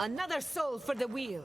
Another soul for the wheel.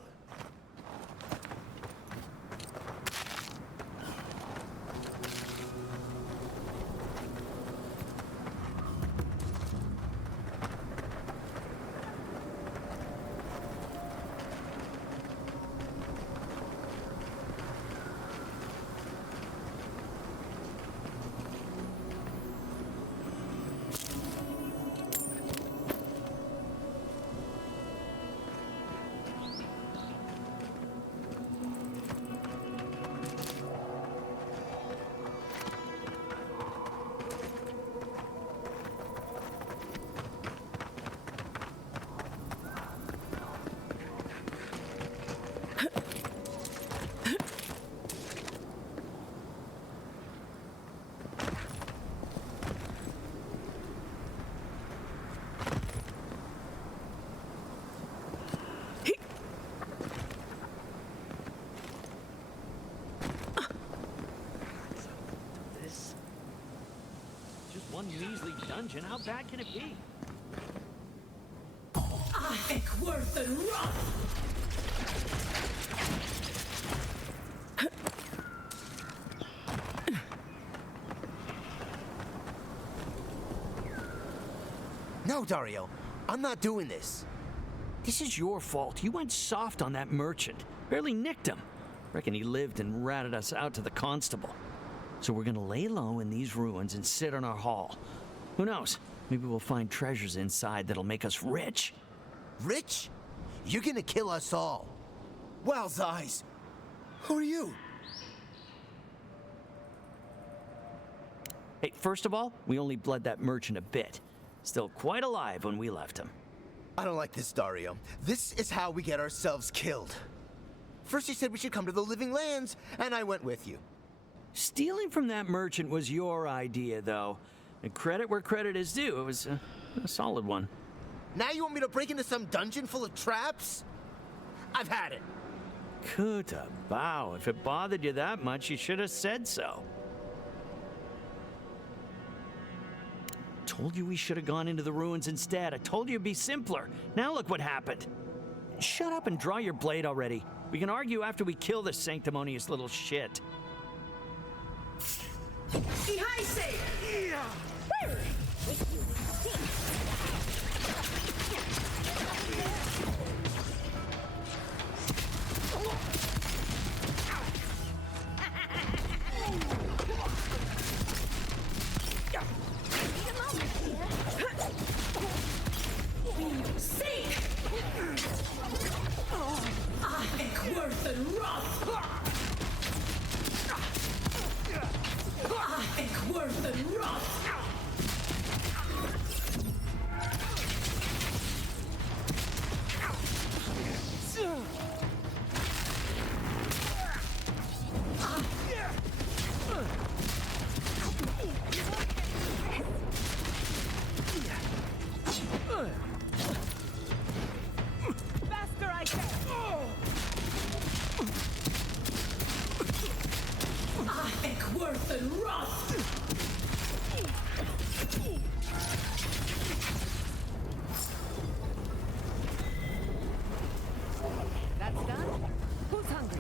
One measly dungeon, how bad can it be? Ik word the rock! No, Dario, I'm not doing this. This is your fault. You went soft on that merchant. Barely nicked him. Reckon he lived and ratted us out to the constable. So we're gonna lay low in these ruins and sit on our haul. Who knows? Maybe we'll find treasures inside that'll make us rich. Rich? You're gonna kill us all. Wow's eyes. Who are you? Hey, first of all, we only bled that merchant a bit. Still quite alive when we left him. I don't like this, Dario. This is how we get ourselves killed. First you said we should come to the Living Lands, and I went with you. Stealing from that merchant was your idea, though. And credit where credit is due. It was a solid one. Now you want me to break into some dungeon full of traps? I've had it. Kuta bow. If it bothered you that much, you should have said so. Told you we should have gone into the ruins instead. I told you it'd be simpler. Now look what happened. Shut up and draw your blade already. We can argue after we kill this sanctimonious little shit. That's done? Who's hungry?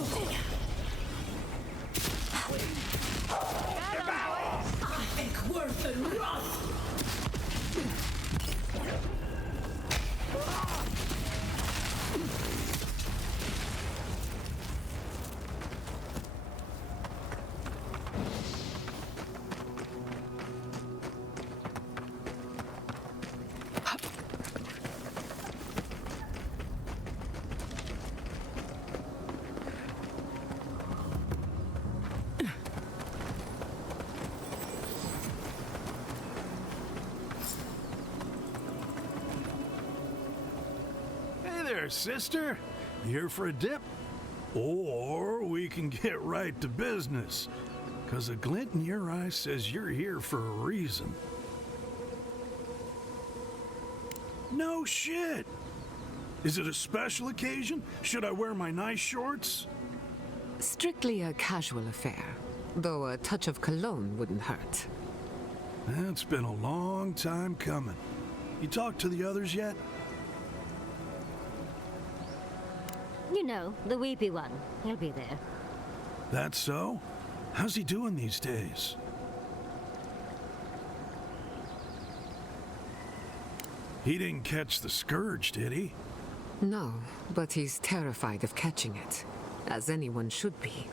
I think worse than rust. There, sister. Here for a dip? Or we can get right to business. 'Cause a glint in your eye says you're here for a reason. No shit! Is it a special occasion? Should I wear my nice shorts? Strictly a casual affair, though a touch of cologne wouldn't hurt. It's been a long time coming. You talked to the others yet? You know, the weepy one. He'll be there. That so? How's he doing these days? He didn't catch the scourge, did he? No, but he's terrified of catching it, as anyone should be.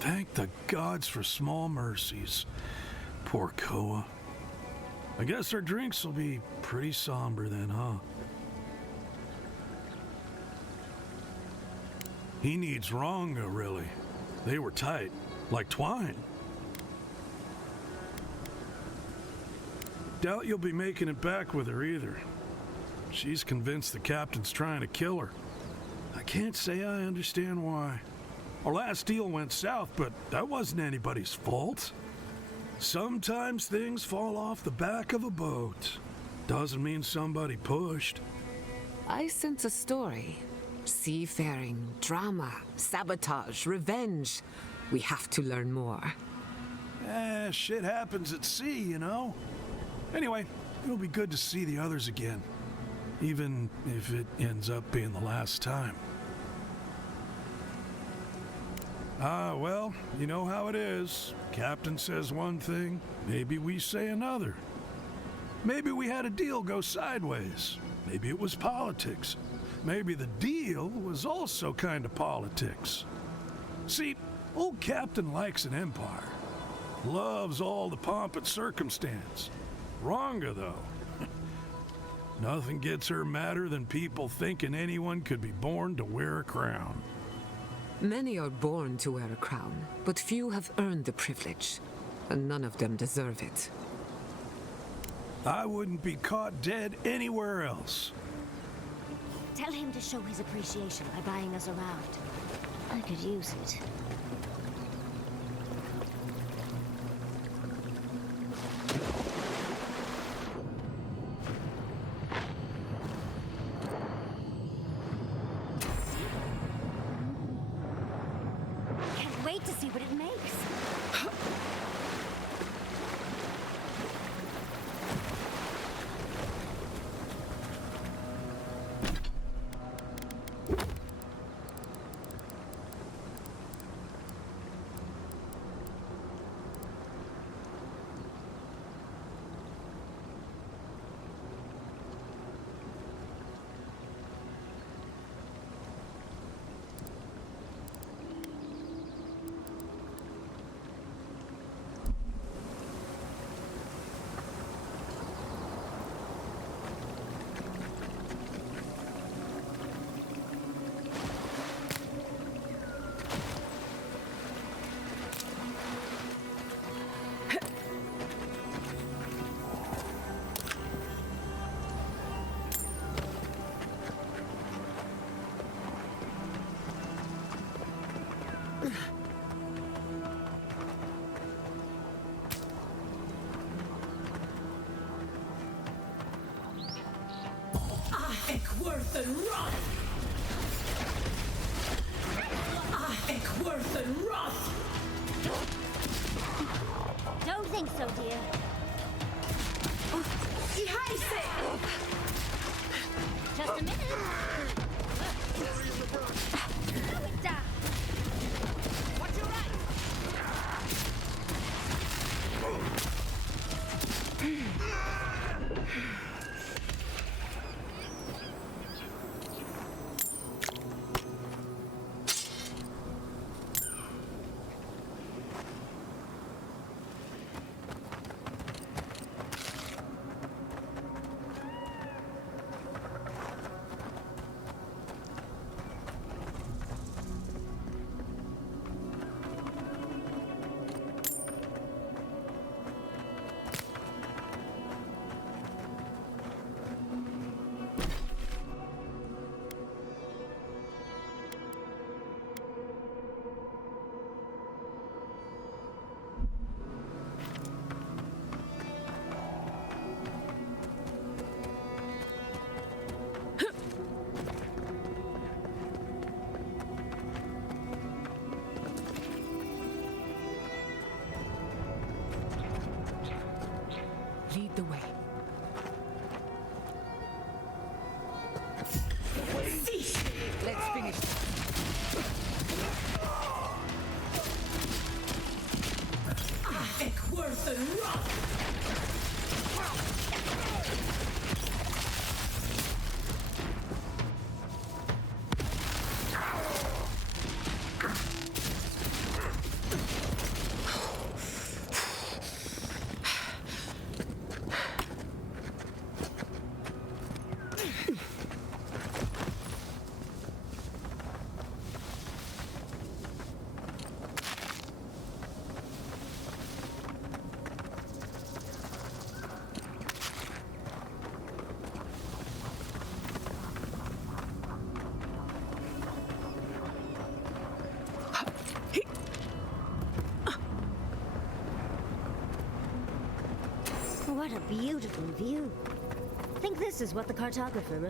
Thank the gods for small mercies. Poor Koa. I guess our drinks will be pretty somber then, huh? He needs Ranga, really. They were tight, like twine. Doubt you'll be making it back with her either. She's convinced the captain's trying to kill her. I can't say I understand why. Our last deal went south, but that wasn't anybody's fault. Sometimes things fall off the back of a boat. Doesn't mean somebody pushed. I sense a story. Seafaring, drama, sabotage, revenge. We have to learn more. Shit happens at sea, you know? Anyway, it'll be good to see the others again. Even if it ends up being the last time. Well, you know how it is. Captain says one thing, maybe we say another. Maybe we had a deal go sideways. Maybe it was politics. Maybe the deal was also kind of politics. See, old Captain likes an empire. Loves all the pomp and circumstance. Ranga, though. Nothing gets her madder than people thinking anyone could be born to wear a crown. Many are born to wear a crown, but few have earned the privilege, and none of them deserve it. I wouldn't be caught dead anywhere else. Tell him to show his appreciation by buying us around. I could use it. Can't wait to see what it makes. Worth and rot! I think worth and rot! Don't think so, dear. Just a minute. Throw it down. What a beautiful view. Think this is what the cartographer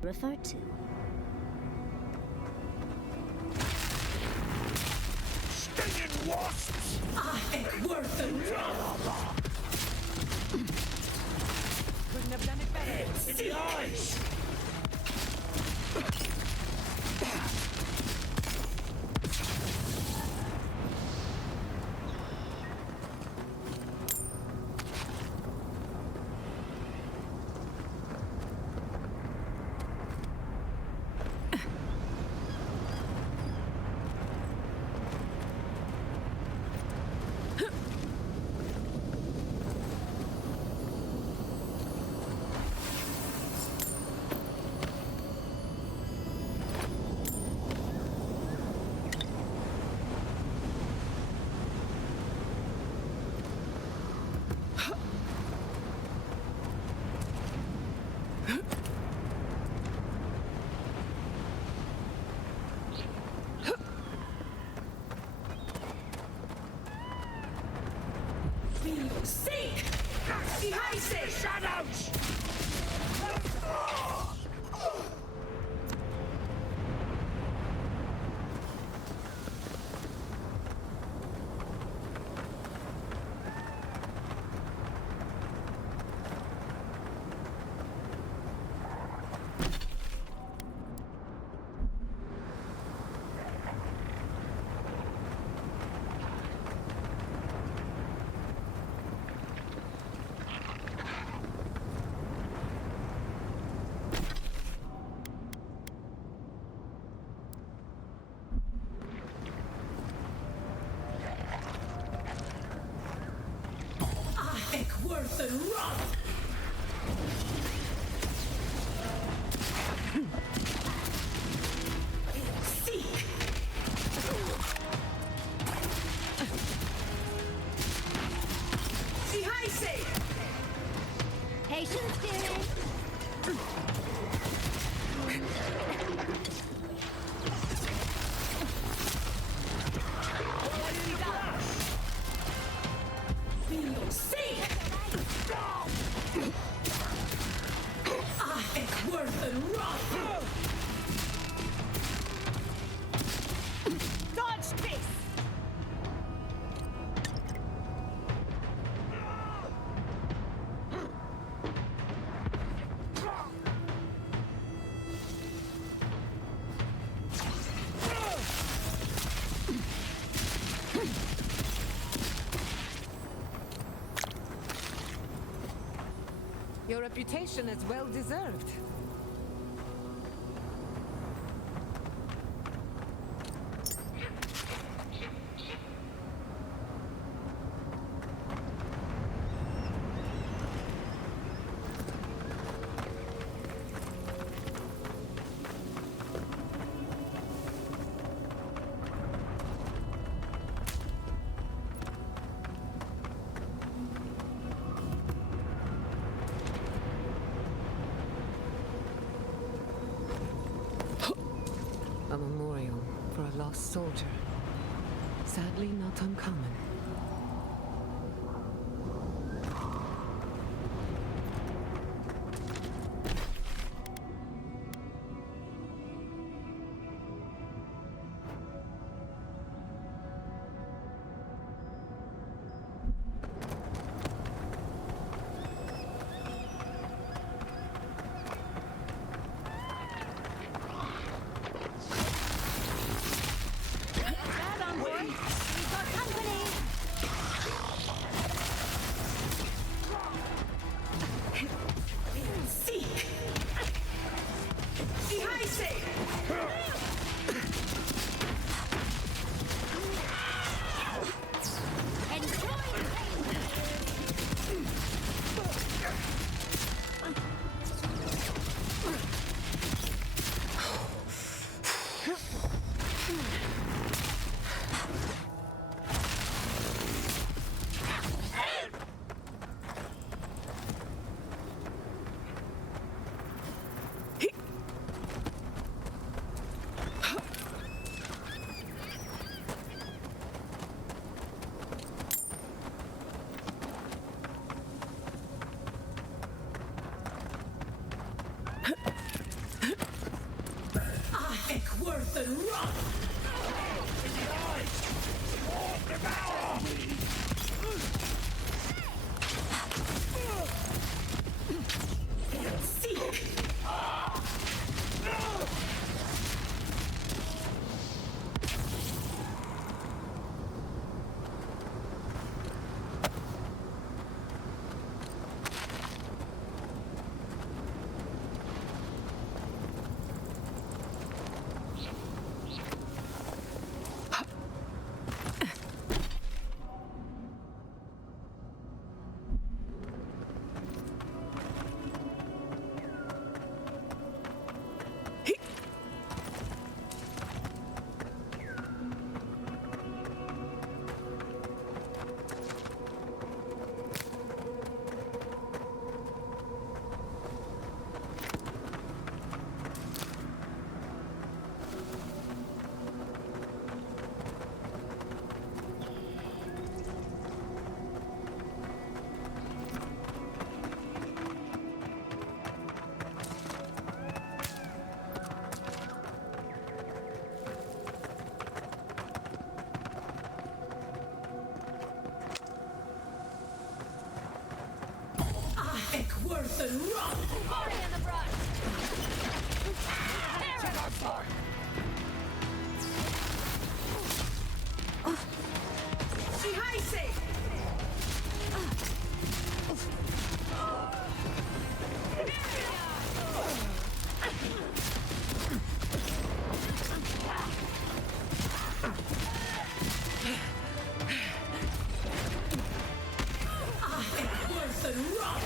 referred to. Stinging wasps! I think worse than wrath. Couldn't have done it better. It's the eyes. Sink! Behind say shadows! Worse than rot! Seek! Behind say! Patience, dearie. Feel safe! I think worse than rot! Dodge this! Your reputation is well deserved. A memorial for a lost soldier. Sadly not uncommon. Grab on board. We've got company. and run! Seek! Worth and run! Party in the brush! Jihaise! Worth and run!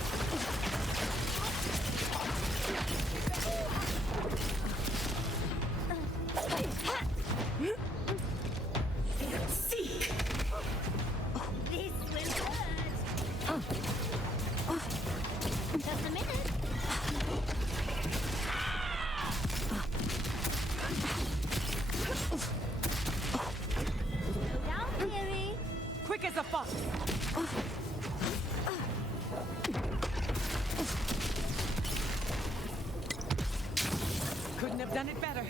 Seek! This will hurt! Just a minute! Slow down, dearie! Quick as a fox. Couldn't have done it better.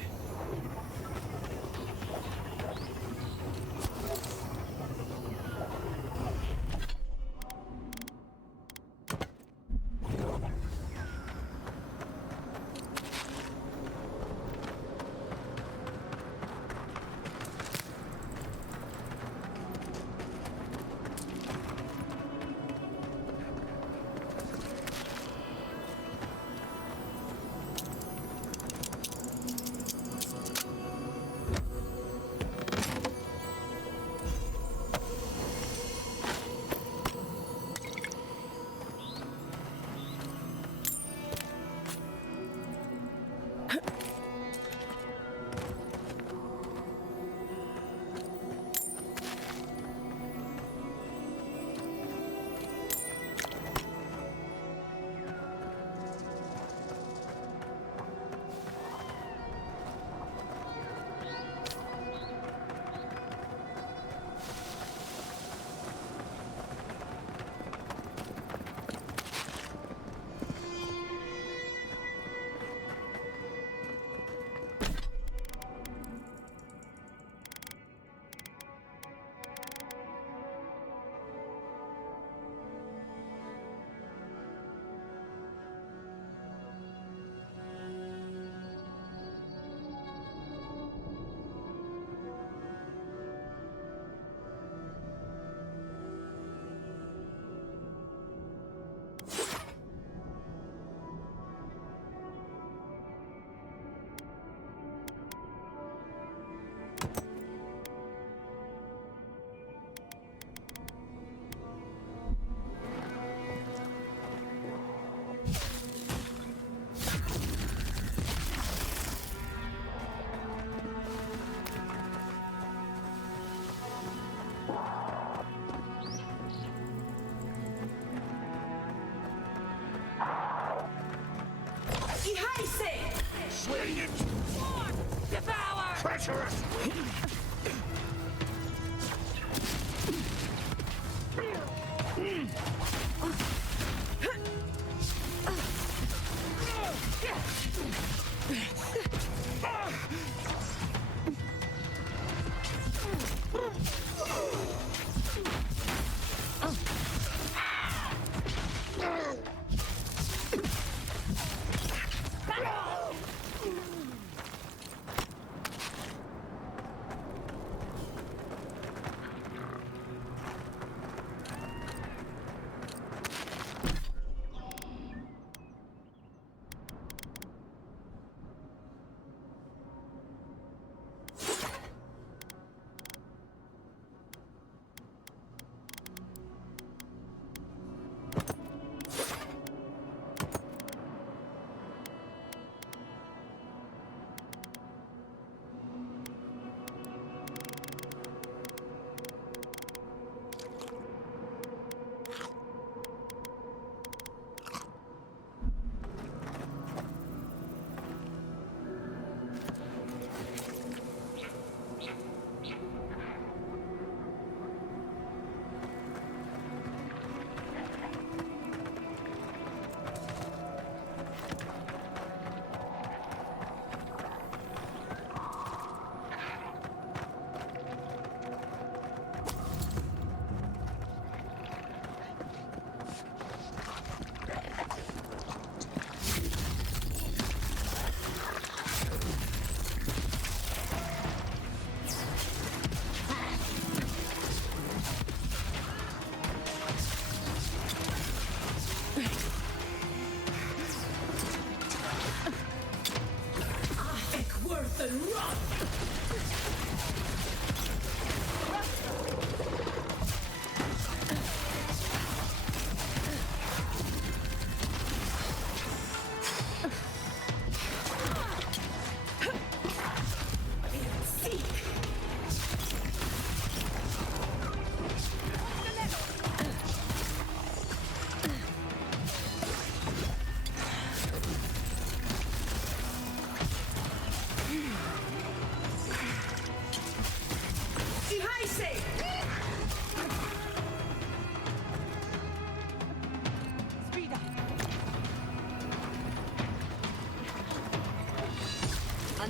Treacherous!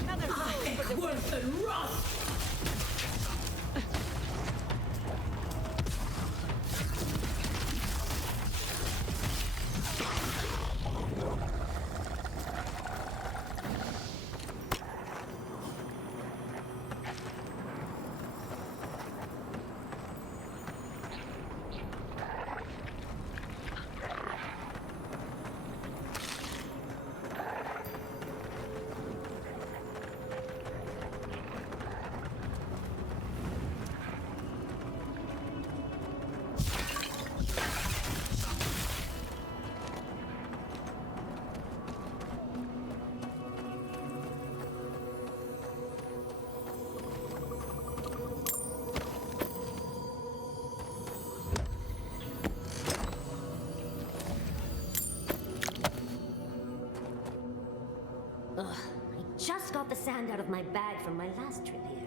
Another I think worse than rust! Just got the sand out of my bag from my last trip here.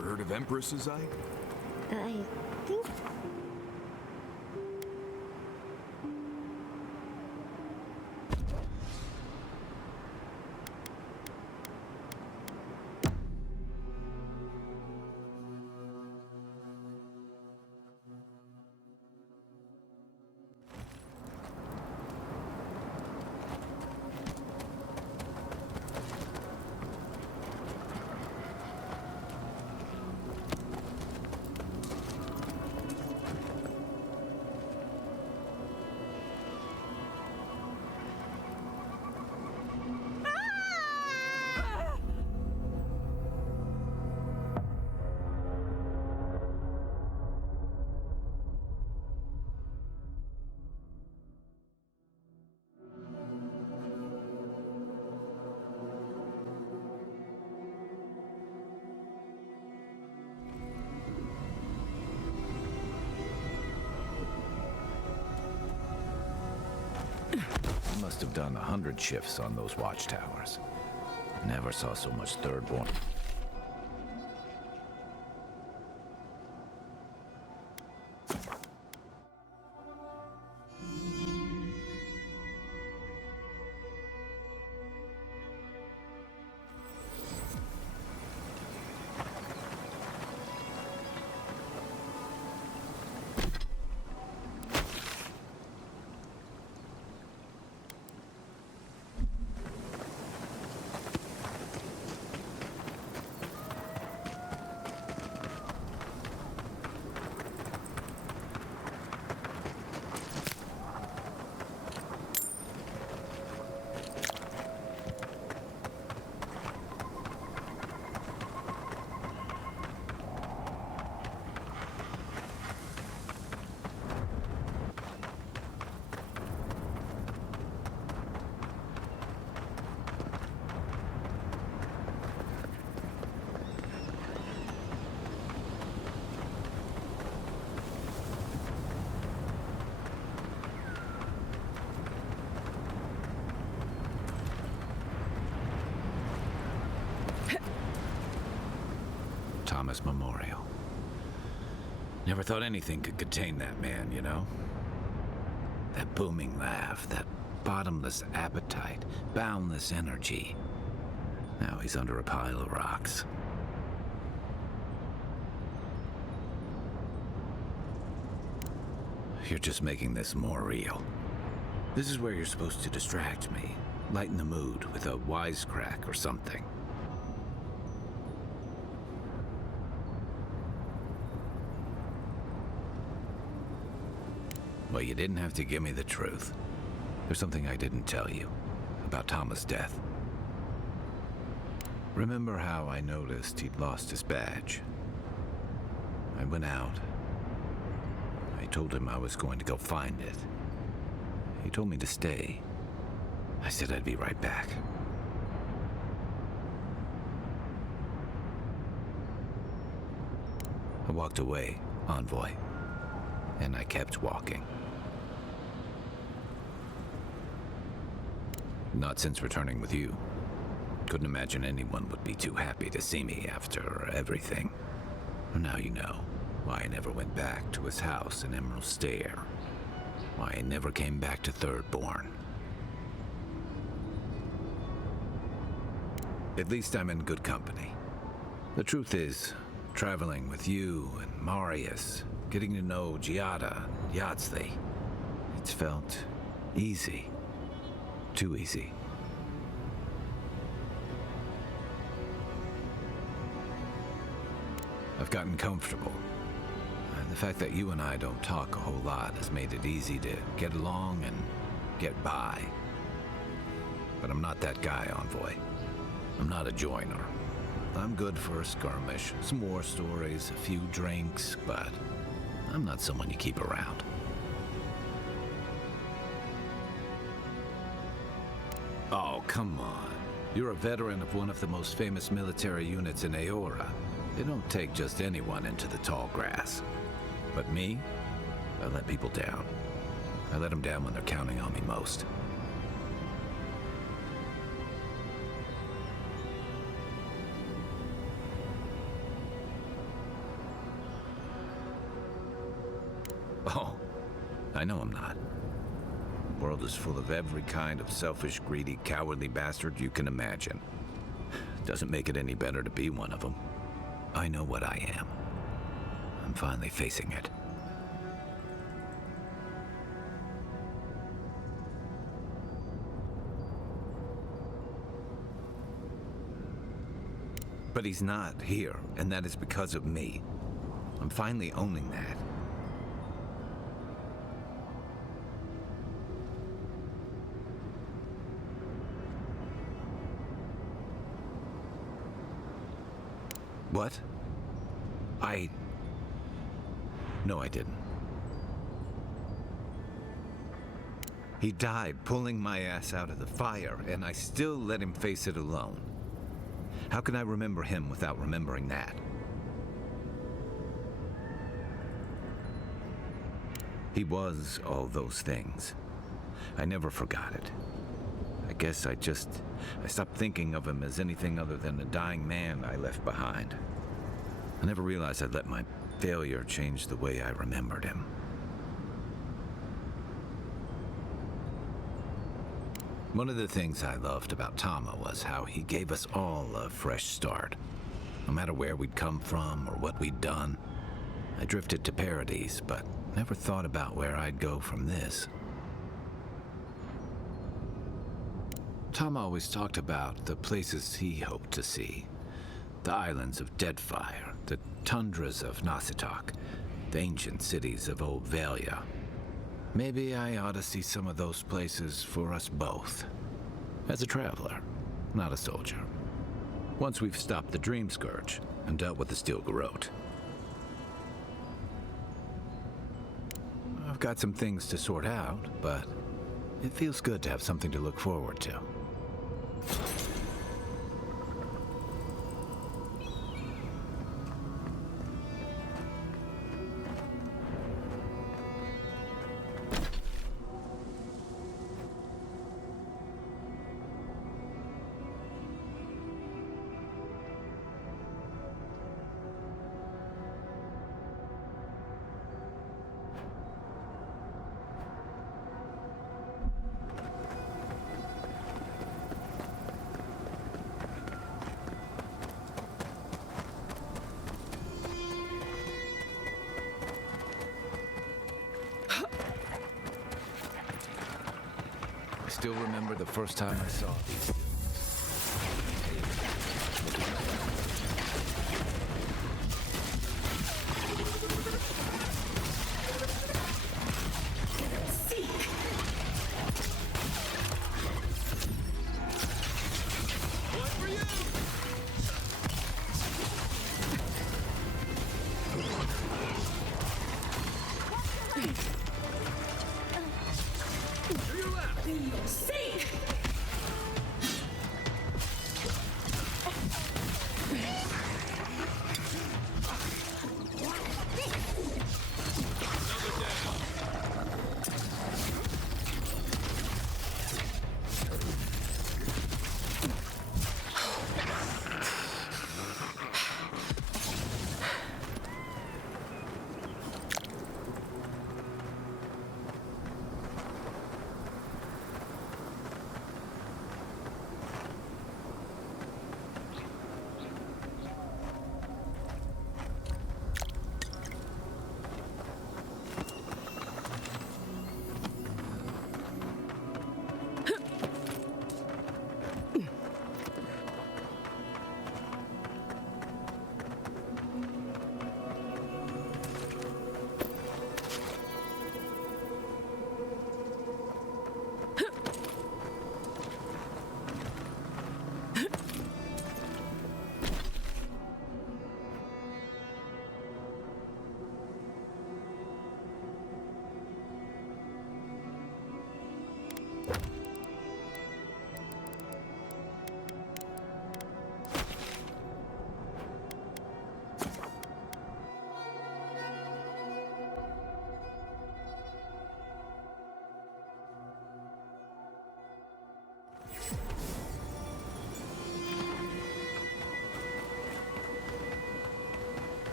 Ever heard of Empress's Eye? I think... I must have done 100 shifts on those watchtowers. Never saw so much thirdborn. Thomas Memorial. Never thought anything could contain that man, you know? That booming laugh, that bottomless appetite, boundless energy. Now he's under a pile of rocks. You're just making this more real. This is where you're supposed to distract me, lighten the mood with a wisecrack or something. Well, you didn't have to give me the truth. There's something I didn't tell you about Thomas' death. Remember how I noticed he'd lost his badge? I went out. I told him I was going to go find it. He told me to stay. I said I'd be right back. I walked away, Envoy, and I kept walking. Not since returning with you. Couldn't imagine anyone would be too happy to see me after everything. Now you know why I never went back to his house in Emerald Stair. Why I never came back to Thirdborn. At least I'm in good company. The truth is, traveling with you and Marius, getting to know Giada, Yardsley, it's felt easy. Too easy. I've gotten comfortable. And the fact that you and I don't talk a whole lot has made it easy to get along and get by. But I'm not that guy, Envoy. I'm not a joiner. I'm good for a skirmish, some war stories, a few drinks, but I'm not someone you keep around. Oh, come on. You're a veteran of one of the most famous military units in Aora. They don't take just anyone into the tall grass. But me, I let people down. I let them down when they're counting on me most. Oh, I know I'm not. The world is full of every kind of selfish, greedy, cowardly bastard you can imagine. Doesn't make it any better to be one of them. I know what I am. I'm finally facing it. But he's not here, and that is because of me. I'm finally owning that. What? No, I didn't. He died pulling my ass out of the fire, and I still let him face it alone. How can I remember him without remembering that? He was all those things. I never forgot it. I guess I stopped thinking of him as anything other than a dying man I left behind. I never realized I'd let my failure change the way I remembered him. One of the things I loved about Tama was how he gave us all a fresh start. No matter where we'd come from or what we'd done. I drifted to Paradise, but never thought about where I'd go from this. Tom always talked about the places he hoped to see. The islands of Deadfire, the tundras of Nasitok, the ancient cities of Old Valia. Maybe I ought to see some of those places for us both. As a traveler, not a soldier. Once we've stopped the Dream Scourge and dealt with the Steel Garrote. I've got some things to sort out, but it feels good to have something to look forward to. I still remember the first time I saw these things.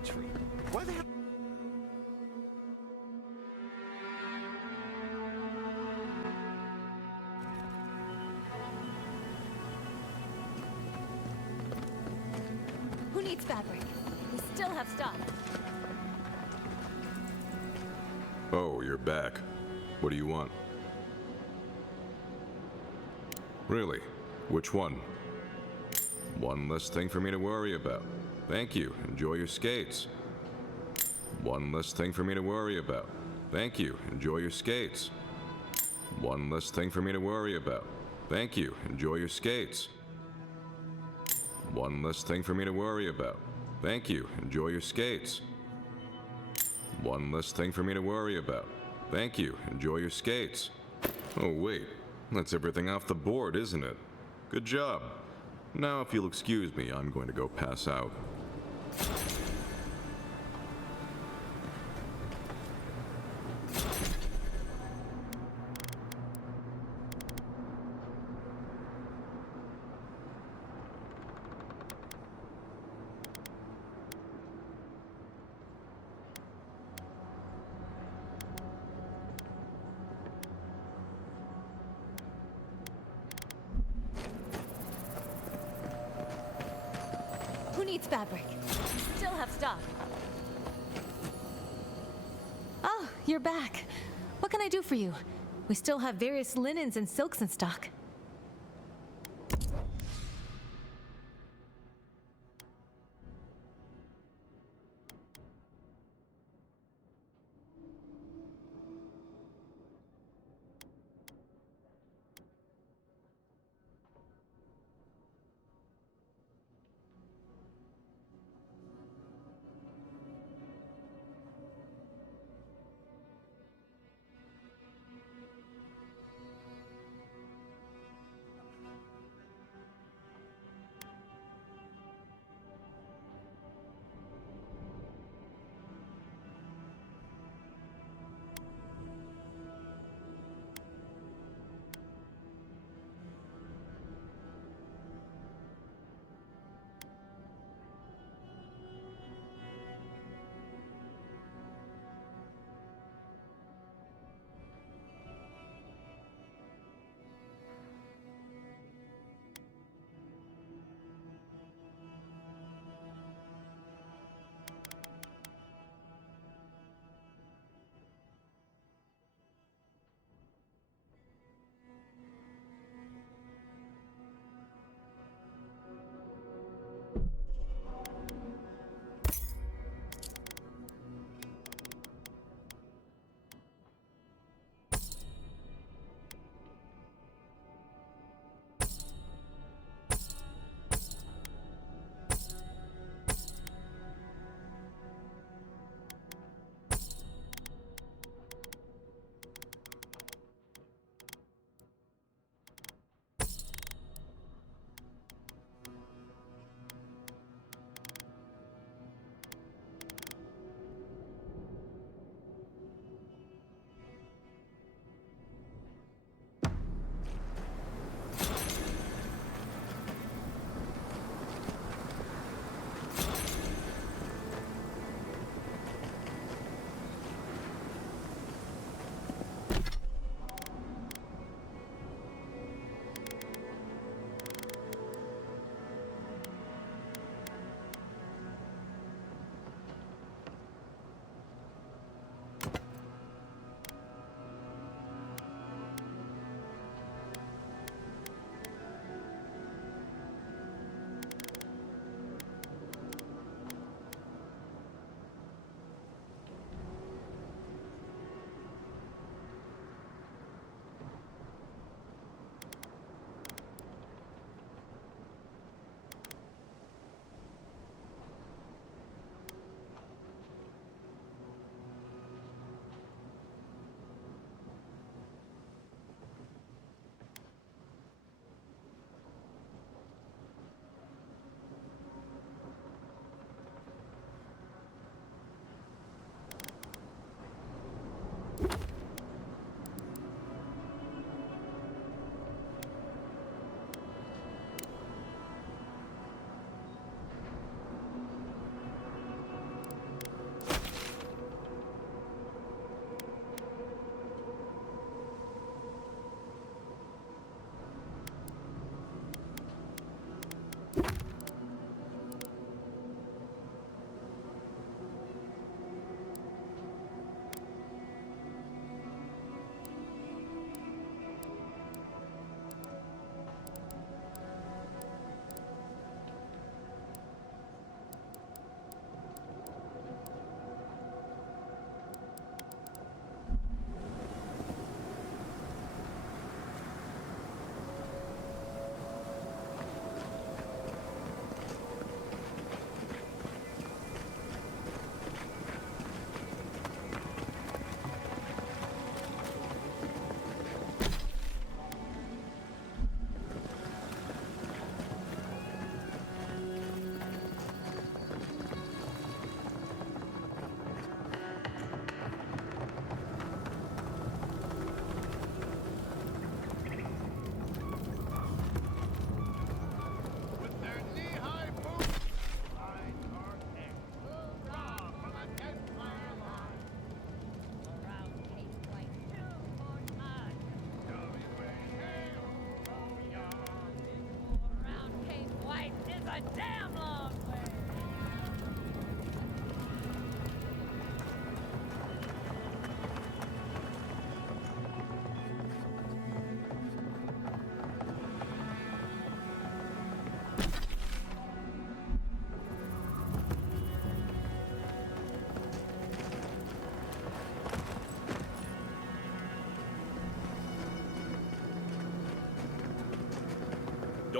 poetry. Why the hell? Who needs fabric? We still have stock. Oh, you're back. What do you want? Really? Which one? One less thing for me to worry about. Thank you. Enjoy your skates. One less thing for me to worry about. Thank you. Enjoy your skates. One less thing for me to worry about. Thank you. Enjoy your skates. One less thing for me to worry about. Thank you. Enjoy your skates. One less thing for me to worry about. Thank you. Enjoy your skates. Oh, wait. That's everything off the board, isn't it? Good job. Now, if you'll excuse me, I'm going to go pass out. Who needs fabric? Still have stock. Oh, you're back. What can I do for you? We still have various linens and silks in stock.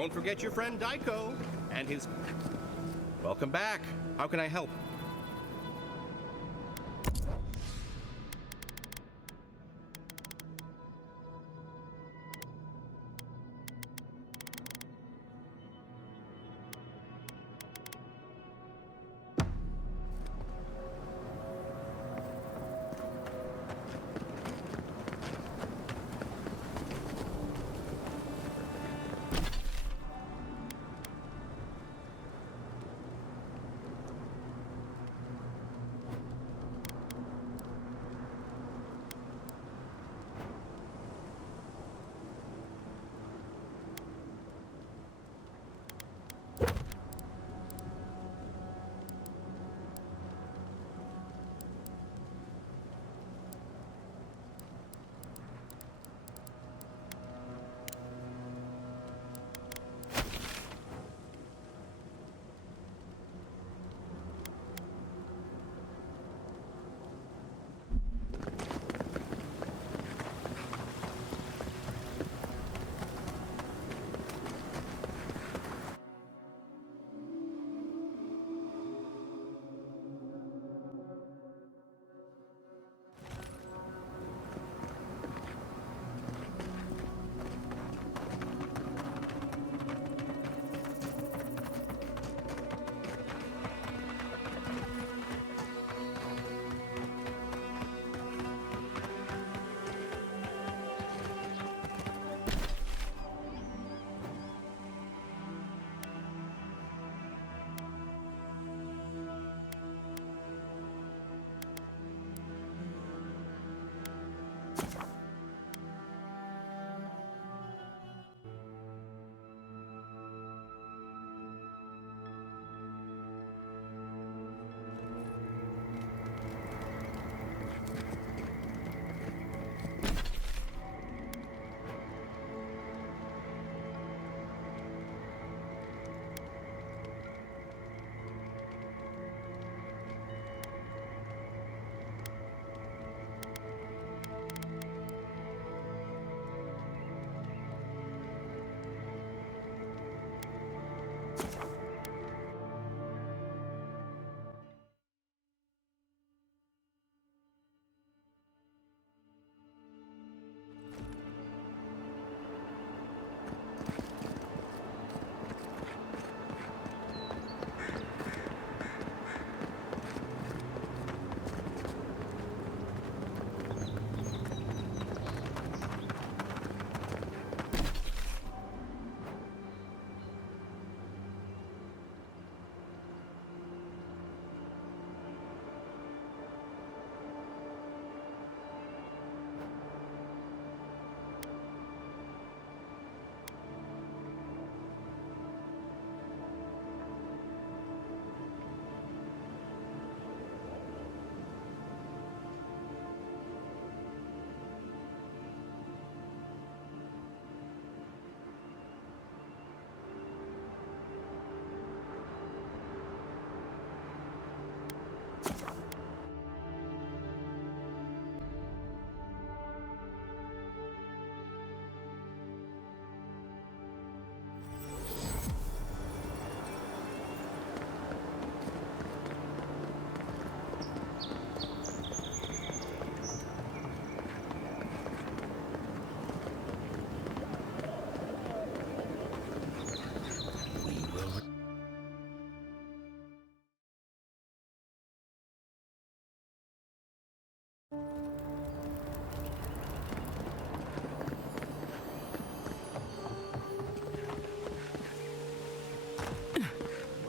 don't forget your friend Daiko and his... Welcome back. How can I help?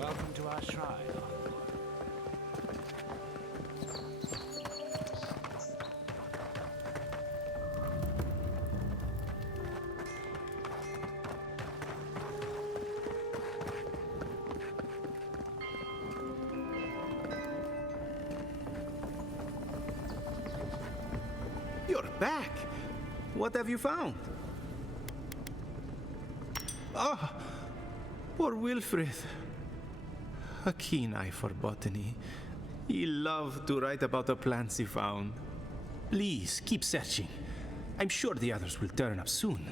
Welcome to our shrine. You're back. What have you found? Ah, poor Wilfred. A keen eye for botany. He loved to write about the plants he found. Please, keep searching. I'm sure the others will turn up soon.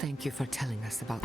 Thank you for telling us about...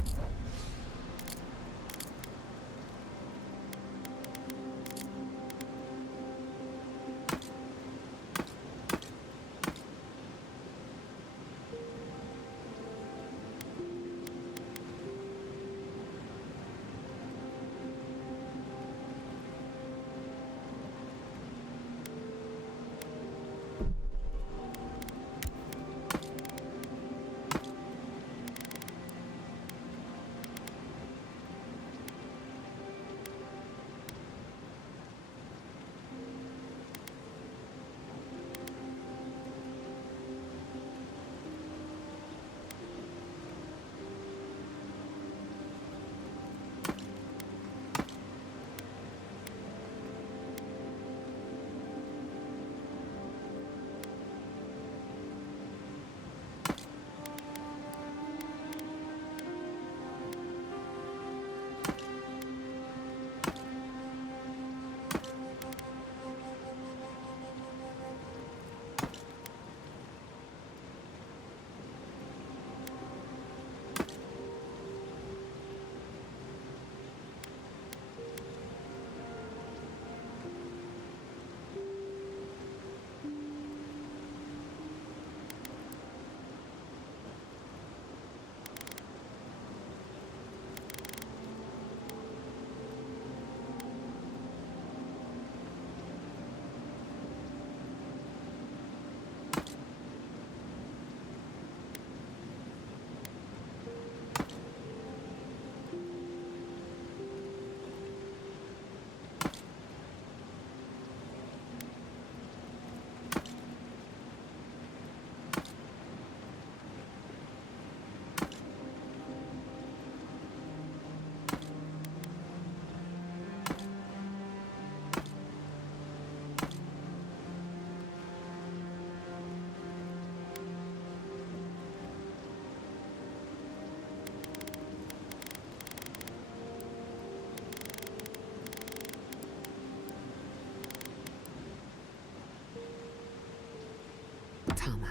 Tama.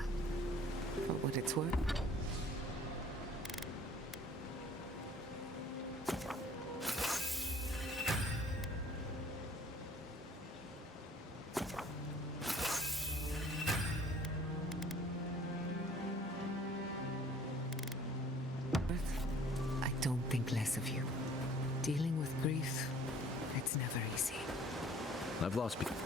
For what it's worth. I don't think less of you. Dealing with grief, it's never easy. I've lost people.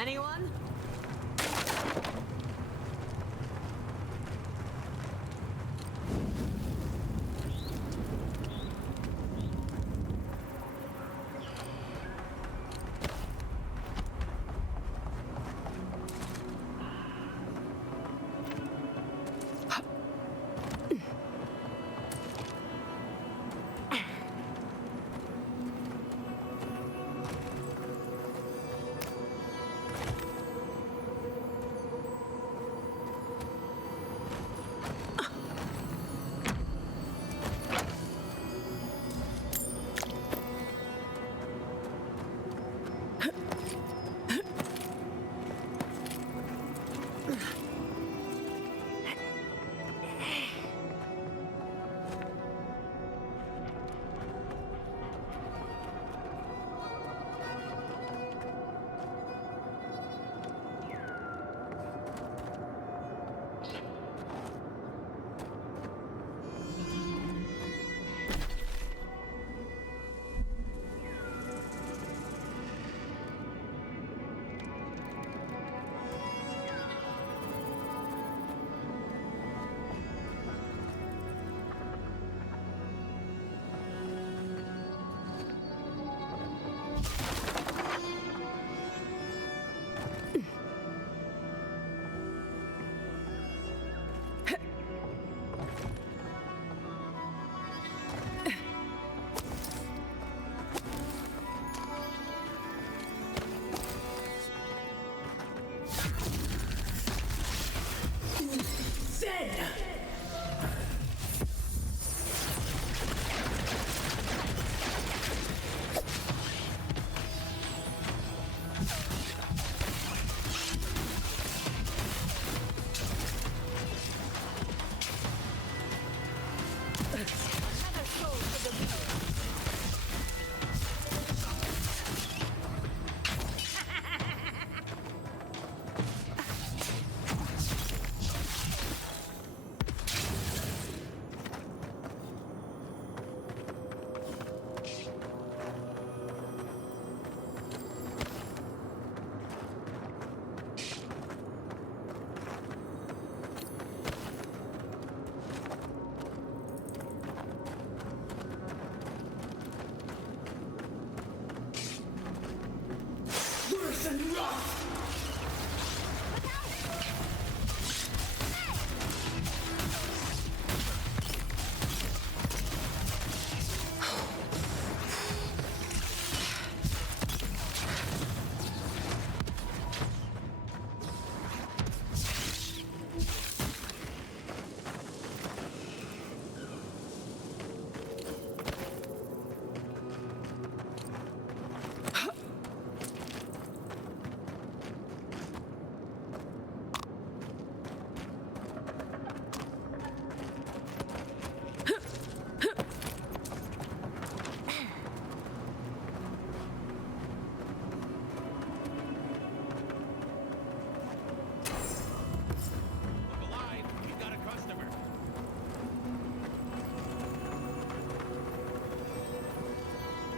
Anyone?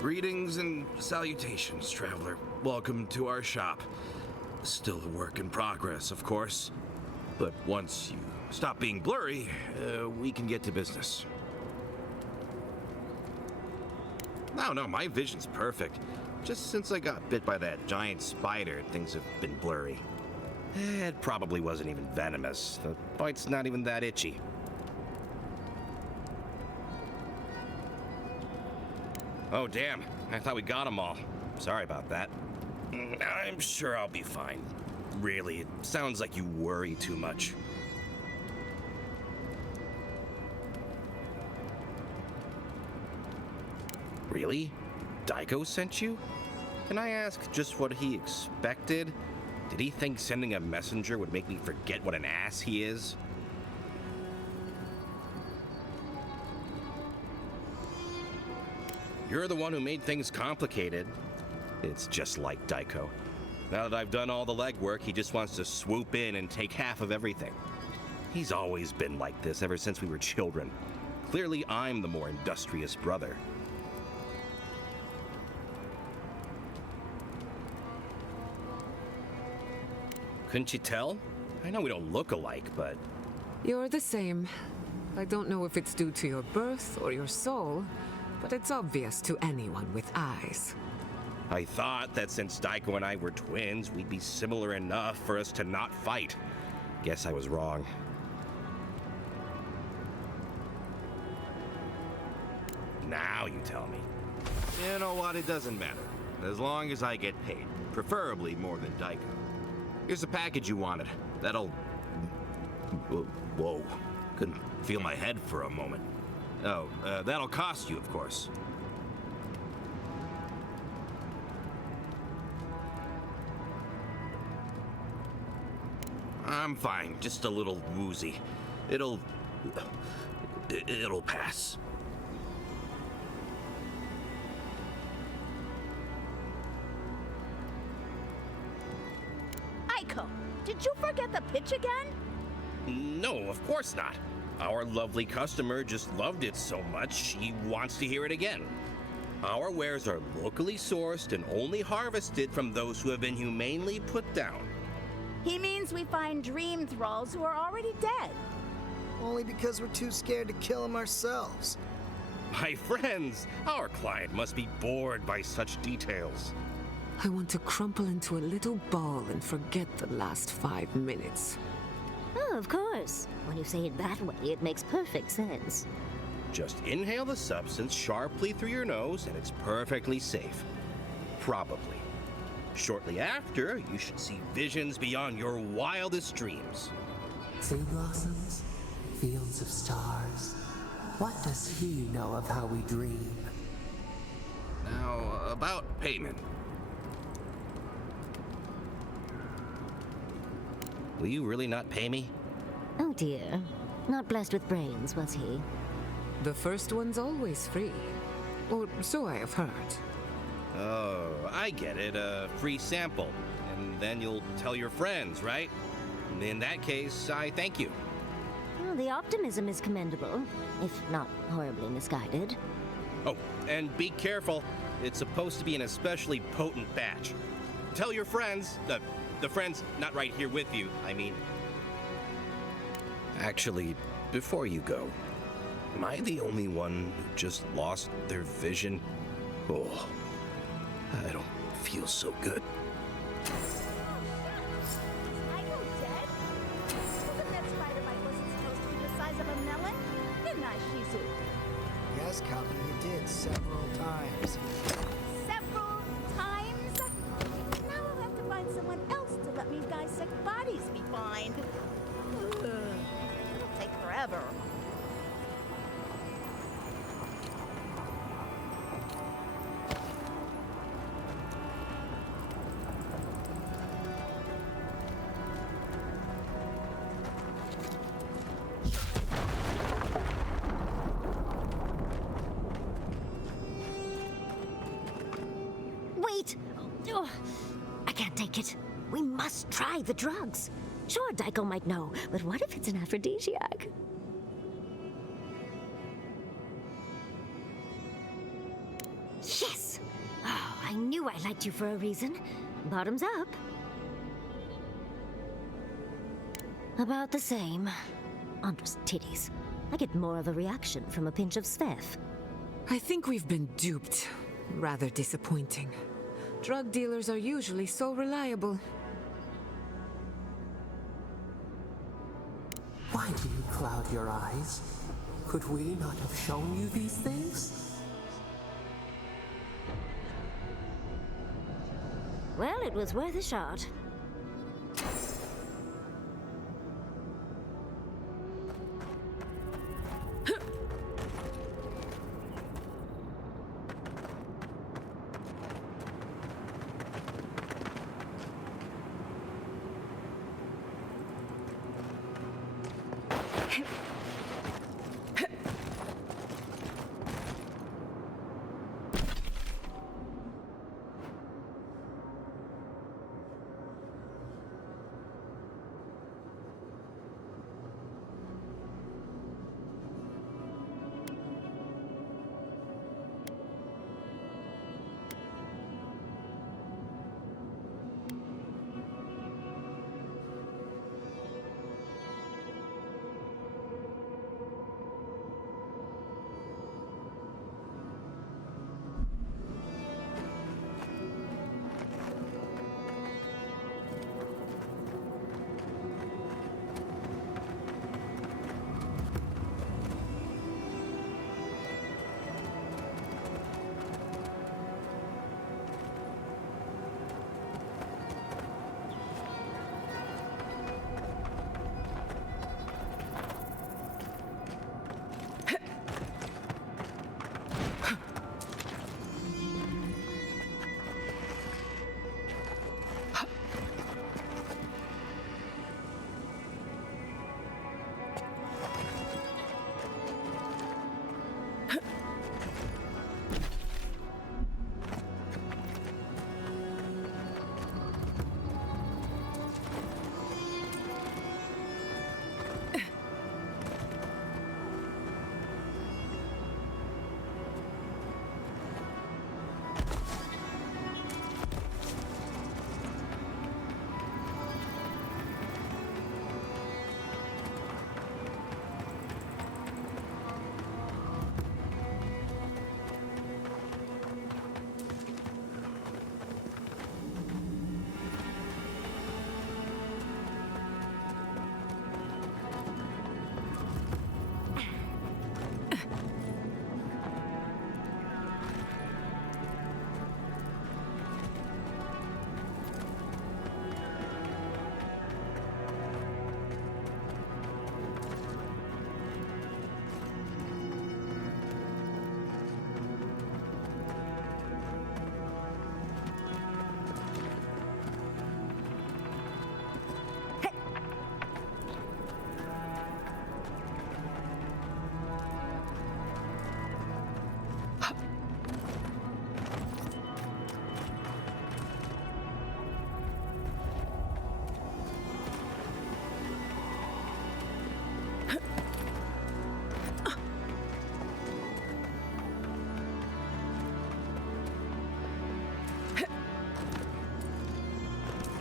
Greetings and salutations, traveler. Welcome to our shop. Still a work in progress, of course. But once you stop being blurry, we can get to business. No, my vision's perfect. Just since I got bit by that giant spider, things have been blurry. It probably wasn't even venomous. The bite's not even that itchy. Oh, damn. I thought we got them all. Sorry about that. I'm sure I'll be fine. Really, it sounds like you worry too much. Really? Daiko sent you? Can I ask just what he expected? Did he think sending a messenger would make me forget what an ass he is? You're the one who made things complicated. It's just like Daiko. Now that I've done all the legwork, he just wants to swoop in and take half of everything. He's always been like this ever since we were children. Clearly, I'm the more industrious brother. Couldn't you tell? I know we don't look alike, but You're the same. I don't know if it's due to your birth or your soul, but it's obvious to anyone with eyes. I thought that since Daiko and I were twins, we'd be similar enough for us to not fight. Guess I was wrong. Now you tell me. You know what? It doesn't matter. As long as I get paid. Preferably more than Daiko. Here's the package you wanted. That'll... Whoa. Couldn't feel my head for a moment. Oh, that'll cost you, of course. I'm fine. Just a little woozy. It'll pass. Aiko, did you forget the pitch again? No, of course not. Our lovely customer just loved it so much, she wants to hear it again. Our wares are locally sourced and only harvested from those who have been humanely put down. He means we find dream thralls who are already dead. Only because we're too scared to kill them ourselves. My friends, our client must be bored by such details. I want to crumple into a little ball and forget the last 5 minutes. Oh, of course. When you say it that way, it makes perfect sense. Just inhale the substance sharply through your nose and it's perfectly safe. Probably. Shortly after, you should see visions beyond your wildest dreams. Sea blossoms, fields of stars. What does he know of how we dream? Now, about payment. Will you really not pay me? Oh dear. Not blessed with brains, was he? The first one's always free. Or so I have heard. Oh, I get it. A free sample. And then you'll tell your friends, right? In that case, I thank you. Well, the optimism is commendable, if not horribly misguided. Oh, and be careful. It's supposed to be an especially potent batch. Tell your friends, the friends not right here with you, I mean. Actually, before you go, am I the only one who just lost their vision? Oh, I don't feel so good. Aiko dead? Wasn't that spider bite wasn't supposed to be the size of a melon? Didn't I, Shizu? Yes, Copy, you did several times. Several times? Now I'll have to find someone else to let me dissect bodies we find. Ugh, it'll take forever. Wait! Oh, I can't take it. We must try the drugs. Sure, Daiko might know, but what if it's an aphrodisiac? Yes! Oh, I knew I liked you for a reason. Bottoms up. About the same. Andra's titties. I get more of a reaction from a pinch of Svev. I think we've been duped. Rather disappointing. Drug dealers are usually so reliable. Why do you cloud your eyes? Could we not have shown you these things? Well, it was worth a shot.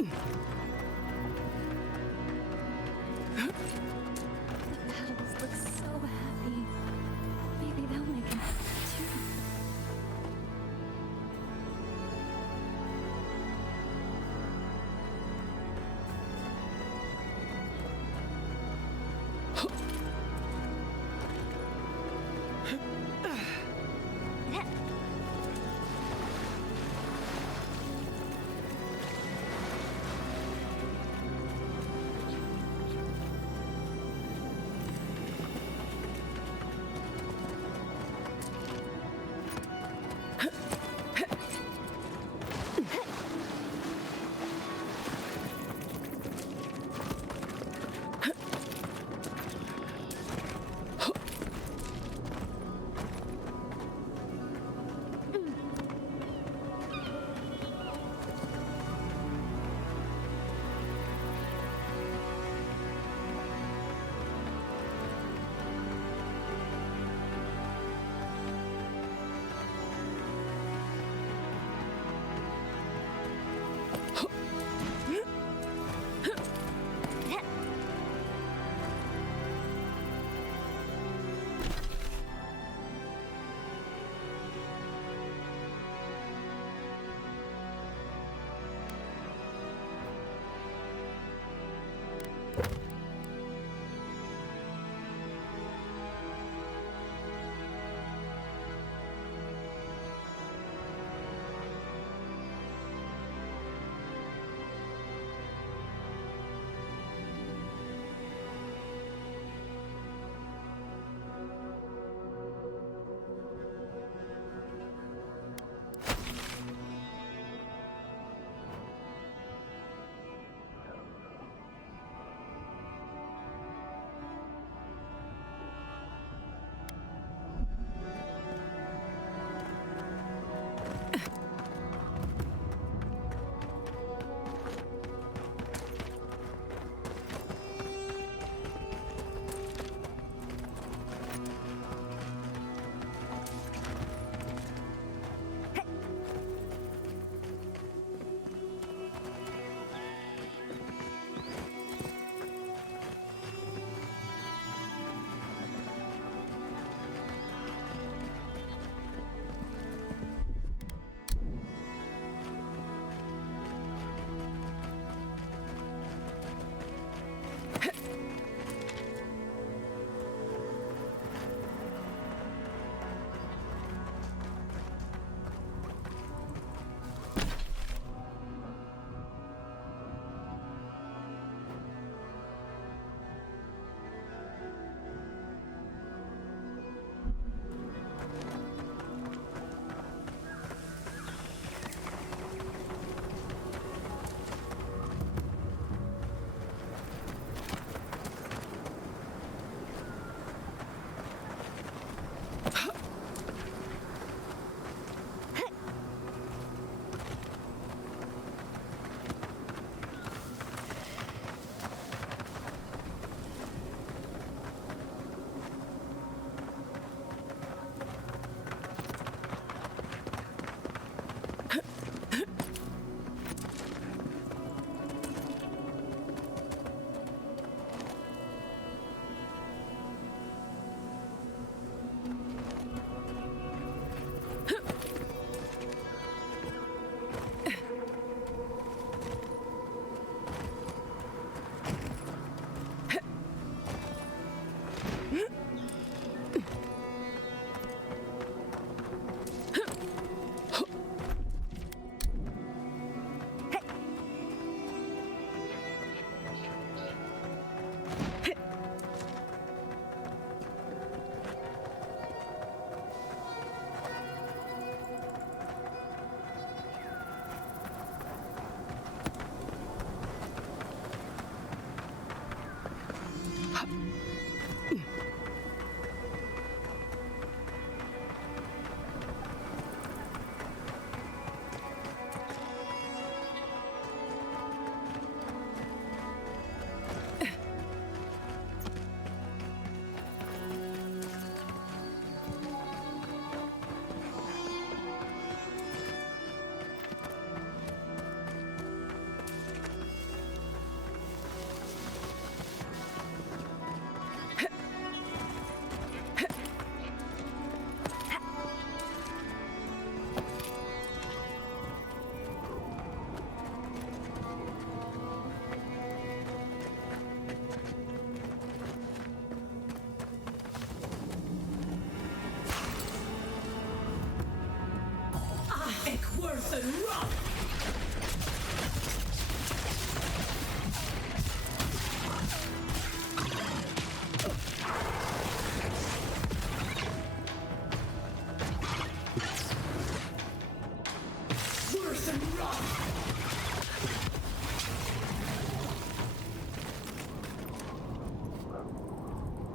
Petals look so happy. Maybe they'll make him too.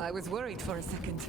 I was worried for a second.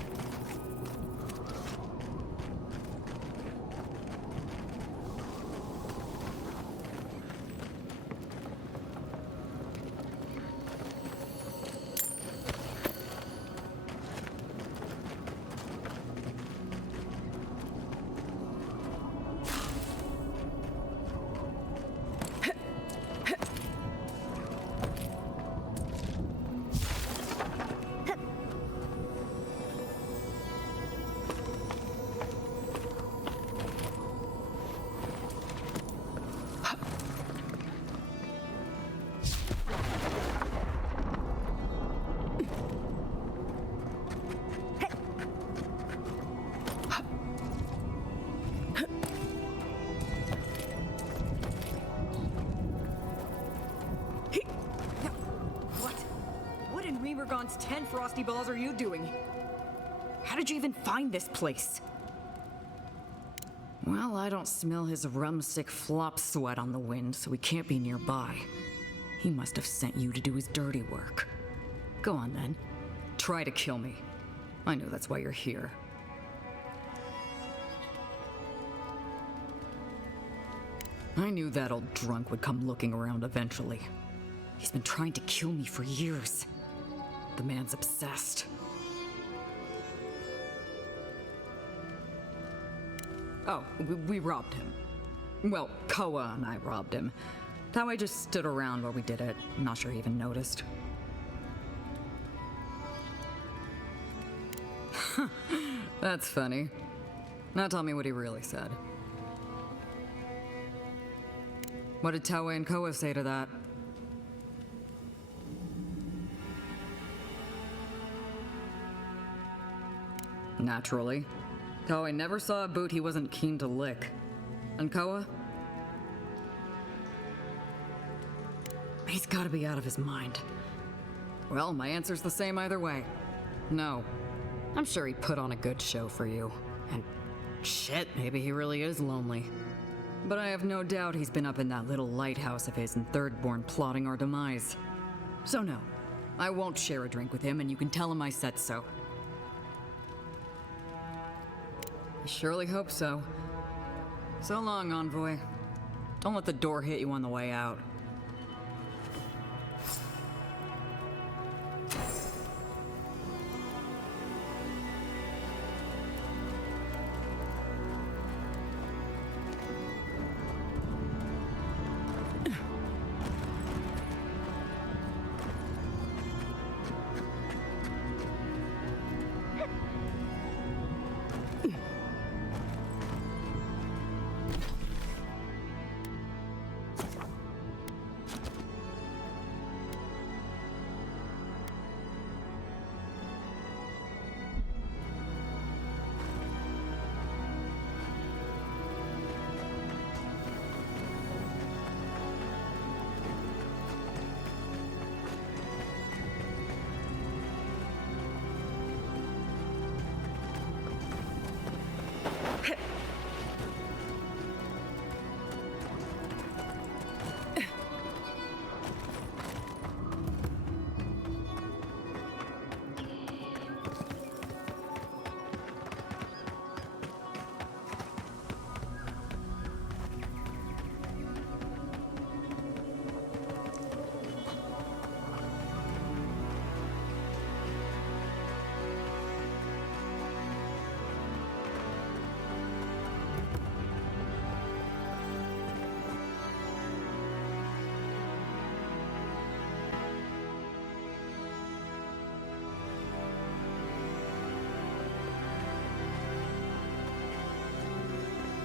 God's 10 frosty balls are you doing? How did you even find this place? Well, I don't smell his rum-sick flop sweat on the wind, so he can't be nearby. He must have sent you to do his dirty work. Go on then. Try to kill me. I know that's why you're here. I knew that old drunk would come looking around eventually. He's been trying to kill me for years. The man's obsessed. Oh, we robbed him. Well, Koa and I robbed him. That way just stood around while we did it. I'm not sure he even noticed. That's funny. Now tell me what he really said. What did Toei and Koa say to that? Naturally. Toei never saw a boot he wasn't keen to lick. And Koa? He's gotta be out of his mind. Well, my answer's the same either way. No. I'm sure he put on a good show for you. And shit, maybe he really is lonely. But I have no doubt he's been up in that little lighthouse of his in Thirdborn plotting our demise. So no, I won't share a drink with him, and you can tell him I said so. I surely hope so. So long, Envoy. Don't let the door hit you on the way out.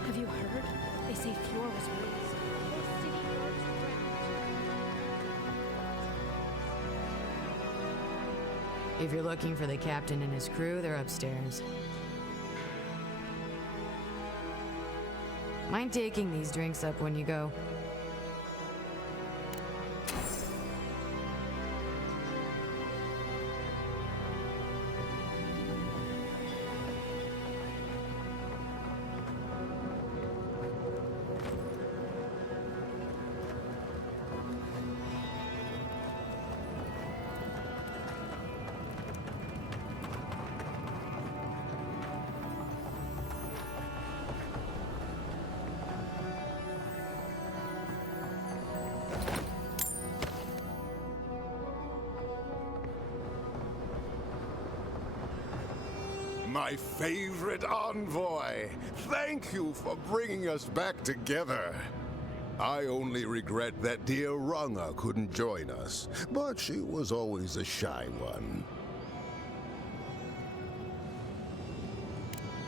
Have you heard? They say Fjord was raised. Whole city guards drowned. If you're looking for the captain and his crew, they're upstairs. Mind taking these drinks up when you go? My favorite envoy! Thank you for bringing us back together. I only regret that dear Runga couldn't join us, but she was always a shy one.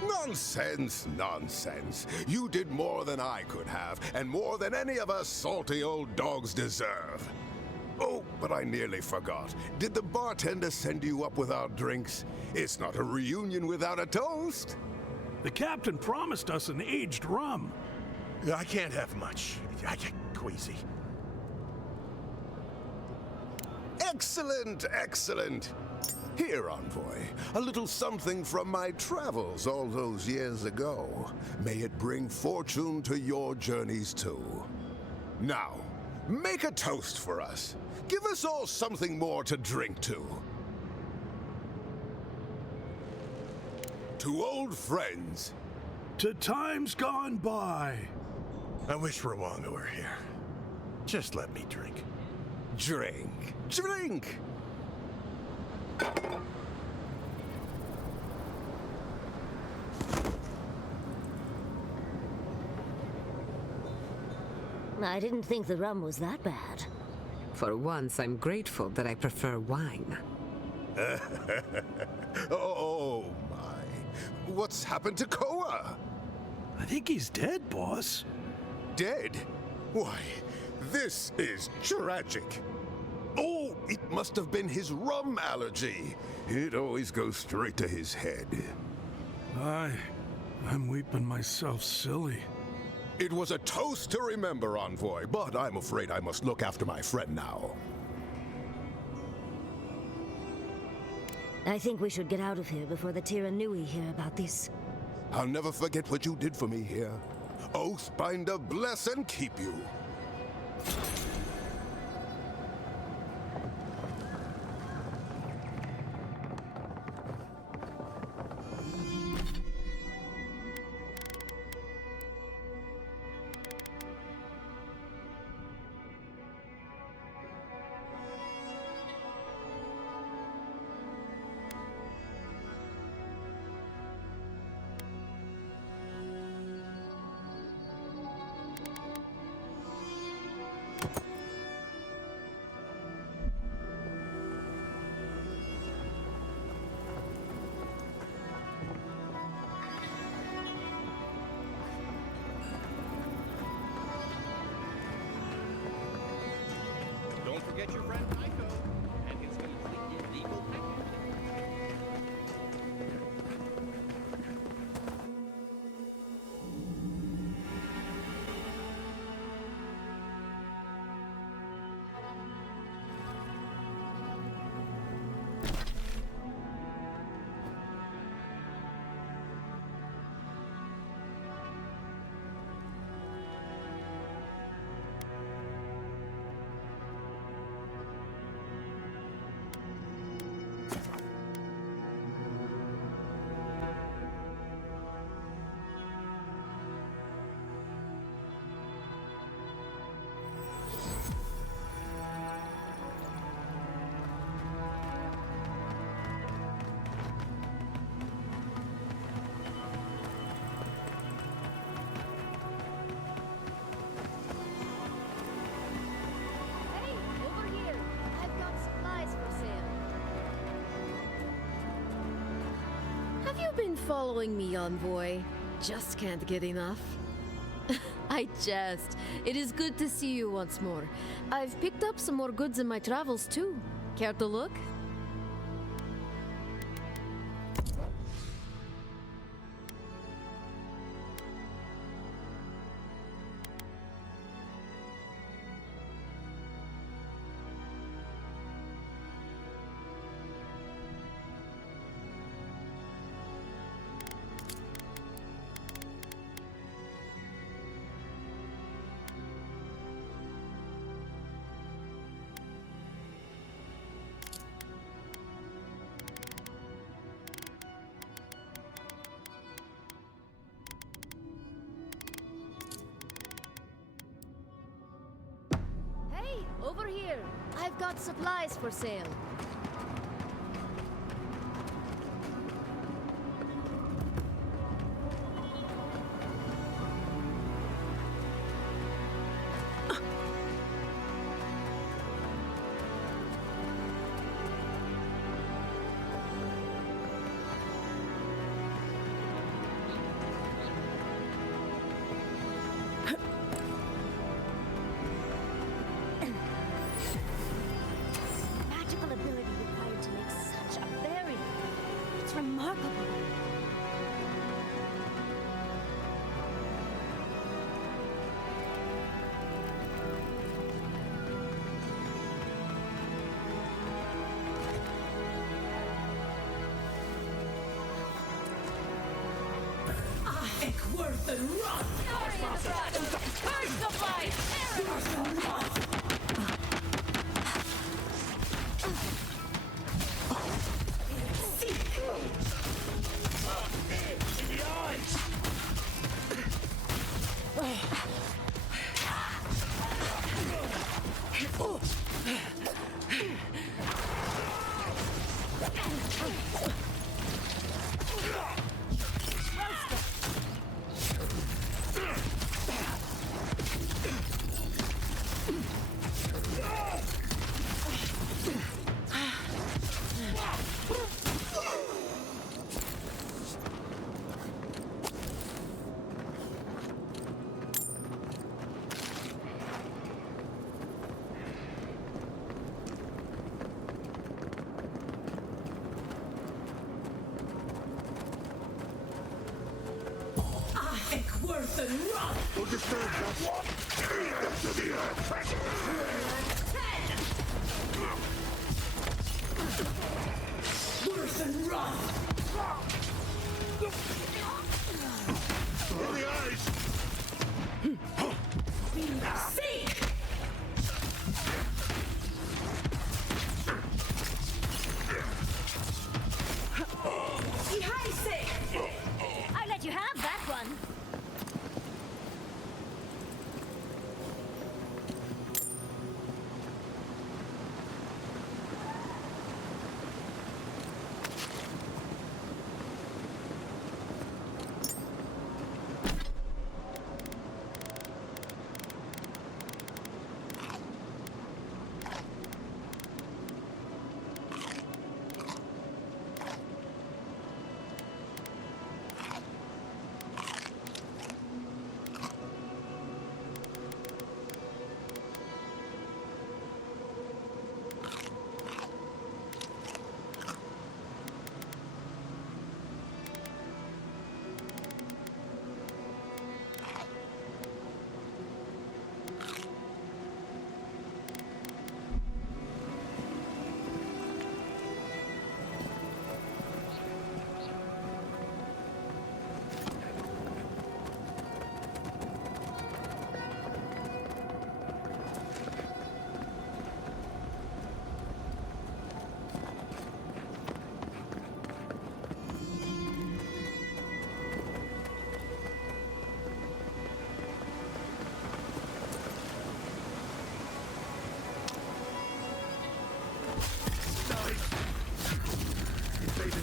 Nonsense, nonsense. You did more than I could have, and more than any of us salty old dogs deserve. Oh, but I nearly forgot. Did the bartender send you up with our drinks? It's not a reunion without a toast. The captain promised us an aged rum. I can't have much. I get queasy. Excellent, excellent. Here, envoy, a little something from my travels all those years ago. May it bring fortune to your journeys too. Now, make a toast for us. Give us all something more to drink to. To old friends. To times gone by. I wish Rwanga were here. Just let me drink. Drink. Drink! I didn't think the rum was that bad. For once, I'm grateful that I prefer wine. Oh, my. What's happened to Koa? I think he's dead, boss. Dead? Why, this is tragic. Oh, it must have been his rum allergy. It always goes straight to his head. I'm weeping myself silly. It was a toast to remember, envoy, but I'm afraid I must look after my friend now. I think we should get out of here before the Tiranui hear about this. I'll never forget what you did for me here. Oathbinder bless and keep you. Don't forget your friend Tycho and his completely illegal package. Have you been following me, envoy? Just can't get enough. I jest. It is good to see you once more. I've picked up some more goods in my travels, too. Care to look? Over here. I've got supplies for sale. and run! Curse the blight! Worth and run! Don't disturb us. Eat them to the earth. Worth and run! In the eyes. Seek! I let you have that one.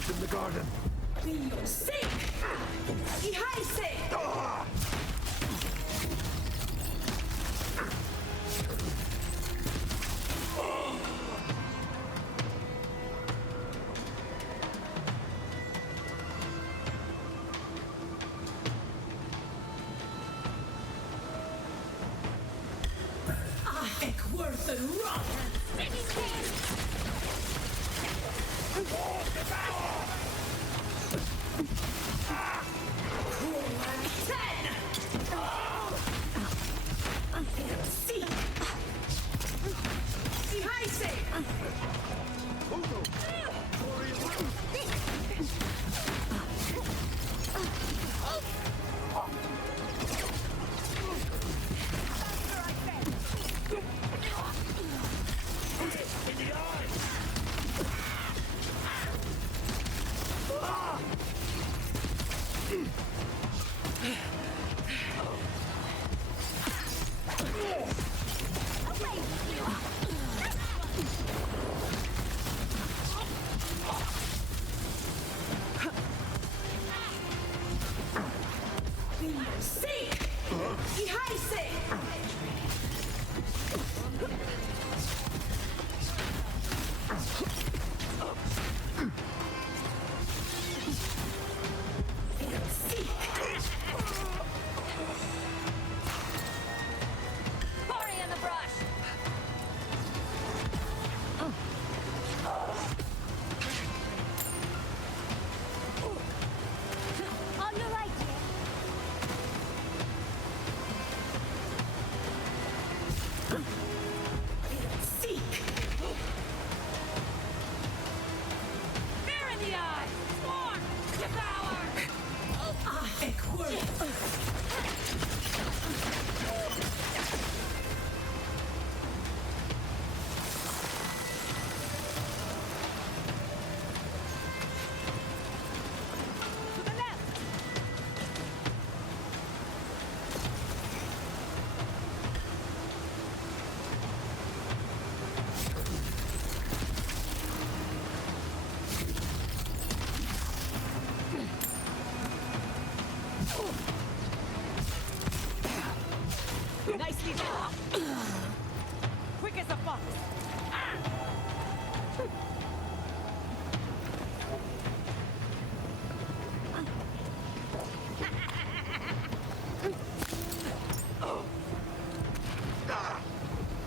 In the garden. Sick! Worth and run!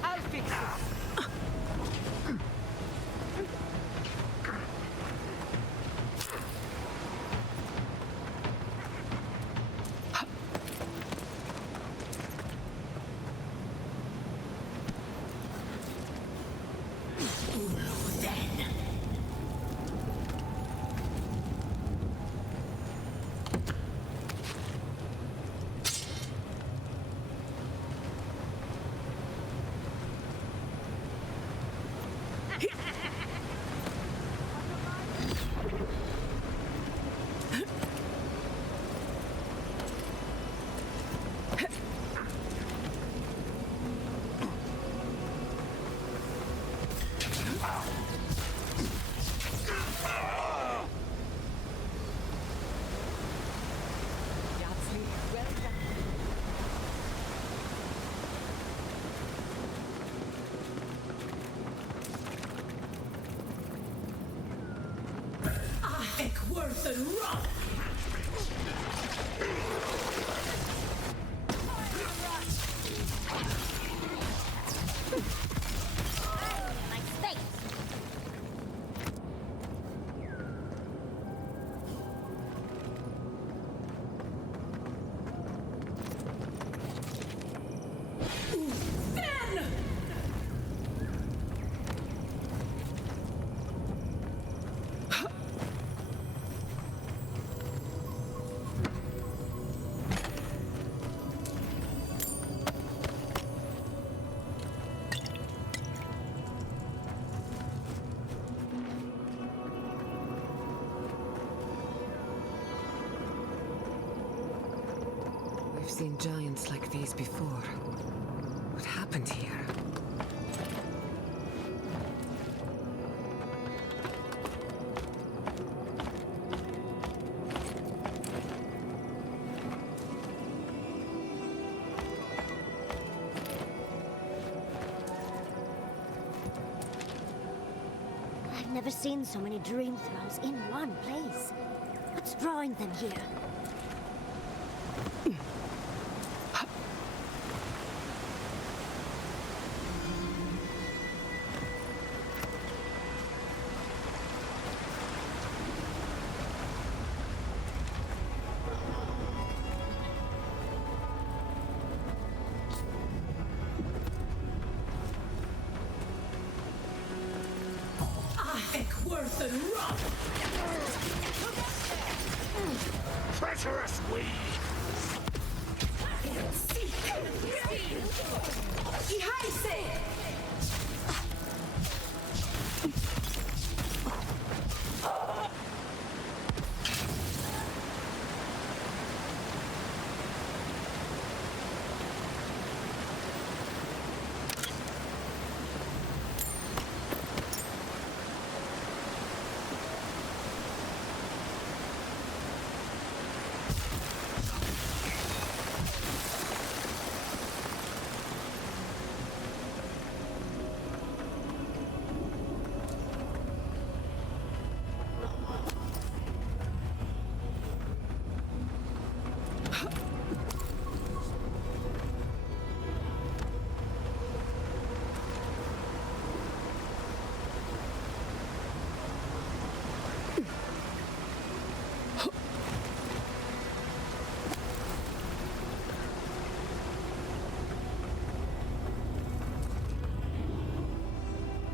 I'll fix it. Worth the run! My space! We've seen giants like these before. What happened here? I've never seen so many dream throws in one place. What's drawing them here? Worth the run! Treacherous weed!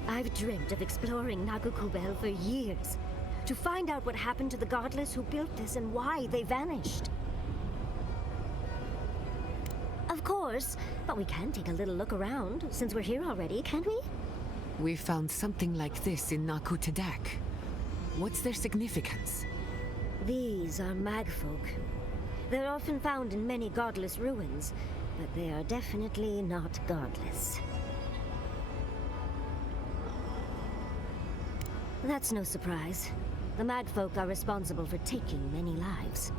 I've dreamt of exploring Nagukubel for years, to find out what happened to the godless who built this and why they vanished. Of course, but we can take a little look around, since we're here already, can't we? We found something like this in Naku Tadak. What's their significance? These are magfolk. They're often found in many godless ruins, but they are definitely not godless. That's no surprise. The magfolk are responsible for taking many lives.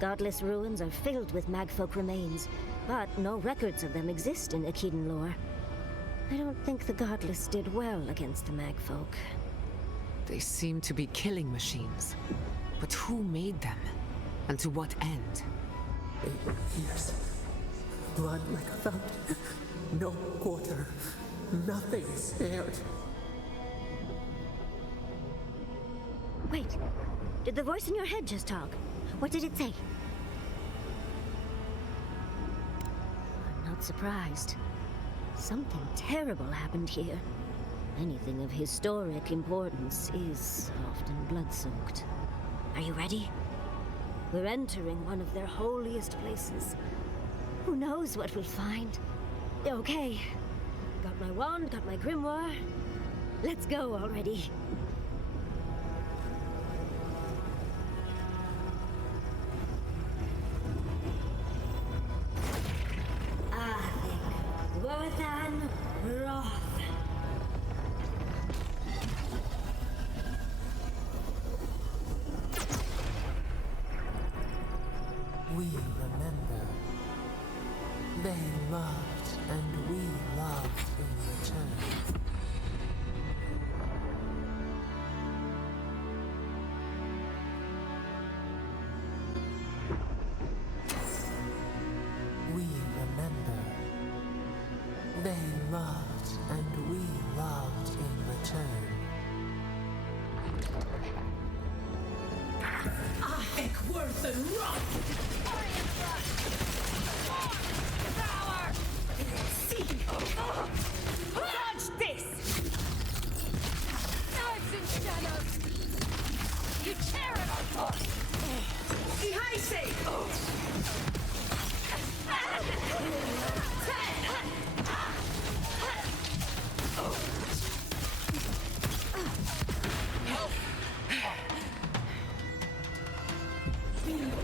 Godless ruins are filled with magfolk remains, but no records of them exist in Akhidan lore. I don't think the Godless did well against the Magfolk. They seem to be killing machines. But who made them? And to what end? 8 years. Blood like a fountain. No quarter. Nothing spared. Wait. Did the voice in your head just talk? What did it say? I'm not surprised. Something terrible happened here. Anything of historic importance is often blood-soaked. Are you ready? We're entering one of their holiest places. Who knows what we'll find? Okay. Got my wand, got my grimoire. Let's go already. We remember. They loved, and we loved in return. We remember. They loved, and we loved in return. Ahic worth and rot! Dodge this! Knives and shadows! You tear it apart! Ihaise!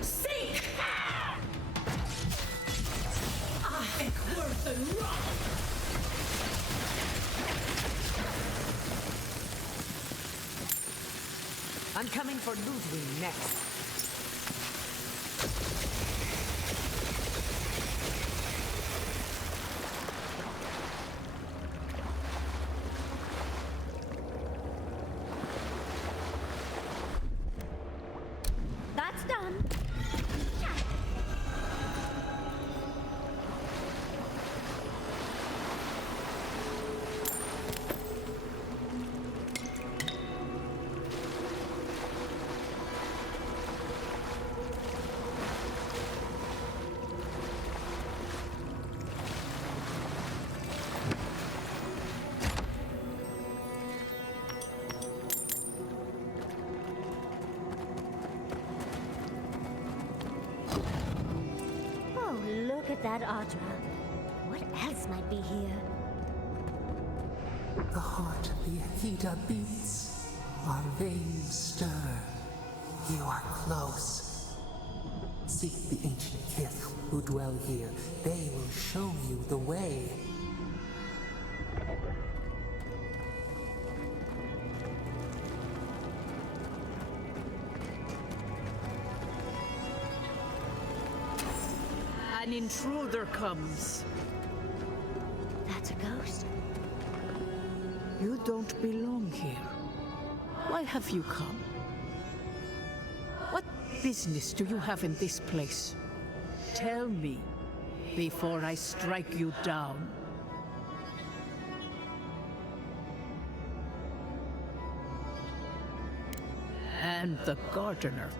Sink! Ahic worth and rot! I'm coming for Ludwig next. That's done. Oh, look at that Audra. What else might be here? The heart of the Akita beats. Our veins stir. You are close. Seek the ancient kith who dwell here. They will show you the way. An intruder comes. That's a ghost. You don't belong here. Why have you come? What business do you have in this place? Tell me before I strike you down. And the gardener.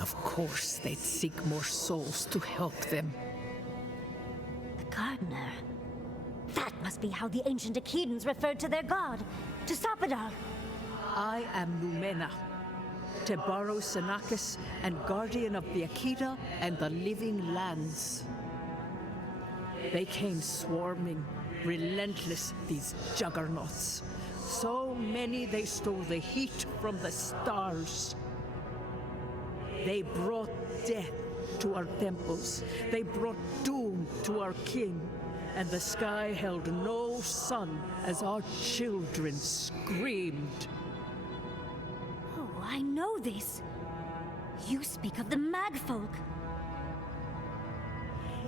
Of course, they'd seek more souls to help them. The gardener. That must be how the ancient Akitans referred to their god. To stop it all. I am Numena, Tebaro Senakis, and guardian of the Akita and the living lands. They came swarming, relentless, these juggernauts. So many they stole the heat from the stars. They brought death to our temples. They brought doom to our king. And the sky held no sun as our children screamed. Oh, I know this. You speak of the Magfolk.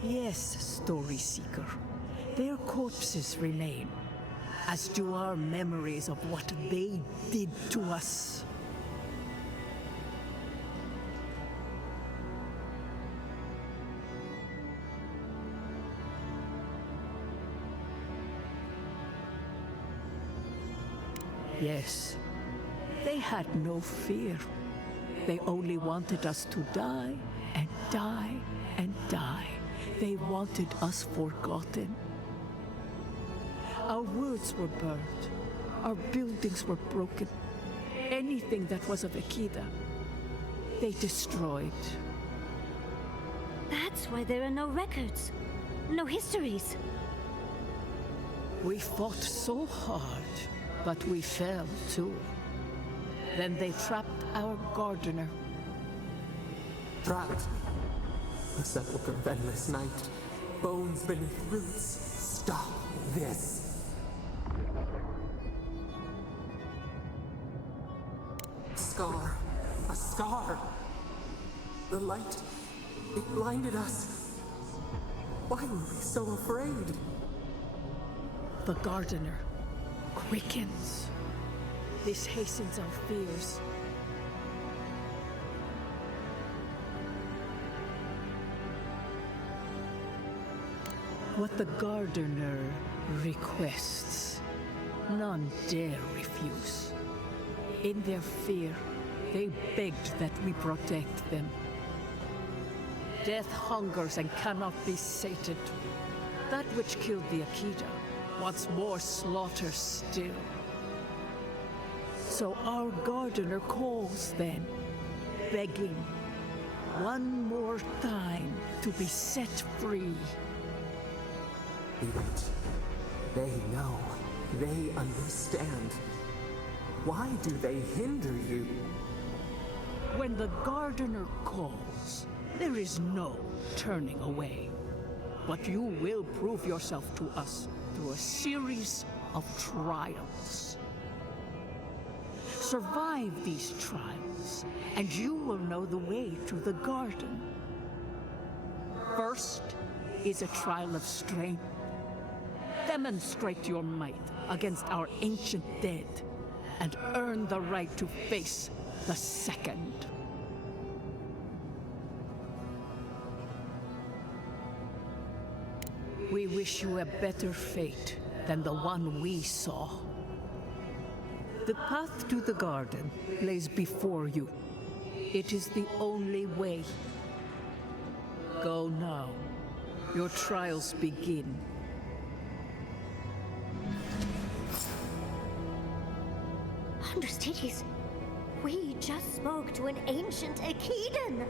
Yes, Story Seeker. Their corpses remain, as do our memories of what they did to us. Yes, they had no fear. They only wanted us to die and die and die. They wanted us forgotten. Our words were burned. Our buildings were broken. Anything that was of Akita, they destroyed. That's why there are no records, no histories. We fought so hard, but we fell too. Then they trapped our gardener. Trapped. A sepulchre of endless night. Bones beneath roots. Stop this. Scar. A scar. The light. It blinded us. Why were we so afraid? The gardener quickens. This hastens our fears. What the gardener requests, none dare refuse. In their fear, they begged that we protect them. Death hungers and cannot be sated. That which killed the Akita wants more slaughter still. So our gardener calls then, begging one more time to be set free. Wait. They know. They understand. Why do they hinder you? When the gardener calls, there is no turning away. But you will prove yourself to us through a series of trials. Survive these trials, and you will know the way to the garden. First is a trial of strength. Demonstrate your might against our ancient dead, and earn the right to face the second. We wish you a better fate than the one we saw. The path to the garden lays before you. It is the only way. Go now. Your trials begin. Understudies, we just spoke to an ancient Akitan.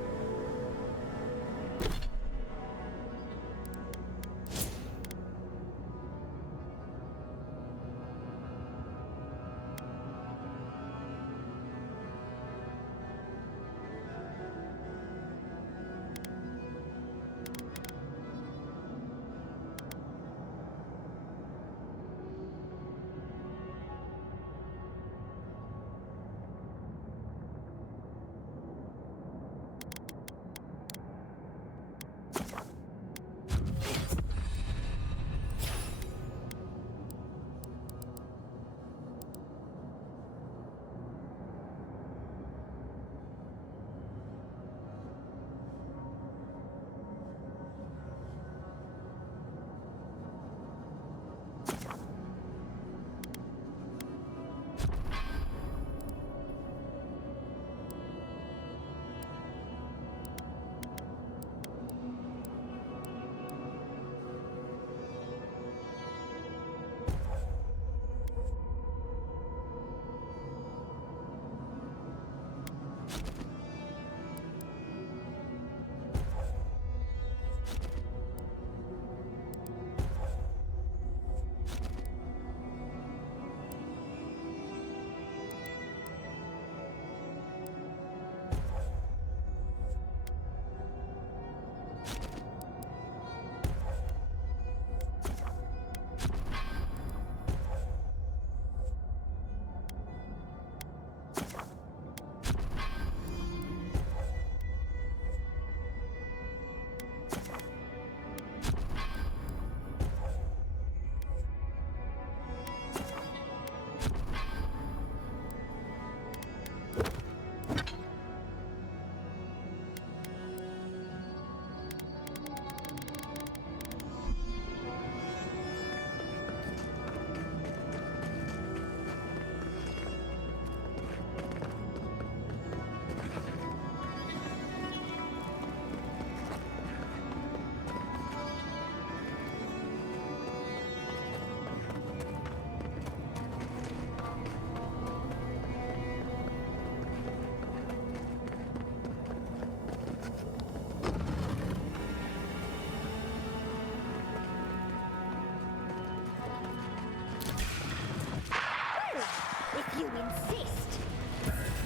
If you insist.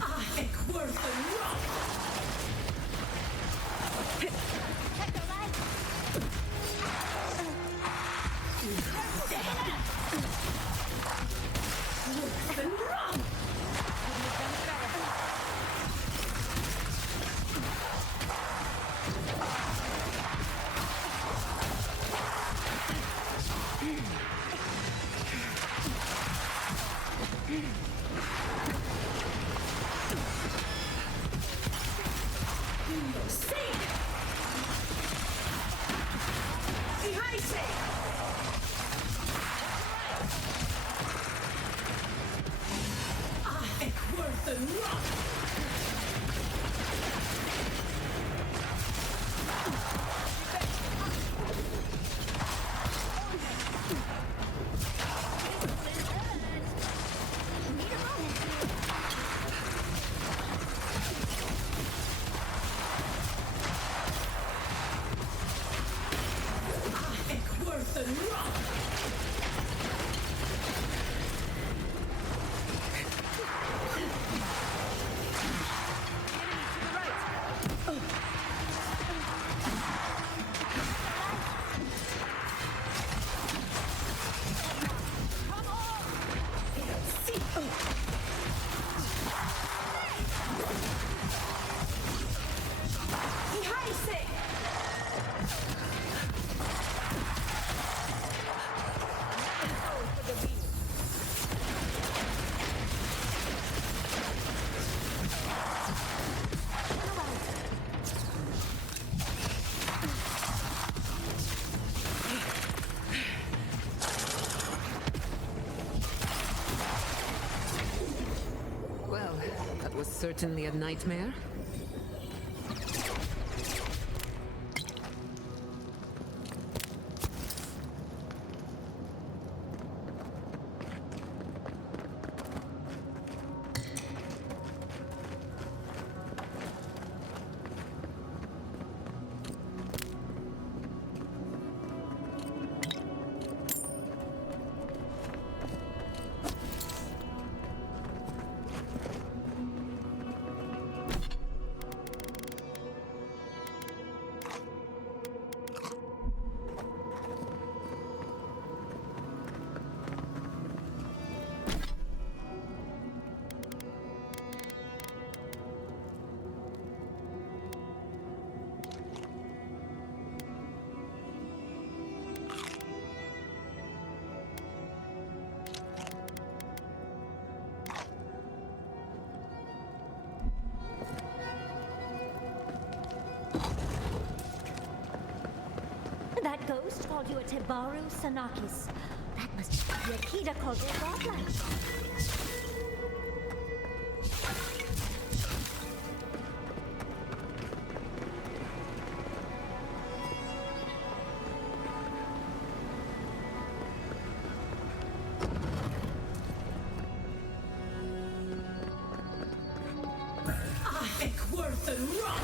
I think worth the rock. Worth the rock. Well, that was certainly a nightmare. That ghost called you a Tebaru Sanakis. That must be the Akita called your godlike. I think worth the rock.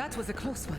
that was a close one.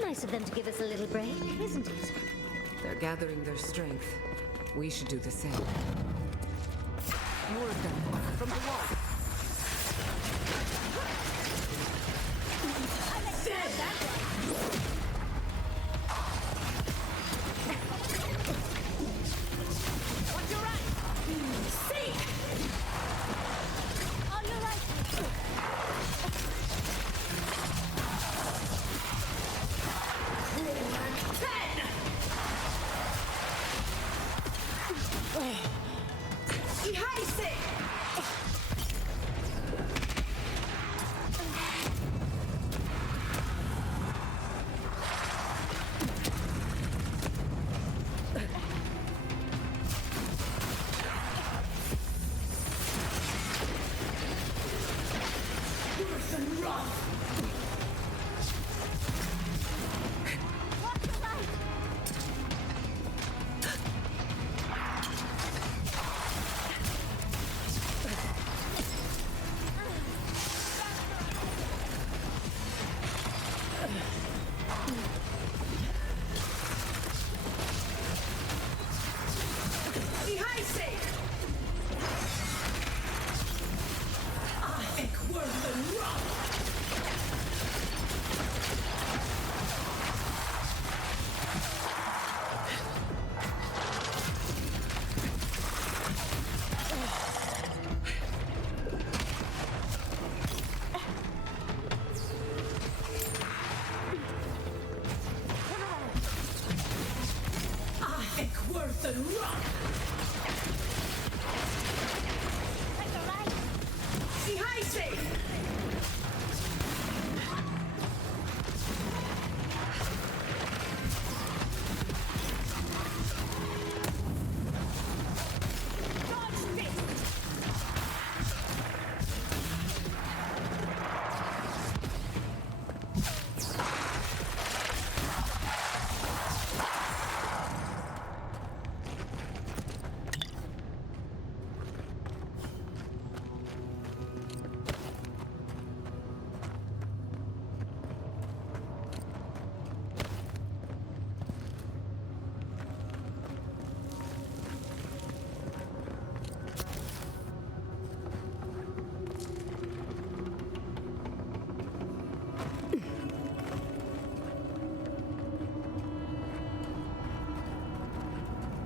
Nice of them to give us a little break, isn't it? They're gathering their strength. We should do the same. More of them from the wall. On your right! See! On your right!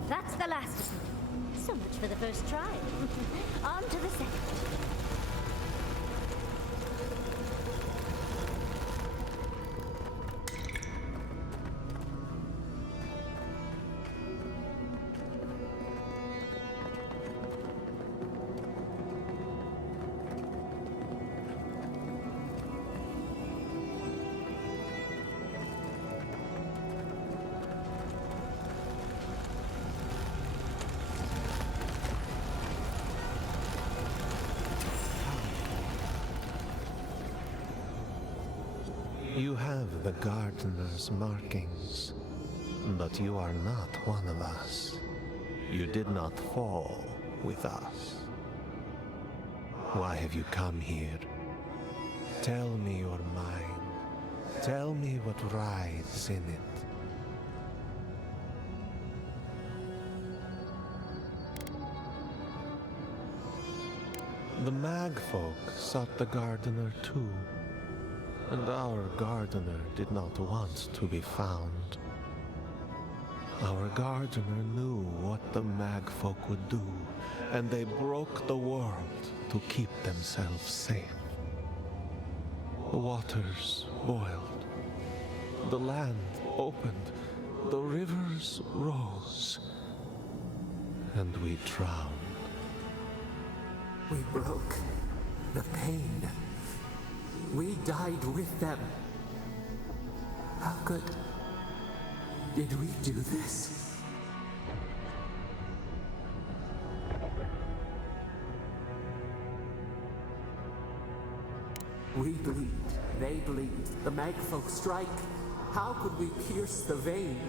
That's the last of them. So much for the first try. On to the second. You have the gardener's markings, but you are not one of us. You did not fall with us. Why have you come here? Tell me your mind. Tell me what rides in it. The Magfolk sought the gardener too, and our gardener did not want to be found. Our gardener knew what the Magfolk would do, and they broke the world to keep themselves safe. The waters boiled, the land opened, the rivers rose, and we drowned. We broke the pain. We died with them. How good did we do this? We bleed, they bleed, the Magfolk strike. How could we pierce the vein?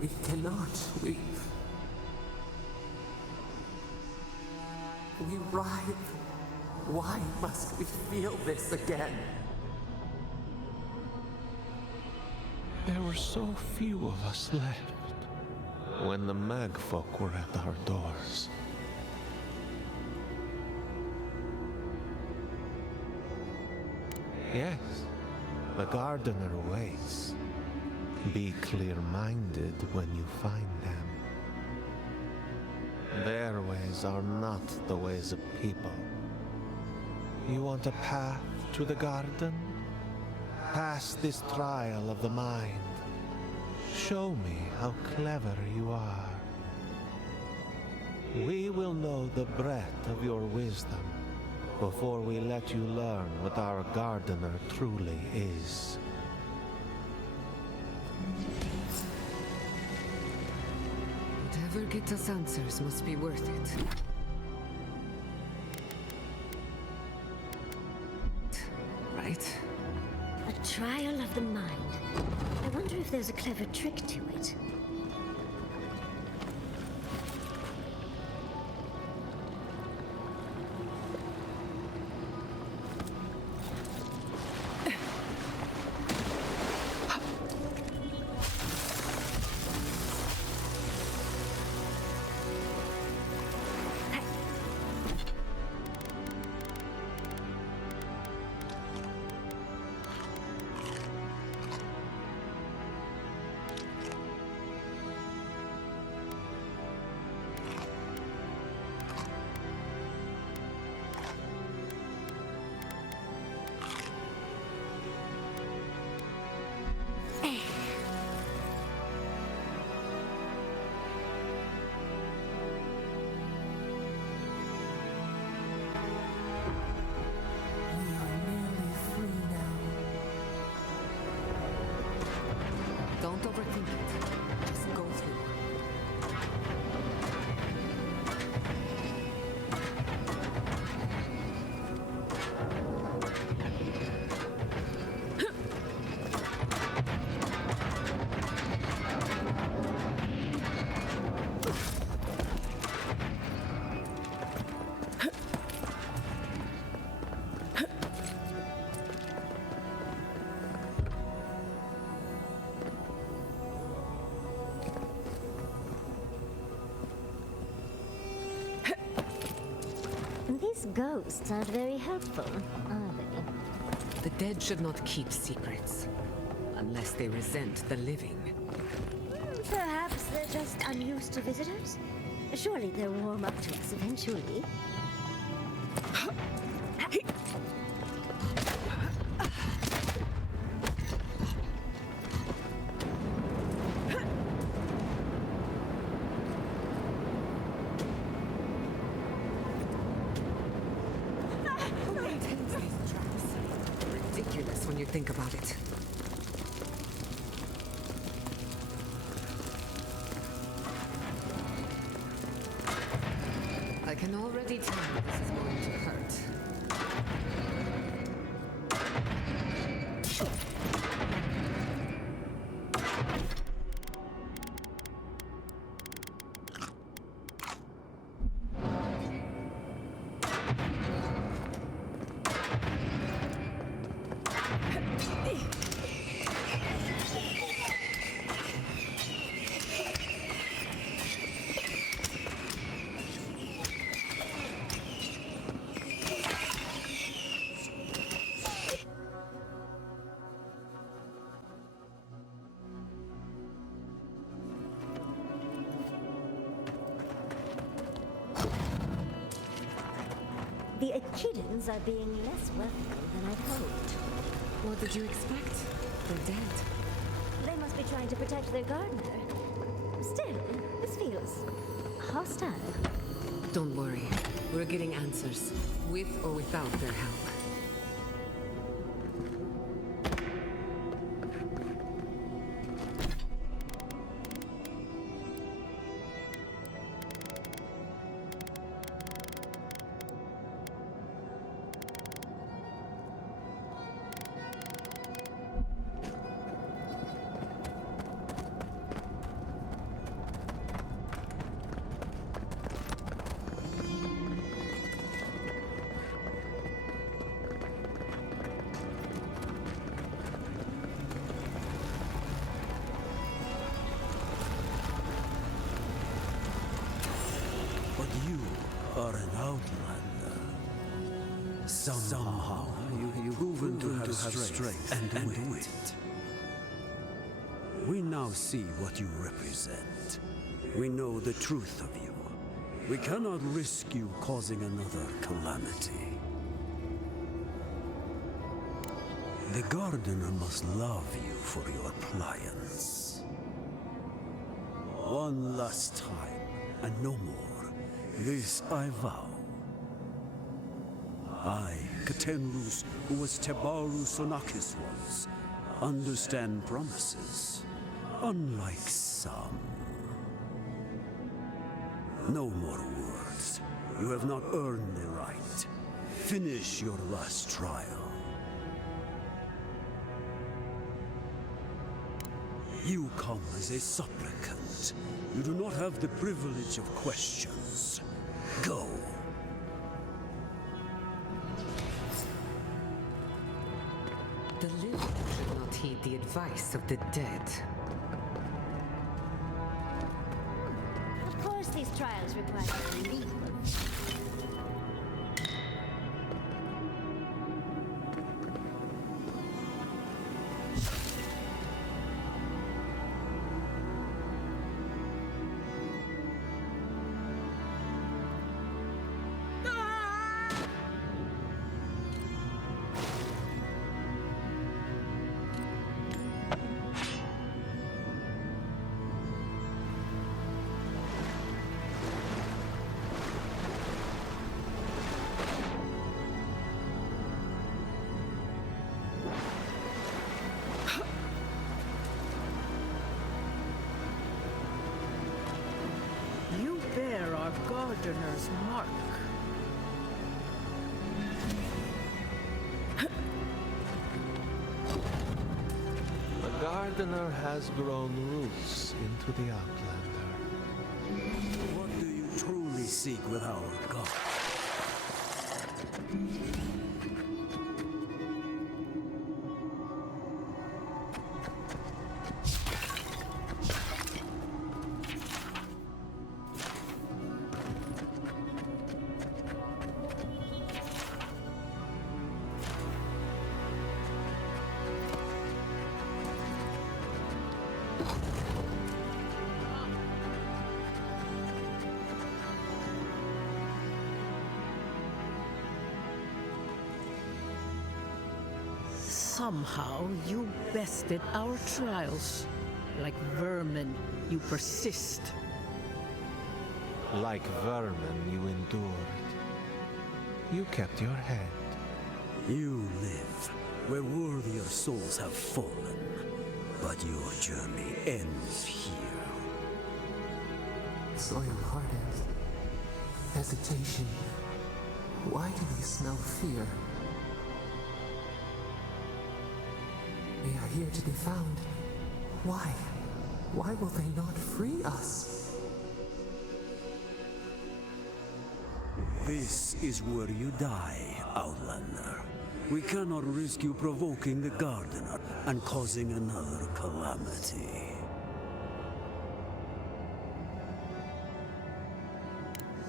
We cannot. We writhe. Why must we feel this again? There were so few of us left when the Magfolk were at our doors. Yes, the gardener waits. Be clear-minded when you find them. Their ways are not the ways of people. You want a path to the garden? Pass this trial of the mind. Show me how clever you are. We will know the breadth of your wisdom before we let you learn what our gardener truly is. Whatever gets us answers must be worth it. Right? A trial of the mind. I wonder if there's a clever trick to it. Don't overthink it. Just go through. These ghosts aren't very helpful, are they? The dead should not keep secrets, unless they resent the living. Perhaps they're just unused to visitors? Surely they'll warm up to us eventually. Ridiculous when you think about it. I can already tell this is going to hurt. The Echidans are being less welcoming than I'd hoped. What did you expect? They're dead. They must be trying to protect their gardener. Still, this feels hostile. Don't worry. We're getting answers, with or without their help. But you are an outlander. Somehow you've proven to have strength and wit. We now see what you represent. We know the truth of you. We cannot risk you causing another calamity. The gardener must love you for your pliance. One last time, and no more. This I vow. I, Katenrus, who was Tebaru Sonakis was, understand promises, unlike some. No more words. You have not earned the right. Finish your last trial. You come as a supplicant. You do not have the privilege of questions. Go. The living should not heed the advice of the dead. Of course these trials require legal. You bear our gardener's mark. The gardener has grown roots into the Outlander. What do you truly seek with our God? Somehow you bested our trials. Like vermin, you persist. Like vermin, you endured. You kept your head. You live where worthier souls have fallen, but your journey ends here. Soil-hearted. Hesitation. Why do they smell fear? They are here to be found. Why? Why will they not free us? This is where you die, Outlander. We cannot risk you provoking the Gardener and causing another calamity.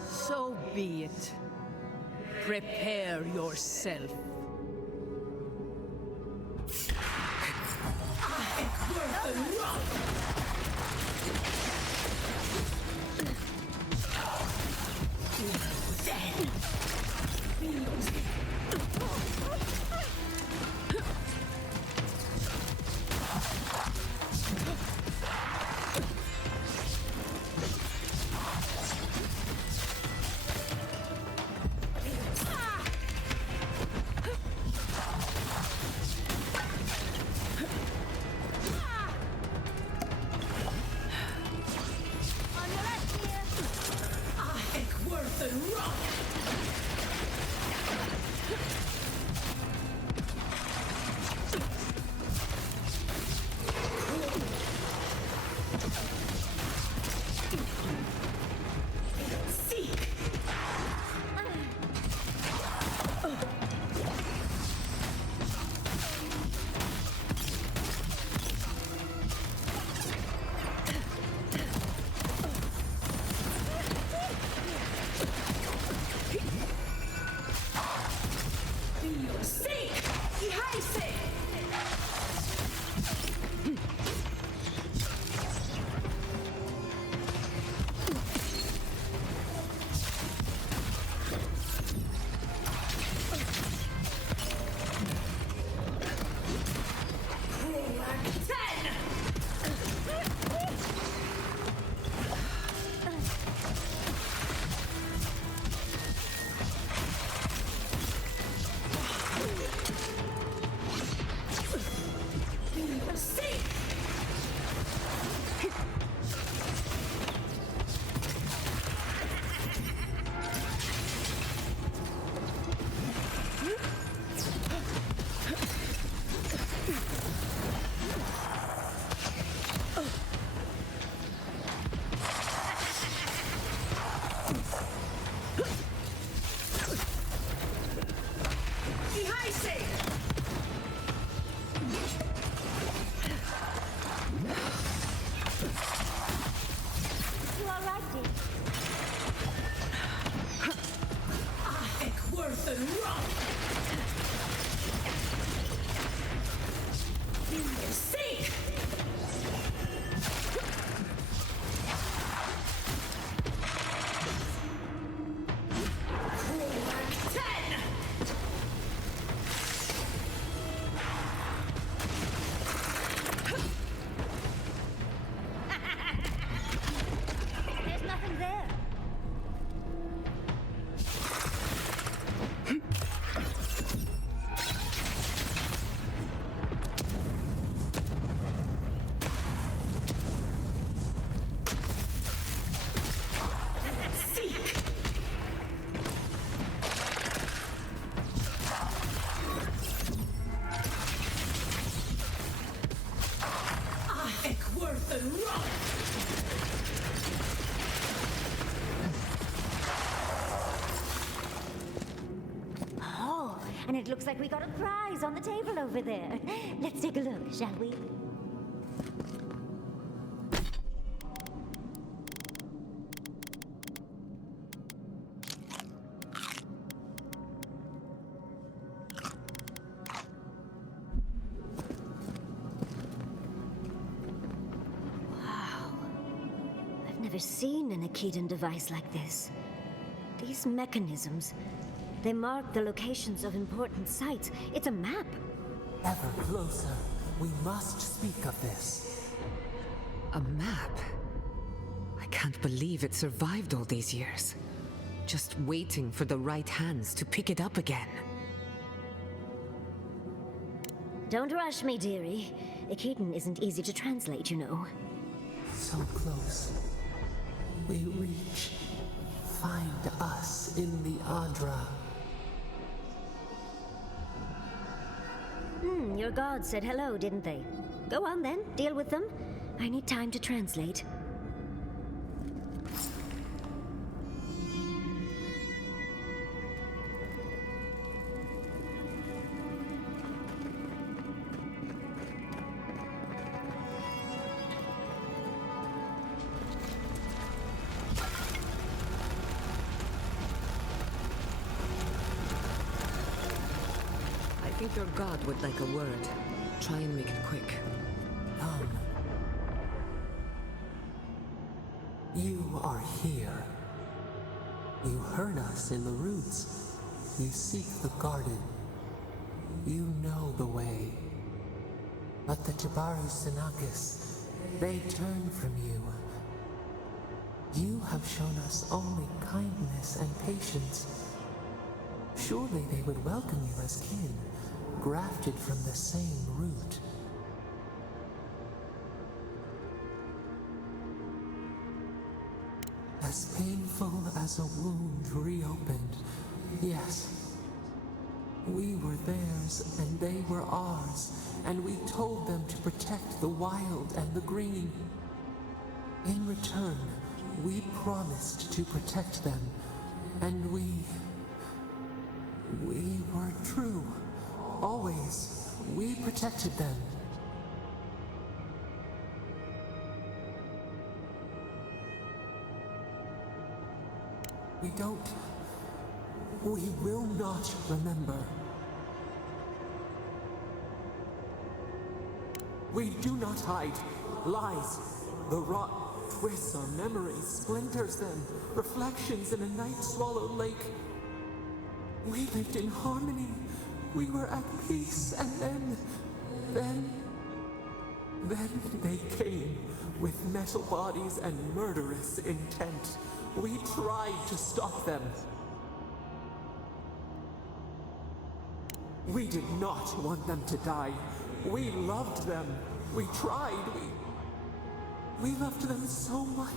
So be it. Prepare yourself. Oh, and it looks like we got a prize on the table over there. Let's take a look, shall we? Never seen an Akedan device like this. These mechanisms, they mark the locations of important sites. It's a map. Ever closer. We must speak of this. A map? I can't believe it survived all these years. Just waiting for the right hands to pick it up again. Don't rush me, dearie. Akedan isn't easy to translate, you know. So close. We reach. Find us in the Adra. Your gods said hello, didn't they? Go on then, deal with them. I need time to translate. I think your god would like a word. Try and make it quick. You are here. You heard us in the roots. You seek the garden. You know the way. But the Jabaru Sinakis, they turn from you. You have shown us only kindness and patience. Surely they would welcome you as kin, grafted from the same root. As painful as a wound reopened, yes. We were theirs and they were ours, and we told them to protect the wild and the green. In return, we promised to protect them, and we were true. Always, we protected them. We will not remember. We do not hide. Lies. The rot twists our memories, splinters them, reflections in a night-swallowed lake. We lived in harmony. We were at peace, and then they came with metal bodies and murderous intent. We tried to stop them. We did not want them to die. We loved them. We tried. We loved them so much.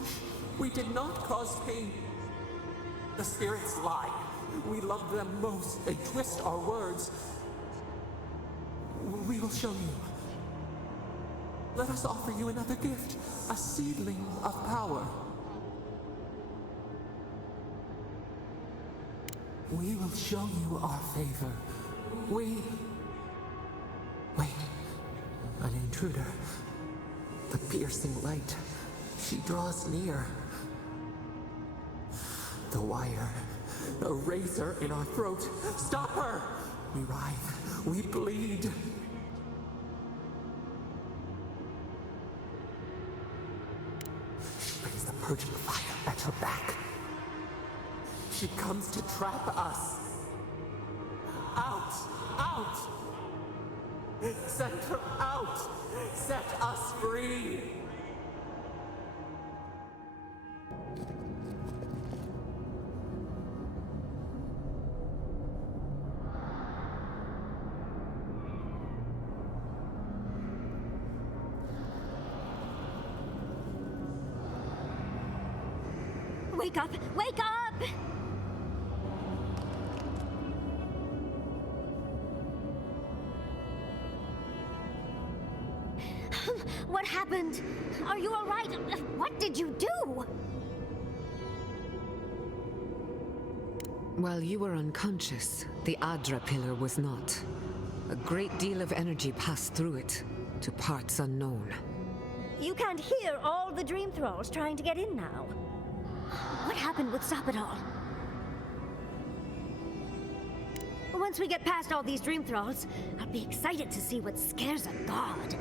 We did not cause pain. The spirits lie. We loved them most. They twist our words. We will show you. Let us offer you another gift, a seedling of power. We will show you our favor. Wait, an intruder. The piercing light. She draws near. The wire. A razor in our throat. Stop her! We writhe. We bleed. She brings the purging fire at her back. She comes to trap us. Out! Out! Send her out! Set us free! Wake up! Wake up! What happened? Are you all right? What did you do? While you were unconscious, the Adra pillar was not. A great deal of energy passed through it, to parts unknown. You can't hear all the dream thralls trying to get in now. What happened would stop it all. Once we get past all these dream thralls, I'll be excited to see what scares a god.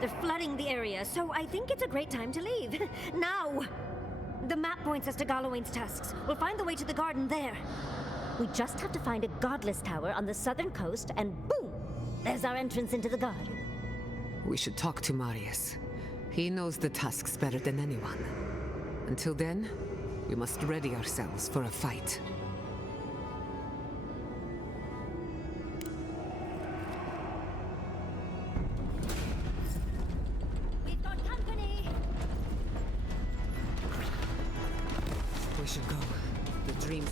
They're flooding the area, so I think it's a great time to leave. Now! The map points us to Galawain's tusks. We'll find the way to the garden there. We just have to find a godless tower on the southern coast, and boom! There's our entrance into the garden. We should talk to Marius. He knows the tusks better than anyone. Until then, we must ready ourselves for a fight. We've got company! We should go. The dreams.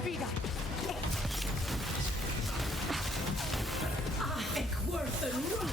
Speed up! I think worth the run!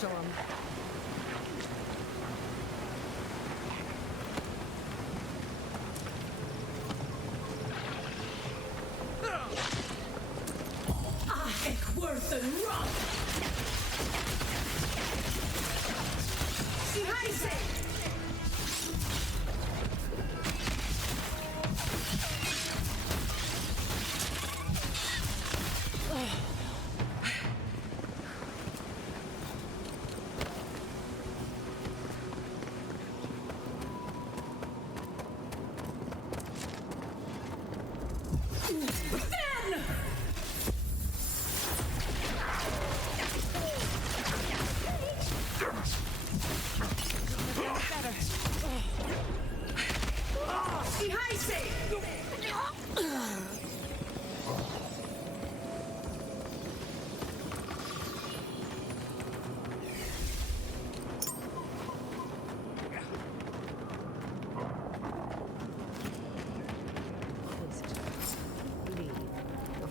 Show him. Worth the rock! Sie heiße!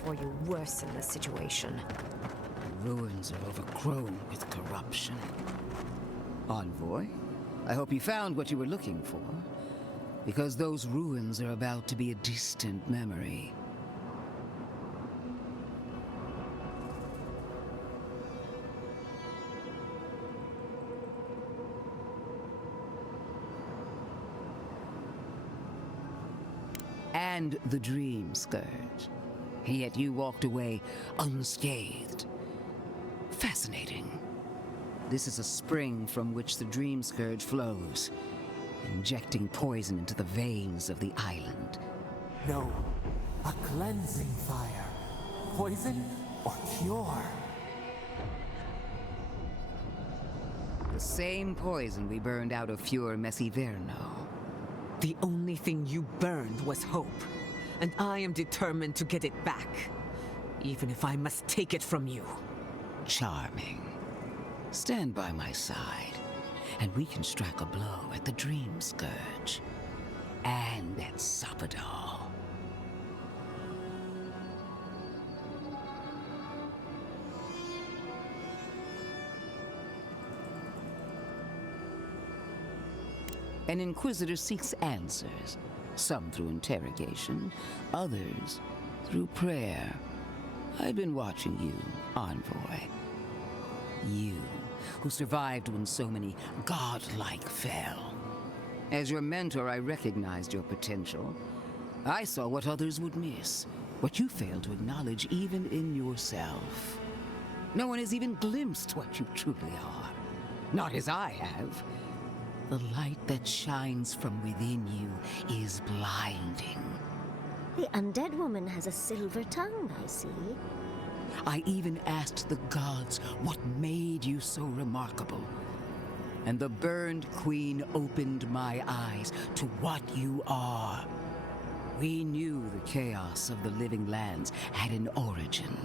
before you worsen the situation. The ruins are overgrown with corruption. Envoy, I hope you found what you were looking for, because those ruins are about to be a distant memory. And the Dream Scourge. Yet you walked away unscathed. Fascinating. This is a spring from which the Dream Scourge flows, injecting poison into the veins of the island. No, a cleansing fire. Poison or cure? The same poison we burned out of Fior Messiverno. The only thing you burned was hope, and I am determined to get it back, even if I must take it from you. Charming. Stand by my side, and we can strike a blow at the Dream Scourge. And at Sapadal. An Inquisitor seeks answers, some through interrogation, others through prayer. I've been watching you, Envoy. You, who survived when so many godlike fell. As your mentor, I recognized your potential. I saw what others would miss, what you failed to acknowledge even in yourself. No one has even glimpsed what you truly are. Not as I have. The light that shines from within you is blinding. The undead woman has a silver tongue, I see. I even asked the gods what made you so remarkable. And the burned queen opened my eyes to what you are. We knew the chaos of the living lands had an origin.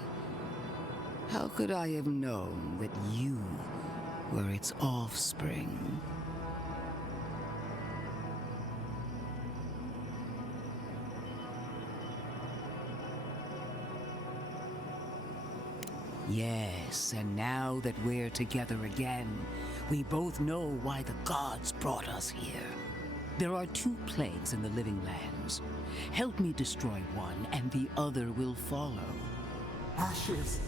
How could I have known that you were its offspring? Yes, and now that we're together again, we both know why the gods brought us here. There are 2 plagues in the living lands. Help me destroy one, and the other will follow. Ashes.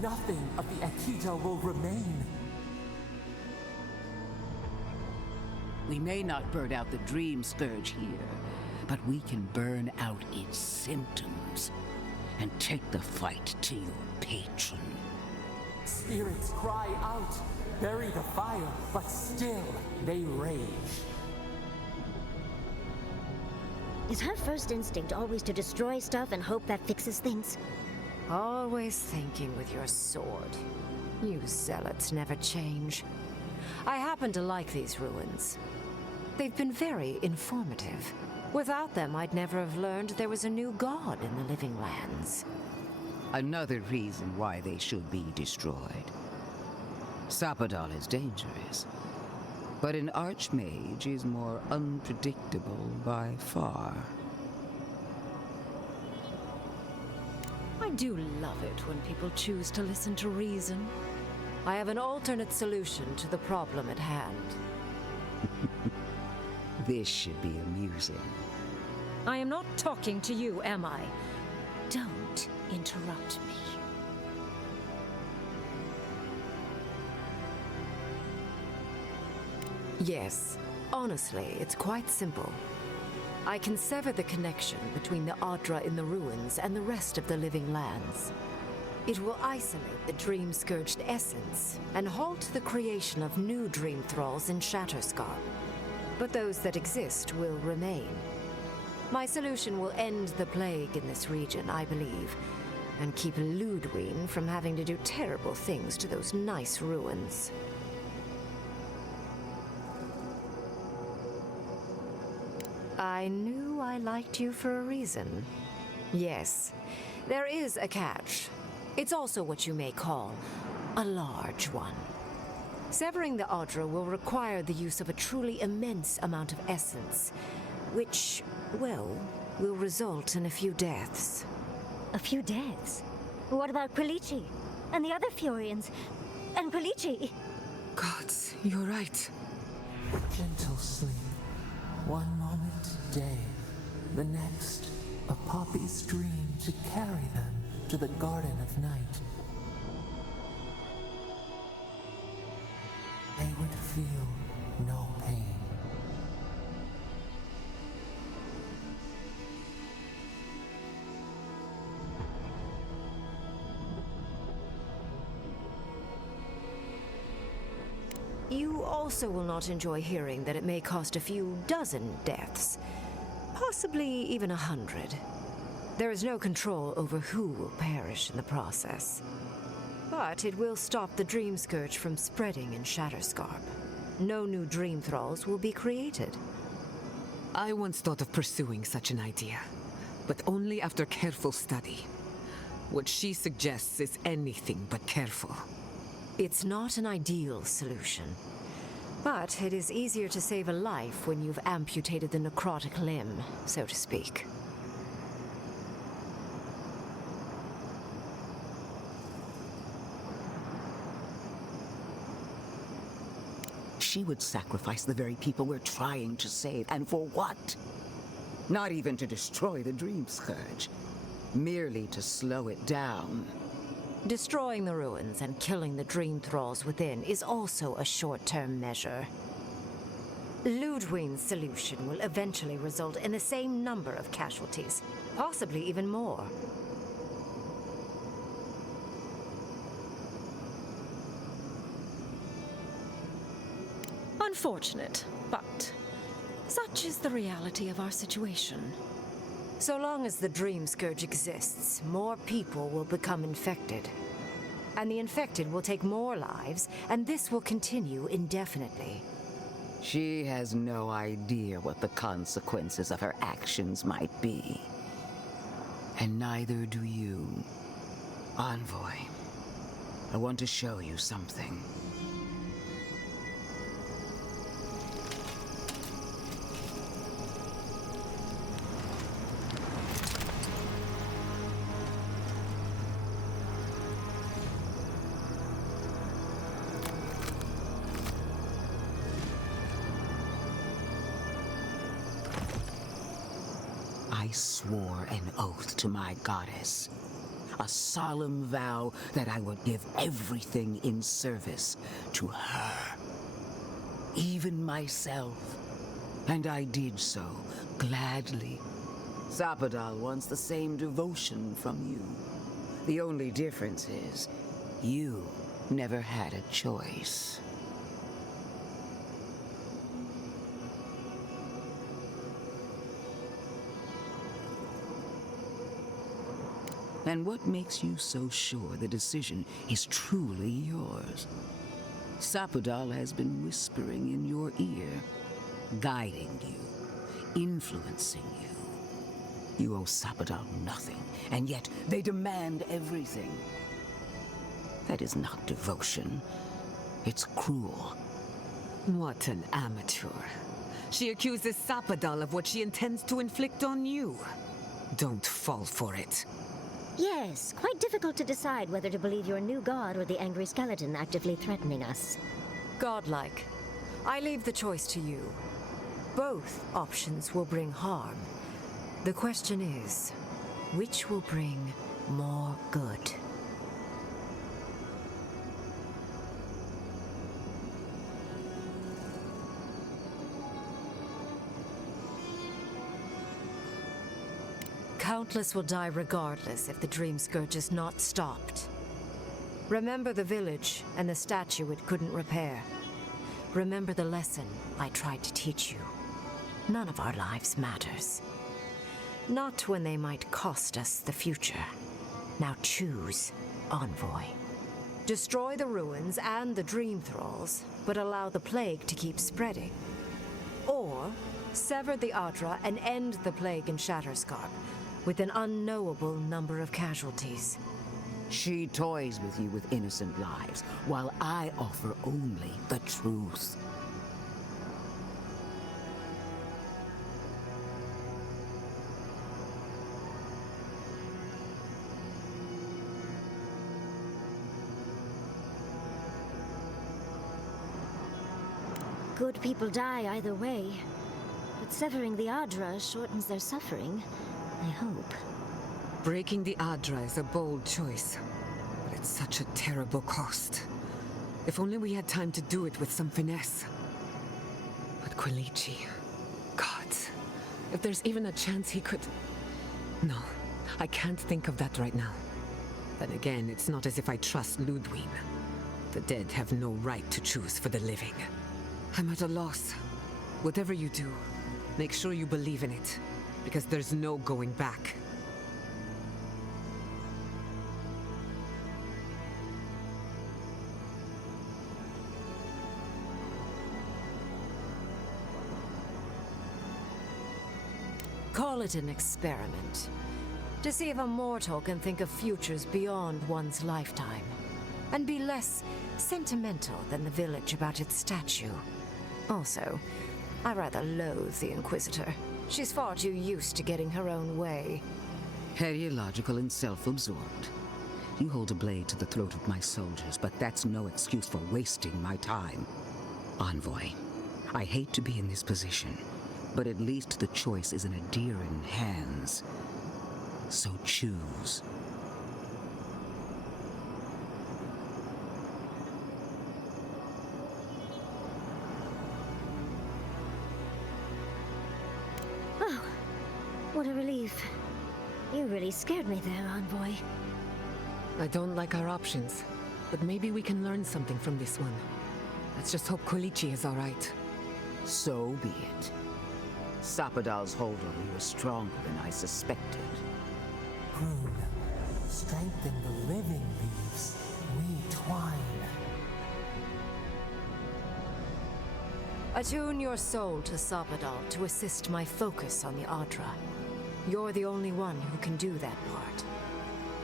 Nothing of the Akita will remain. We may not burn out the Dream Scourge here, but we can burn out its symptoms and take the fight to your patron. Spirits cry out, bury the fire, but still they rage. Is her first instinct always to destroy stuff and hope that fixes things? Always thinking with your sword. You zealots never change. I happen to like these ruins. They've been very informative. Without them, I'd never have learned there was a new god in the living lands. Another reason why they should be destroyed. Sapadal is dangerous, but an archmage is more unpredictable by far. I do love it when people choose to listen to reason. I have an alternate solution to the problem at hand. This should be amusing. I am not talking to you, am I? Don't interrupt me. Yes, honestly, it's quite simple. I can sever the connection between the Adra in the ruins and the rest of the living lands. It will isolate the dream-scourged essence and halt the creation of new dream thralls in Shatterscar. But those that exist will remain. My solution will end the plague in this region, I believe, and keep Ludwig from having to do terrible things to those nice ruins. I knew I liked you for a reason. Yes, there is a catch. It's also what you may call a large one. Severing the Adra will require the use of a truly immense amount of essence, which, well, will result in a few deaths. A few deaths. What about Quilici? And the other Furians? And Quilici? Gods, you're right. Gentle sleep. One moment day, the next, a poppy's dream to carry them to the Garden of Night. They would feel no pain. You also will not enjoy hearing that it may cost a few dozen deaths, possibly even 100. There is no control over who will perish in the process. But it will stop the Dream Scourge from spreading in Shatterscarp. No new Dream Thralls will be created. I once thought of pursuing such an idea, but only after careful study. What she suggests is anything but careful. It's not an ideal solution, but it is easier to save a life when you've amputated the necrotic limb, so to speak. She would sacrifice the very people we're trying to save, and for what? Not even to destroy the Dream Scourge, merely to slow it down. Destroying the ruins and killing the Dream Thralls within is also a short-term measure. Ludwig's solution will eventually result in the same number of casualties, possibly even more. Unfortunate, but such is the reality of our situation. So long as the Dream Scourge exists, more people will become infected. And the infected will take more lives, and this will continue indefinitely. She has no idea what the consequences of her actions might be. And neither do you. Envoy, I want to show you something. I swore an oath to my goddess, a solemn vow that I would give everything in service to her, even myself, and I did so gladly. Sapadal wants the same devotion from you. The only difference is, you never had a choice. And what makes you so sure the decision is truly yours? Sapadal has been whispering in your ear, guiding you, influencing you. You owe Sapadal nothing, and yet they demand everything. That is not devotion. It's cruel. What an amateur. She accuses Sapadal of what she intends to inflict on you. Don't fall for it. Yes, quite difficult to decide whether to believe your new god or the angry skeleton actively threatening us. Godlike. I leave the choice to you. Both options will bring harm. The question is, which will bring more good? Countless will die regardless if the Dream Scourge is not stopped. Remember the village and the statue it couldn't repair. Remember the lesson I tried to teach you. None of our lives matters. Not when they might cost us the future. Now choose, Envoy. Destroy the ruins and the Dream Thralls, but allow the plague to keep spreading. Or sever the Adra and end the plague in Shatterscarp, with an unknowable number of casualties. She toys with you with innocent lives, while I offer only the truth. Good people die either way. But severing the Adra shortens their suffering, I hope. Breaking the Adra is a bold choice, but it's such a terrible cost. If only we had time to do it with some finesse. But Quilici... God, if there's even a chance he could... No, I can't think of that right now. Then again, it's not as if I trust Ludwig. The dead have no right to choose for the living. I'm at a loss. Whatever you do, make sure you believe in it, because there's no going back. Call it an experiment. To see if a mortal can think of futures beyond one's lifetime. And be less sentimental than the village about its statue. Also, I rather loathe the Inquisitor. She's far too used to getting her own way. Ideological and self-absorbed. You hold a blade to the throat of my soldiers, but that's no excuse for wasting my time. Envoy, I hate to be in this position, but at least the choice is in Adirian hands. So choose. Oh, what a relief. You really scared me there, Envoy. I don't like our options, but maybe we can learn something from this one. Let's just hope Quilici is all right. So be it. Sapadal's hold on you is stronger than I suspected. Prune, strengthen the living leaves. We twine. Attune your soul to Sapadal to assist my focus on the Adra. You're the only one who can do that part.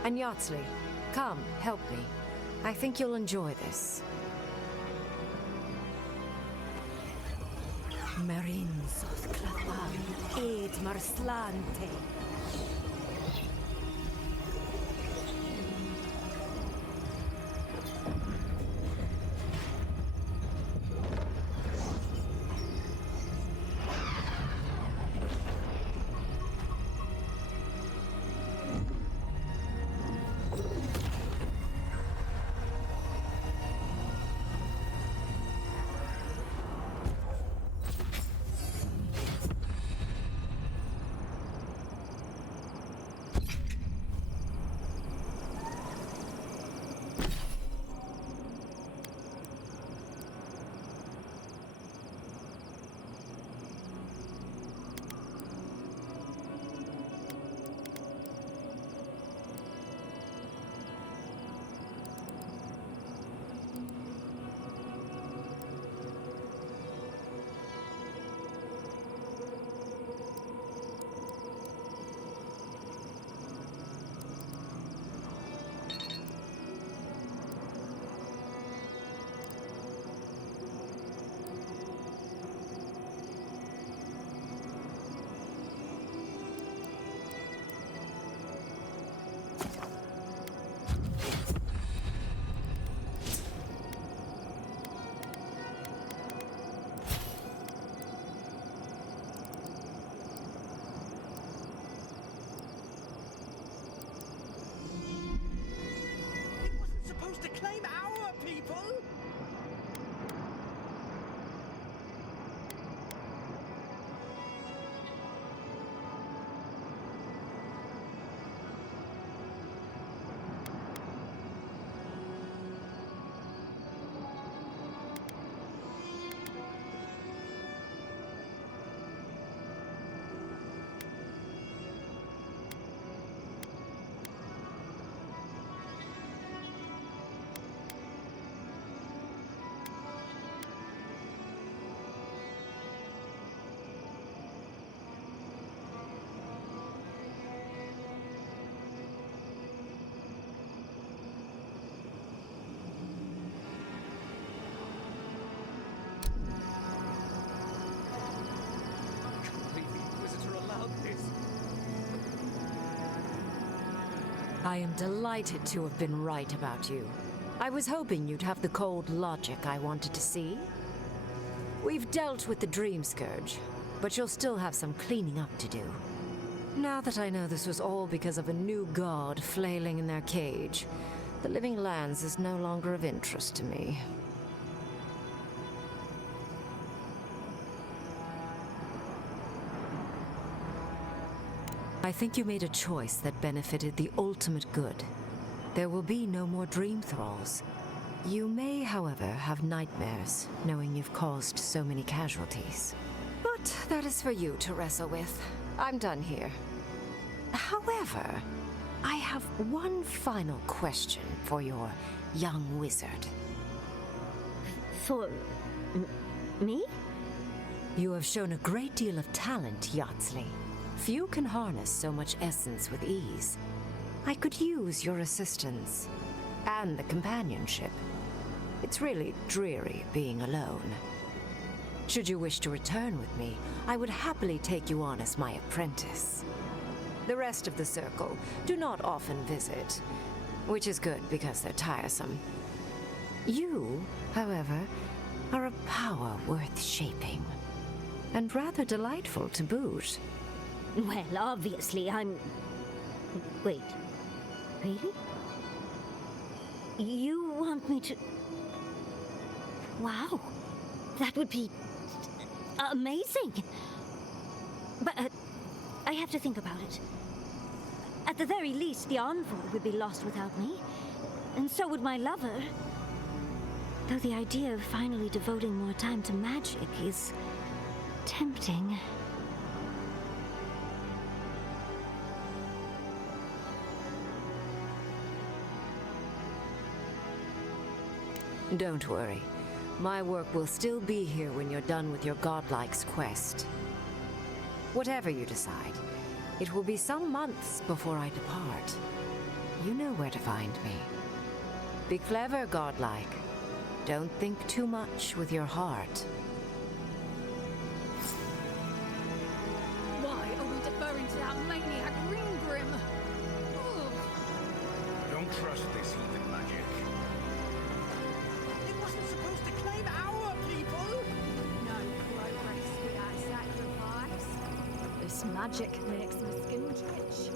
And Yatsley, come, help me. I think you'll enjoy this. Marinsos Clapan, Ed Marslante. I am delighted to have been right about you. I was hoping you'd have the cold logic I wanted to see. We've dealt with the Dream Scourge, but you'll still have some cleaning up to do. Now that I know this was all because of a new god flailing in their cage, the Living Lands is no longer of interest to me. I think you made a choice that benefited the ultimate good. There will be no more dream thralls. You may, however, have nightmares, knowing you've caused so many casualties. But that is for you to wrestle with. I'm done here. However, I have one final question for your young wizard. For... me? You have shown a great deal of talent, Yardsley. Few can harness so much essence with ease. I could use your assistance and the companionship. It's really dreary being alone. Should you wish to return with me, I would happily take you on as my apprentice. The rest of the circle do not often visit, which is good because they're tiresome. You, however, are a power worth shaping, and rather delightful to boot. Well, obviously, I'm... Wait. Really? You want me to... Wow. That would be... amazing. But, I have to think about it. At the very least, the envoy would be lost without me. And so would my lover. Though the idea of finally devoting more time to magic is... tempting. Don't worry. My work will still be here when you're done with your godlike's quest. Whatever you decide, it will be some months before I depart. You know where to find me. Be clever, godlike. Don't think too much with your heart. Why are we deferring to that maniac Ringgrim? Don't trust this heathen magic. It wasn't supposed to claim our people! No progress without sacrifice. This magic makes my skin twitch.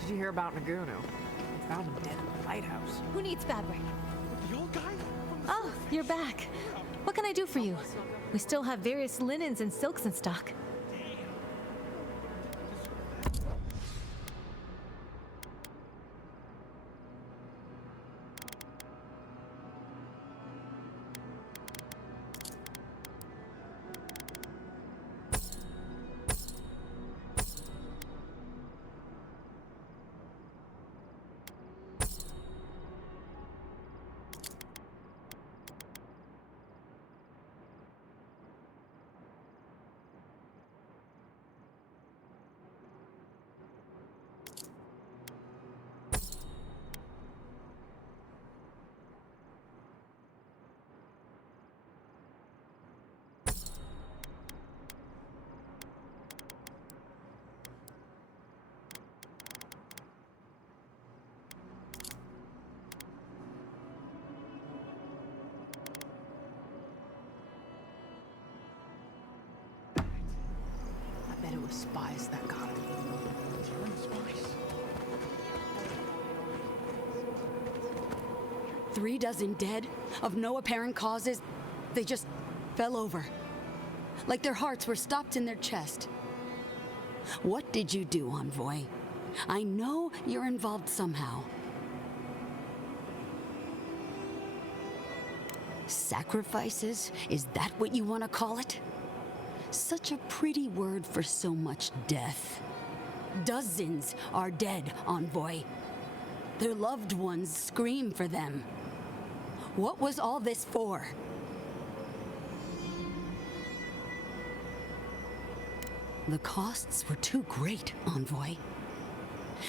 Did you hear about Nagunu? We found him dead in the lighthouse. Who needs fabric? Your guy? Oh, you're back. What can I do for you? We still have various linens and silks in stock. I bet it was spies that got him. Spies. 36 dead, of no apparent causes. They just fell over. Like their hearts were stopped in their chest. What did you do, Envoy? I know you're involved somehow. Sacrifices? Is that what you want to call it? Such a pretty word for so much death. Dozens are dead, Envoy. Their loved ones scream for them. What was all this for? The costs were too great, Envoy.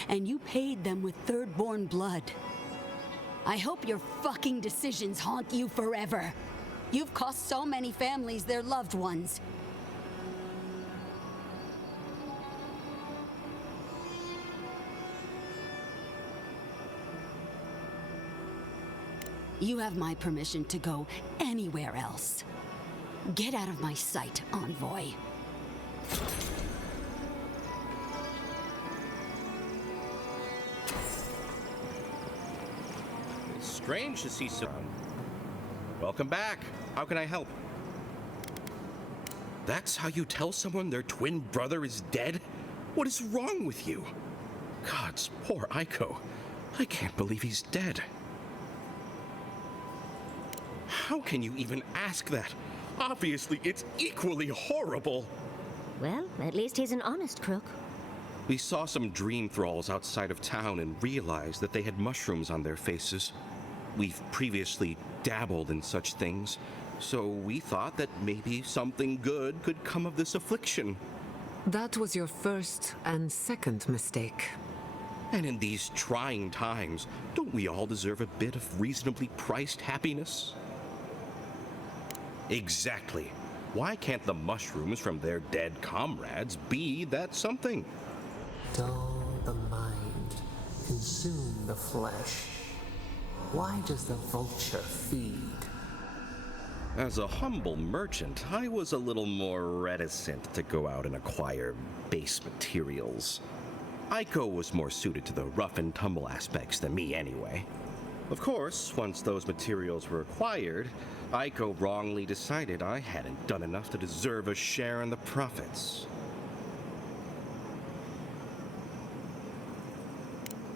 And you paid them with third-born blood. I hope your fucking decisions haunt you forever. You've cost so many families their loved ones. You have my permission to go anywhere else. Get out of my sight, Envoy. It's strange to see someone. Welcome back. How can I help? That's how you tell someone their twin brother is dead? What is wrong with you? Gods, poor Aiko. I can't believe he's dead. How can you even ask that? Obviously, it's equally horrible. Well, at least he's an honest crook. We saw some dream thralls outside of town and realized that they had mushrooms on their faces. We've previously dabbled in such things, so we thought that maybe something good could come of this affliction. That was your first and second mistake. And in these trying times, don't we all deserve a bit of reasonably priced happiness? Exactly. Why can't the mushrooms from their dead comrades be that something? Dull the mind, consume the flesh. Why does the vulture feed? As a humble merchant, I was a little more reticent to go out and acquire base materials. Aiko was more suited to the rough and tumble aspects than me anyway. Of course, once those materials were acquired, Aiko wrongly decided I hadn't done enough to deserve a share in the profits.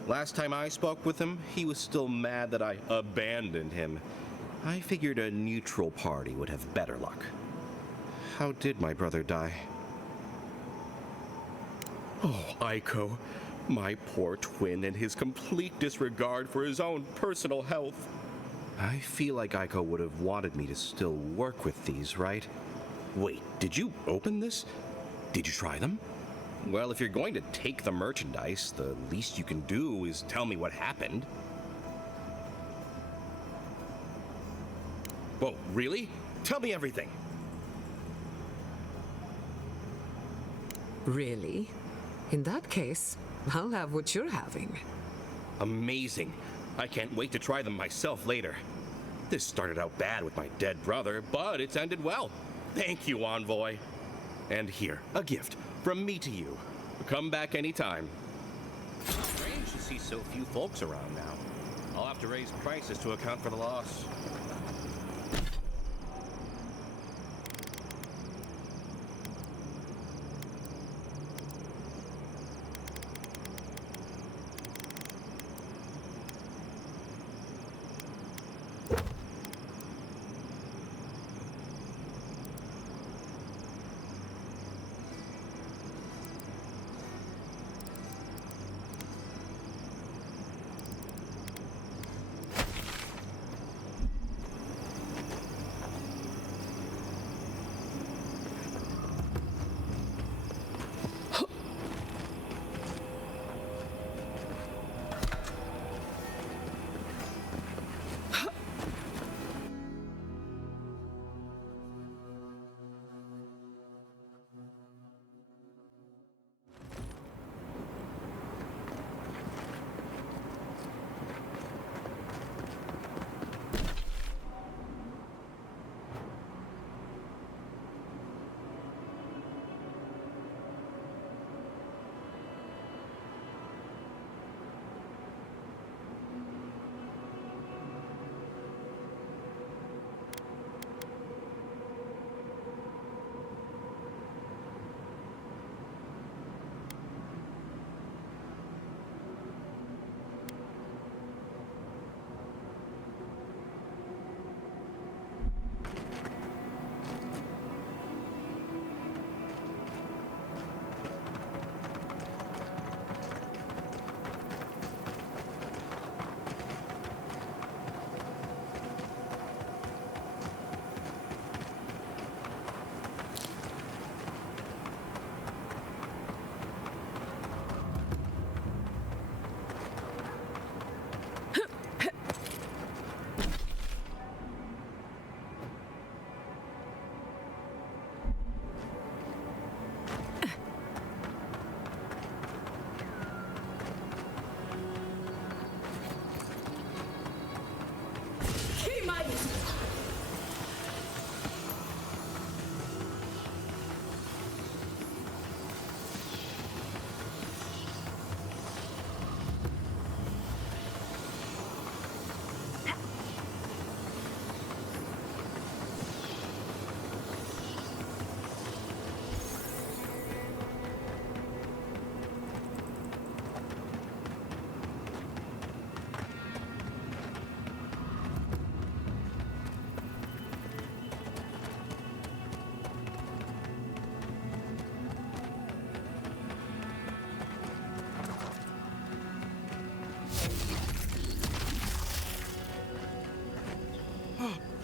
Last time I spoke with him, he was still mad that I abandoned him. I figured a neutral party would have better luck. How did my brother die? Oh, Aiko, my poor twin and his complete disregard for his own personal health. I feel like Aiko would have wanted me to still work with these, right? Wait, did you open this? Did you try them? Well, if you're going to take the merchandise, the least you can do is tell me what happened. Whoa, really? Tell me everything. Really? In that case, I'll have what you're having. Amazing. I can't wait to try them myself later. This started out bad with my dead brother, but it's ended well. Thank you, Envoy. And here, a gift from me to you. Come back anytime. Strange to see so few folks around now. I'll have to raise prices to account for the loss.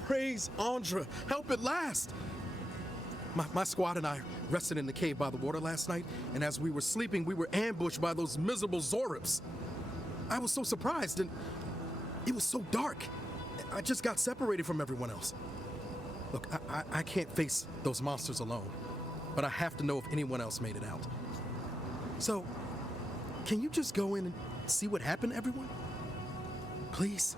Praise Andra. Help at last. My squad and I rested in the cave by the water last night, and as we were sleeping, we were ambushed by those miserable Zorips. I was so surprised, and it was so dark. I just got separated from everyone else. Look, I can't face those monsters alone, but I have to know if anyone else made it out. So, can you just go in and see what happened to everyone? Please?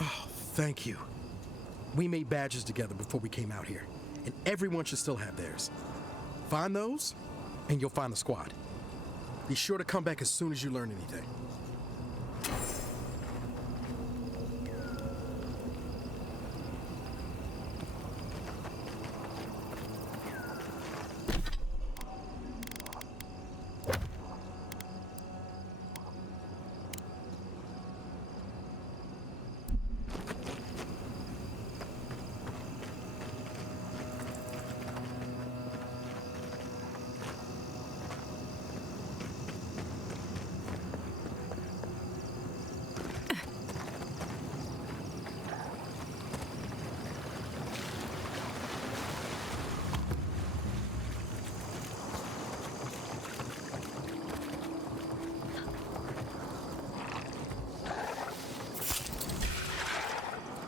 Oh, thank you. We made badges together before we came out here, and everyone should still have theirs. Find those, and you'll find the squad. Be sure to come back as soon as you learn anything.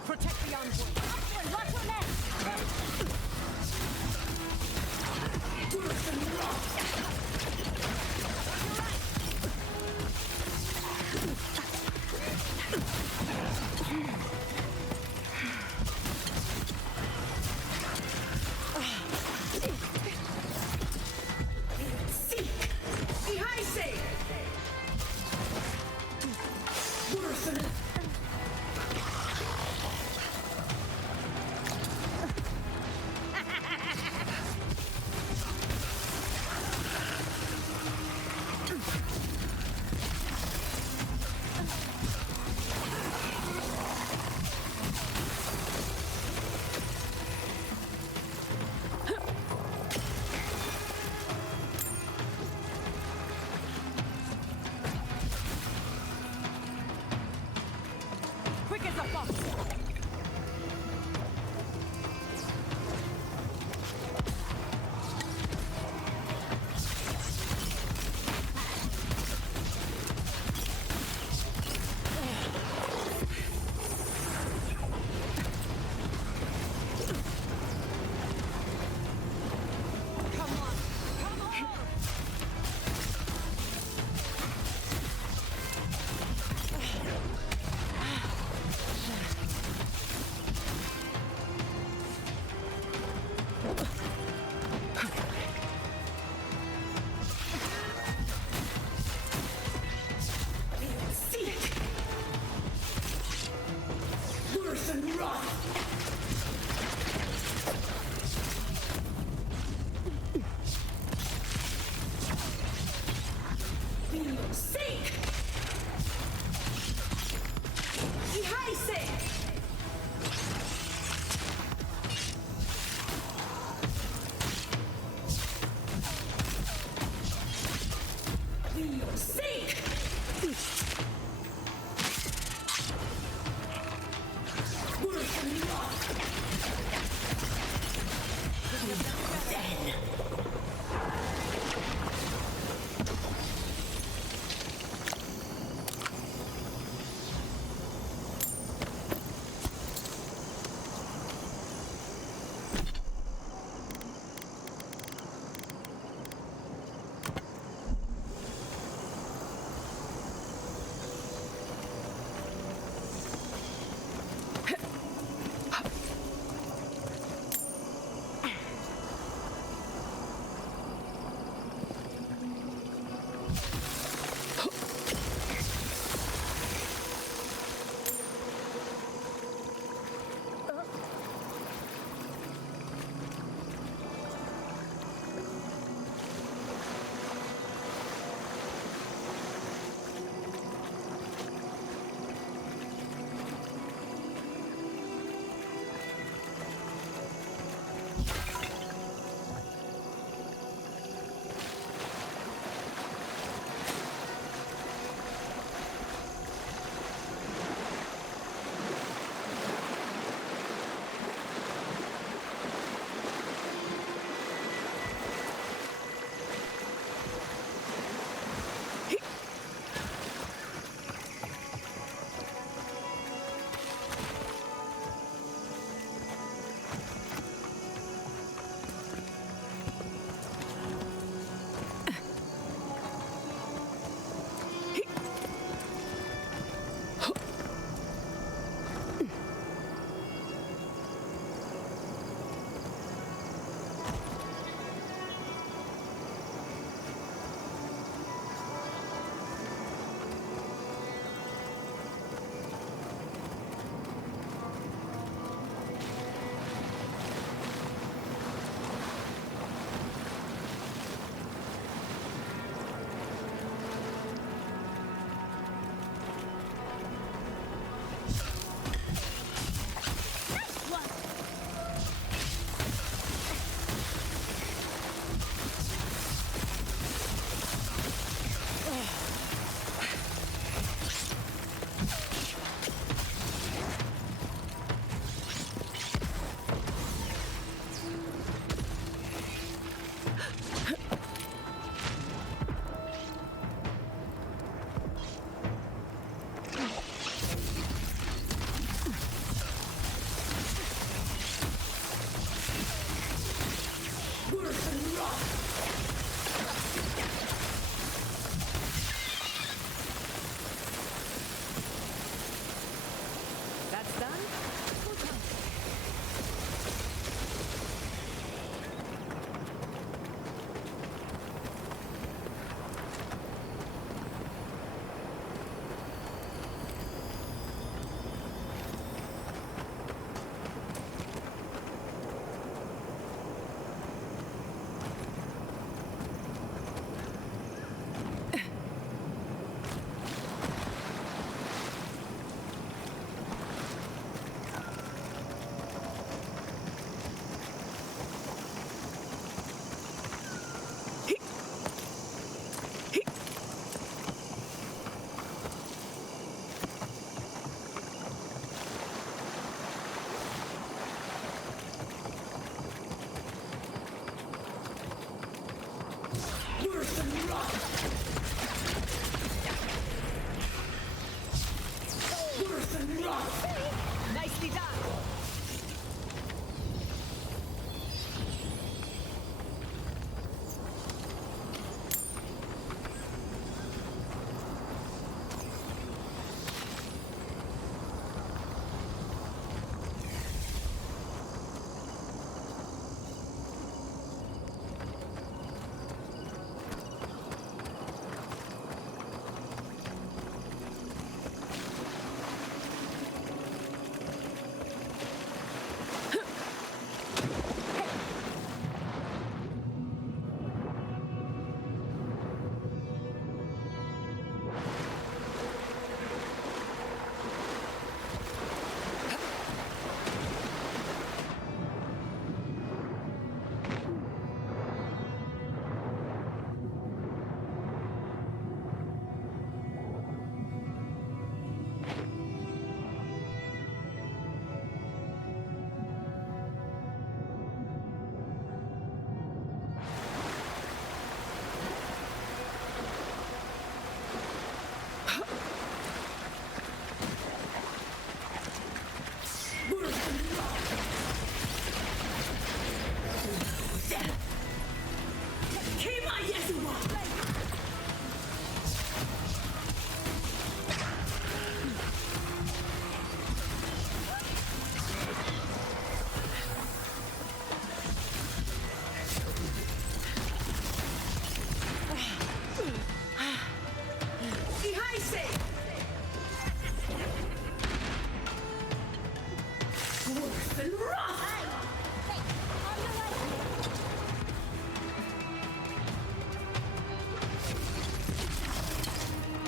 Protect the envoy. Watch your neck. Quick as a fox. Nicely done.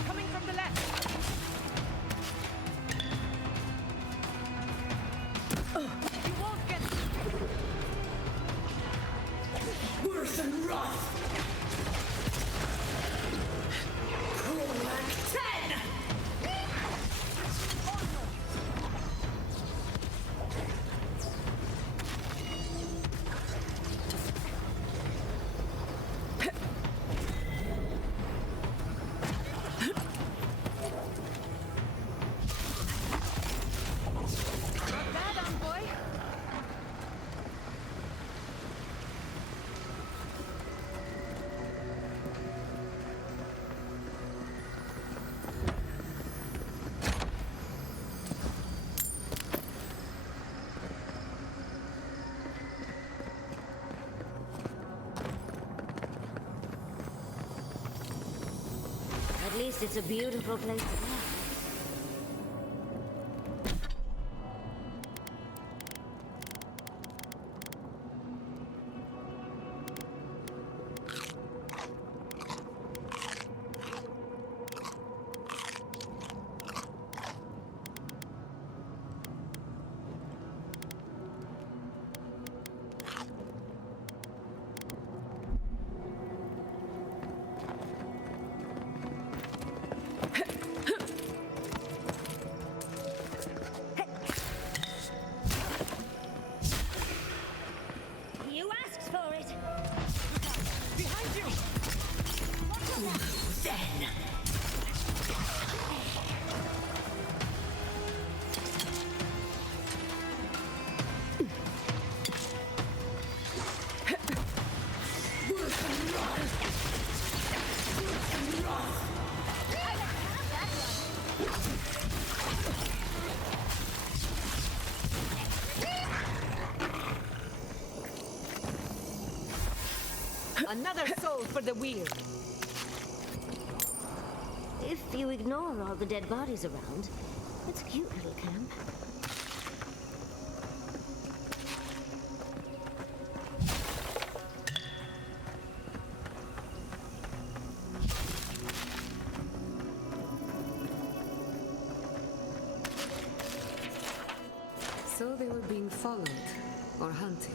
Coming from the left. You won't get Worse than rough. Crack 10. not bad, envoy. At least it's a beautiful place to be. You asked for it. Behind you. Then. Another soul for the wheel. If you ignore all the dead bodies around, it's a cute little camp. So they were being followed or hunted.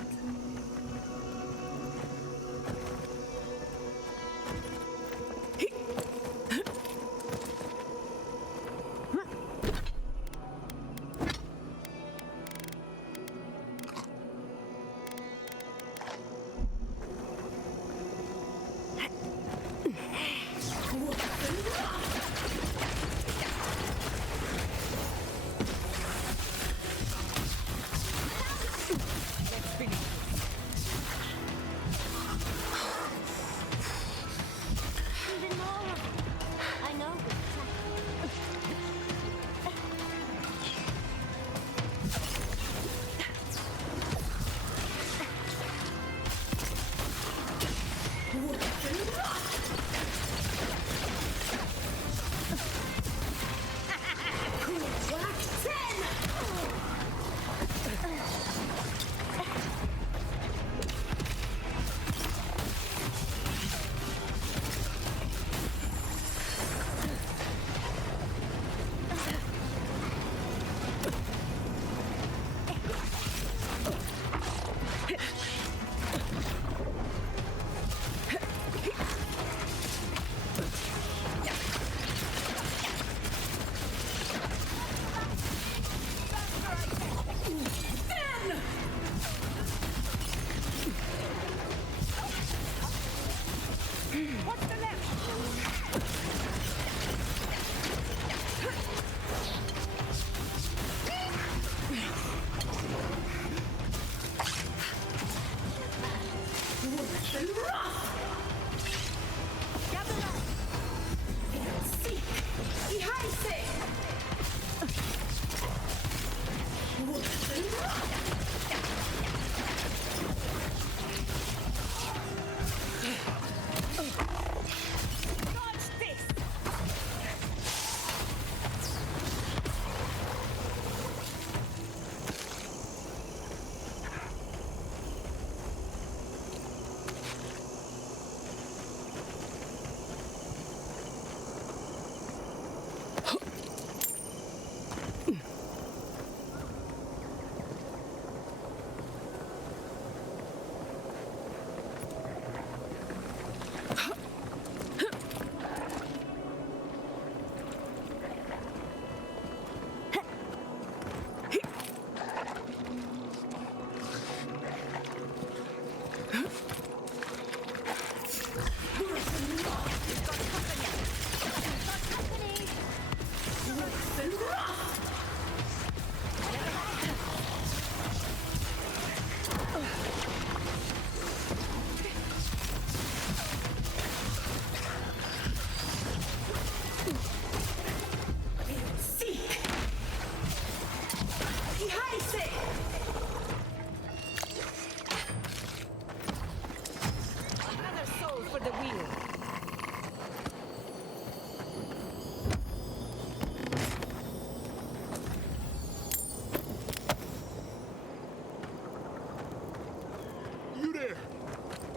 even more of them. I know the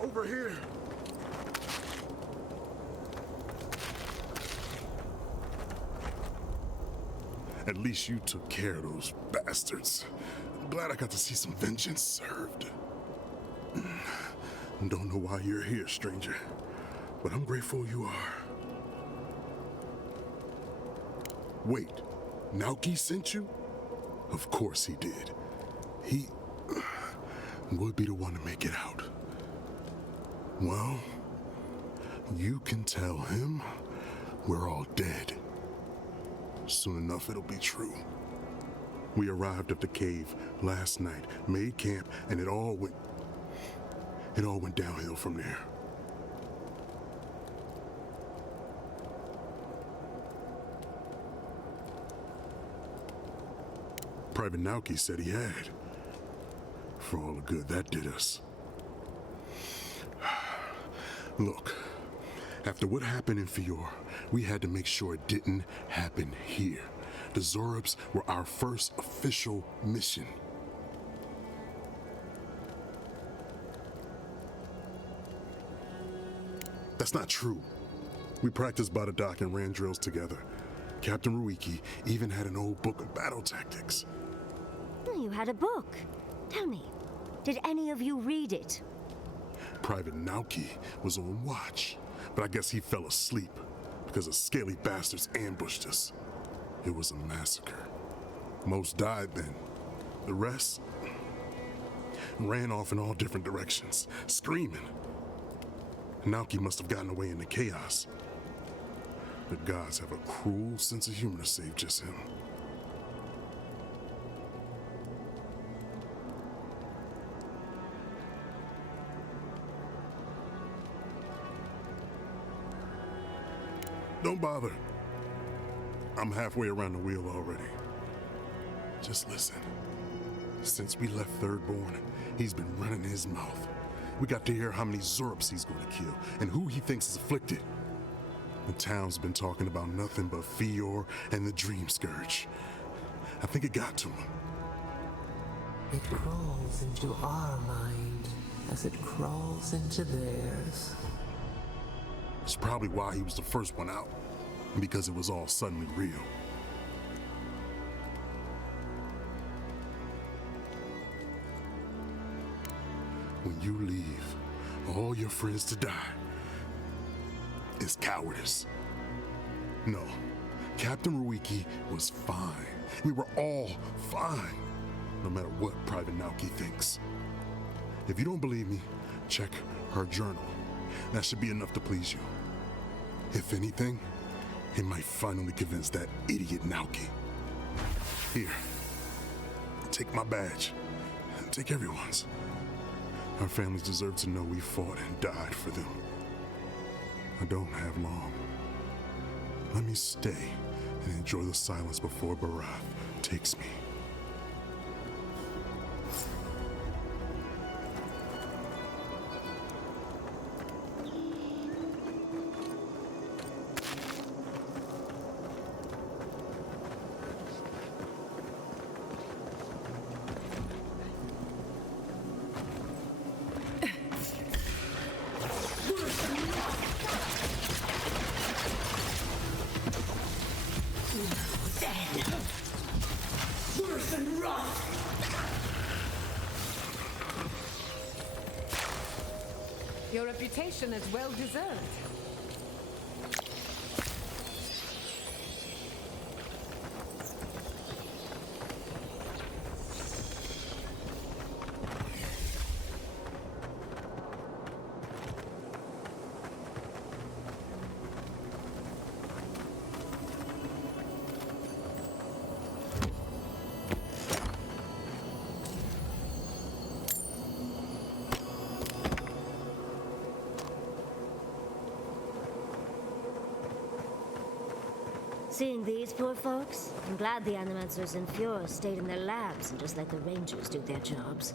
Over here. At least you took care of those bastards. I'm glad I got to see some vengeance served. Don't know why you're here, stranger, but I'm grateful you are. Wait, Naoki sent you? Of course he did. He would be the one to make it out. Well, you can tell him we're all dead. Soon enough, it'll be true. We arrived at the cave last night, made camp, and it all went downhill from there. Private Naoki said he had. For all the good that did us. Look, after what happened in Fior, we had to make sure it didn't happen here. The Zorops were our first official mission. That's not true. We practiced by the dock and ran drills together. Captain Ruiki even had an old book of battle tactics. You had a book. Tell me, did any of you read it? Private Naoki was on watch, but I guess he fell asleep because the scaly bastards ambushed us. It was a massacre. Most died then. The rest ran off in all different directions, screaming. Naoki must have gotten away in the chaos. The gods have a cruel sense of humor to save just him. Don't bother. I'm halfway around the wheel already. Just listen. Since we left Thirdborn, he's been running his mouth. We got to hear how many Zorops he's going to kill and who he thinks is afflicted. The town's been talking about nothing but Fior and the Dream Scourge. I think it got to him. It crawls into our mind as it crawls into theirs. It's probably why he was the first one out, because it was all suddenly real. When you leave all your friends to die, it's cowardice. No, Captain Ruiki was fine. We were all fine, no matter what Private Naoki thinks. If you don't believe me, check her journal. That should be enough to please you. If anything, it might finally convince that idiot Naoki. Here, take my badge. Take everyone's. Our families deserve to know we fought and died for them. I don't have long. Let me stay and enjoy the silence before Barath takes me. Your reputation is well deserved. Seeing these poor folks, I'm glad the Animancers and Fior stayed in their labs and just let the Rangers do their jobs.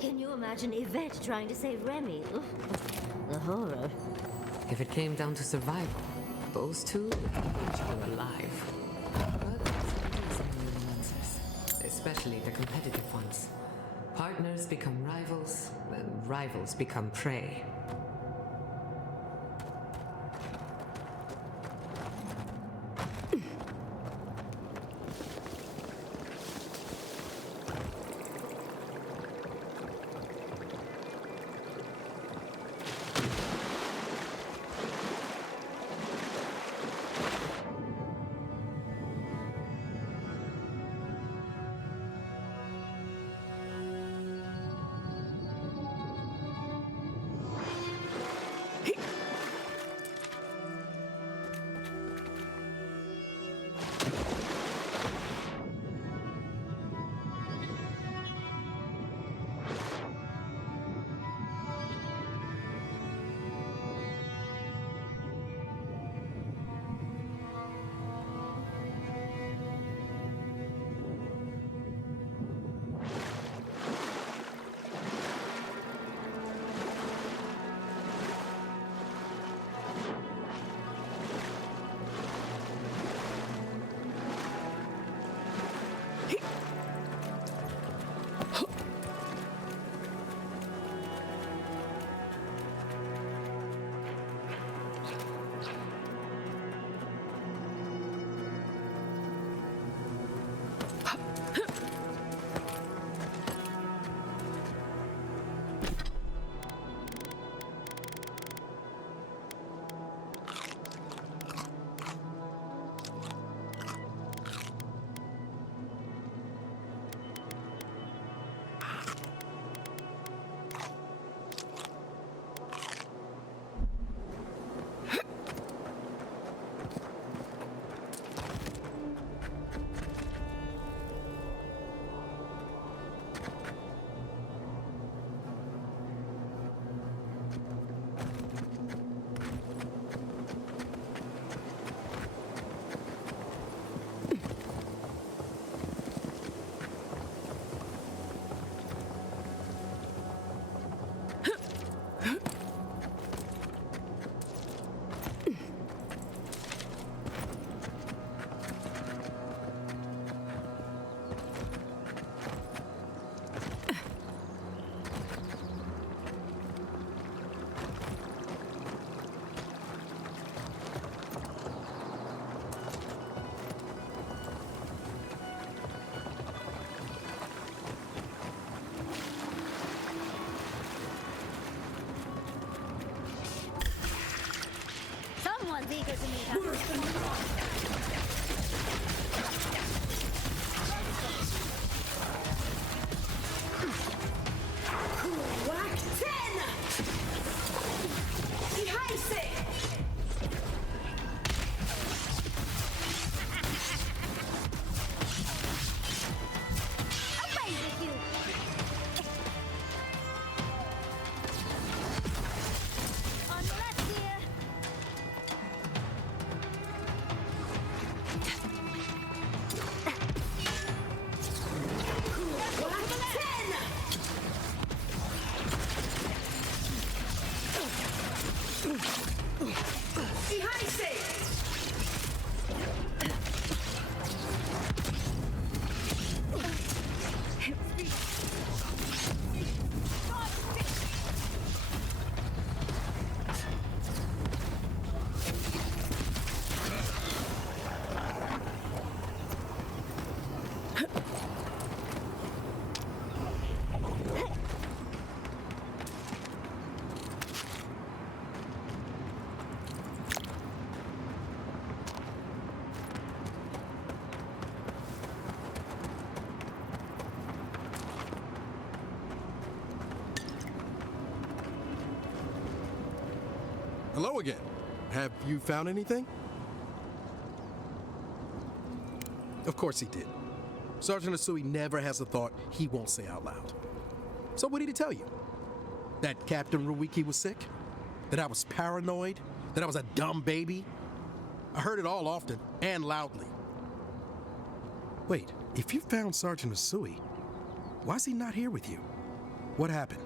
Can you imagine Yvette trying to save Remy? Ugh, the horror. If it came down to survival, those two would each be alive. But there's nuances, especially the competitive ones. Partners become rivals, and rivals become prey. Hello again. Have you found anything? Of course he did. Sergeant Asui never has a thought he won't say out loud. So what did he tell you? That Captain Ruiki was sick? That I was paranoid? That I was a dumb baby? I heard it all often and loudly. Wait, if you found Sergeant Asui, why is he not here with you? What happened?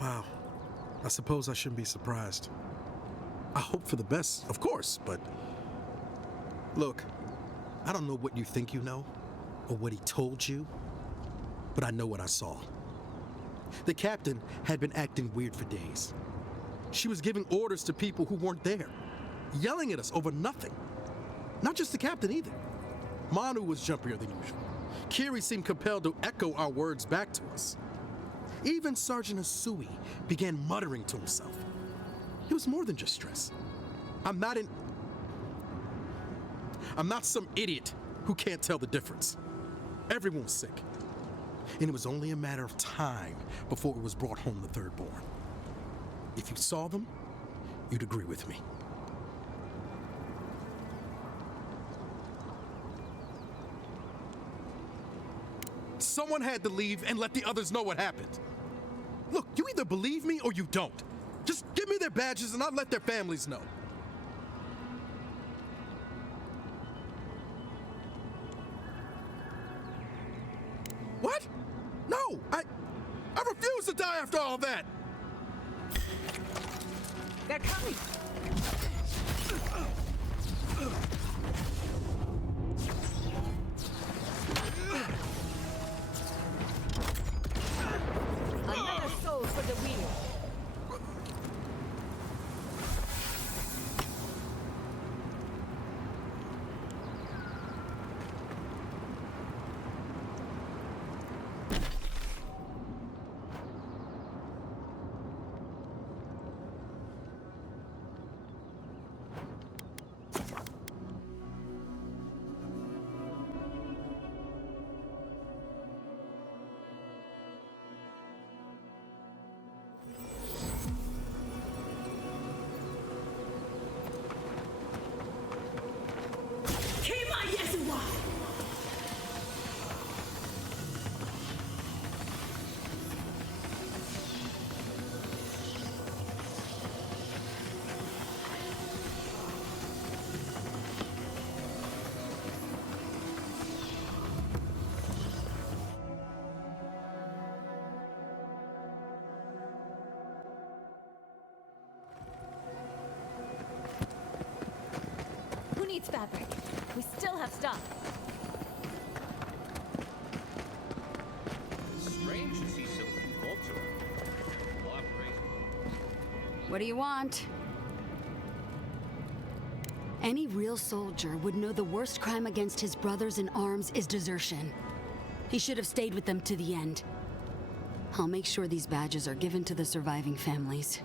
Wow. I suppose I shouldn't be surprised. I hope for the best, of course, but... Look, I don't know what you think you know, or what he told you, but I know what I saw. The captain had been acting weird for days. She was giving orders to people who weren't there, yelling at us over nothing. Not just the captain either. Manu was jumpier than usual. Kiri seemed compelled to echo our words back to us. Even Sergeant Asui began muttering to himself. It was more than just stress. I'm not some idiot who can't tell the difference. Everyone was sick. And it was only a matter of time before it was brought home the third born. If you saw them, you'd agree with me. Someone had to leave and let the others know what happened. Look, you either believe me or you don't. Just give me their badges and I'll let their families know. What? No, I refuse to die after all that. They're coming. Another soul for the wheel. Who needs fabric? We still have stuff. Strange to see so default to it. What do you want? Any real soldier would know the worst crime against his brothers in arms is desertion. He should have stayed with them to the end. I'll make sure these badges are given to the surviving families.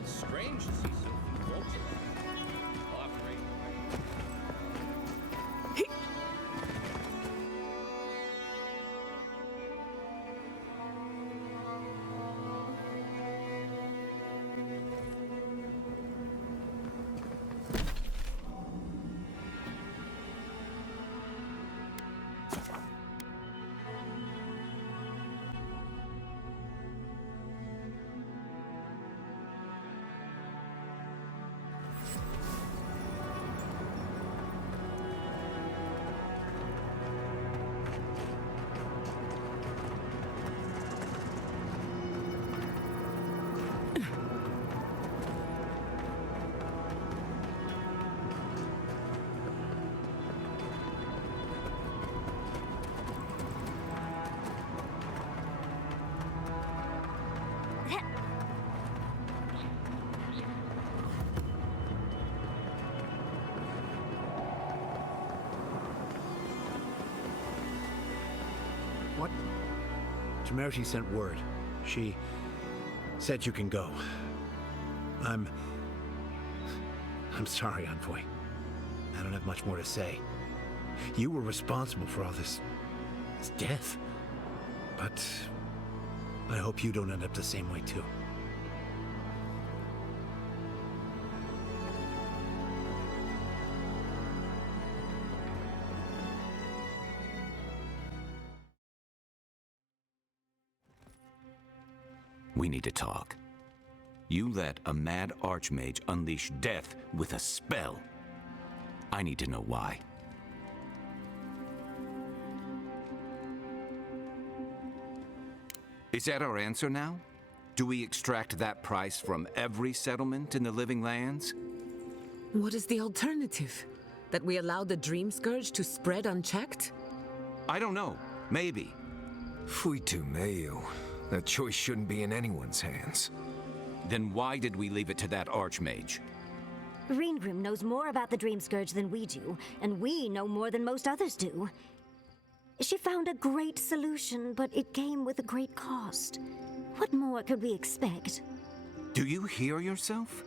It's strange to see so few folks around. I'll have to raise What? Temerity sent word. She said you can go. I'm sorry, Envoy. I don't have much more to say. You were responsible for all this death. But I hope you don't end up the same way, too. We need to talk. You let a mad archmage unleash death with a spell. I need to know why. Is that our answer now? Do we extract that price from every settlement in the Living Lands? What is the alternative? That we allow the Dream Scourge to spread unchecked? I don't know. Maybe. Fuitu Mayu. That choice shouldn't be in anyone's hands. Then why did we leave it to that archmage? Green knows more about the Dream Scourge than we do, and we know more than most others do. She found a great solution, but it came with a great cost. What more could we expect? Do you hear yourself?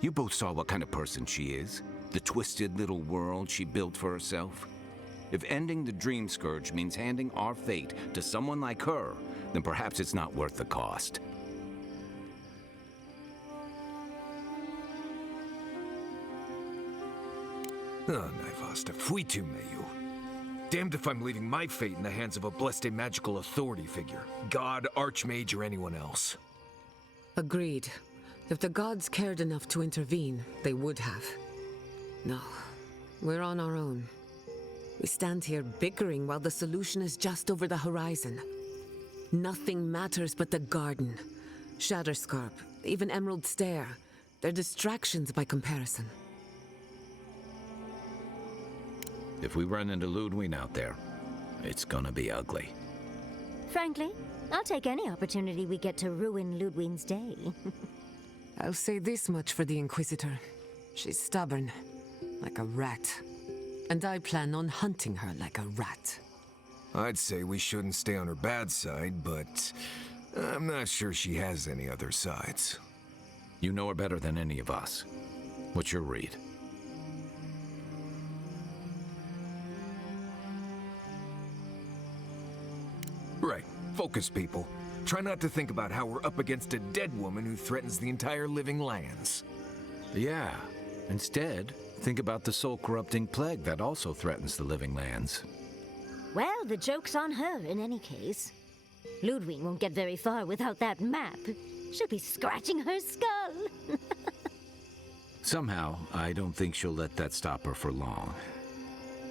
You both saw what kind of person she is. The twisted little world she built for herself. If ending the Dream Scourge means handing our fate to someone like her, then perhaps it's not worth the cost. Oh, Naivasta, Fuitu Mayu. Damned if I'm leaving my fate in the hands of a blessed magical authority figure. God, Archmage, or anyone else. Agreed. If the gods cared enough to intervene, they would have. No, we're on our own. We stand here bickering while the solution is just over the horizon. Nothing matters but the garden. Shatterscarp, even Emerald Stair. They're distractions by comparison. If we run into Ludwig out there, it's gonna be ugly. Frankly, I'll take any opportunity we get to ruin Ludwig's day. I'll say this much for the Inquisitor. She's stubborn, like a rat. And I plan on hunting her like a rat. I'd say we shouldn't stay on her bad side, but I'm not sure she has any other sides. You know her better than any of us. What's your read? Right. Focus, people. Try not to think about how we're up against a dead woman who threatens the entire Living Lands. Yeah. Instead, think about the soul-corrupting plague that also threatens the Living Lands. Well, the joke's on her in any case. Ludwig won't get very far without that map. She'll be scratching her skull. Somehow, I don't think she'll let that stop her for long.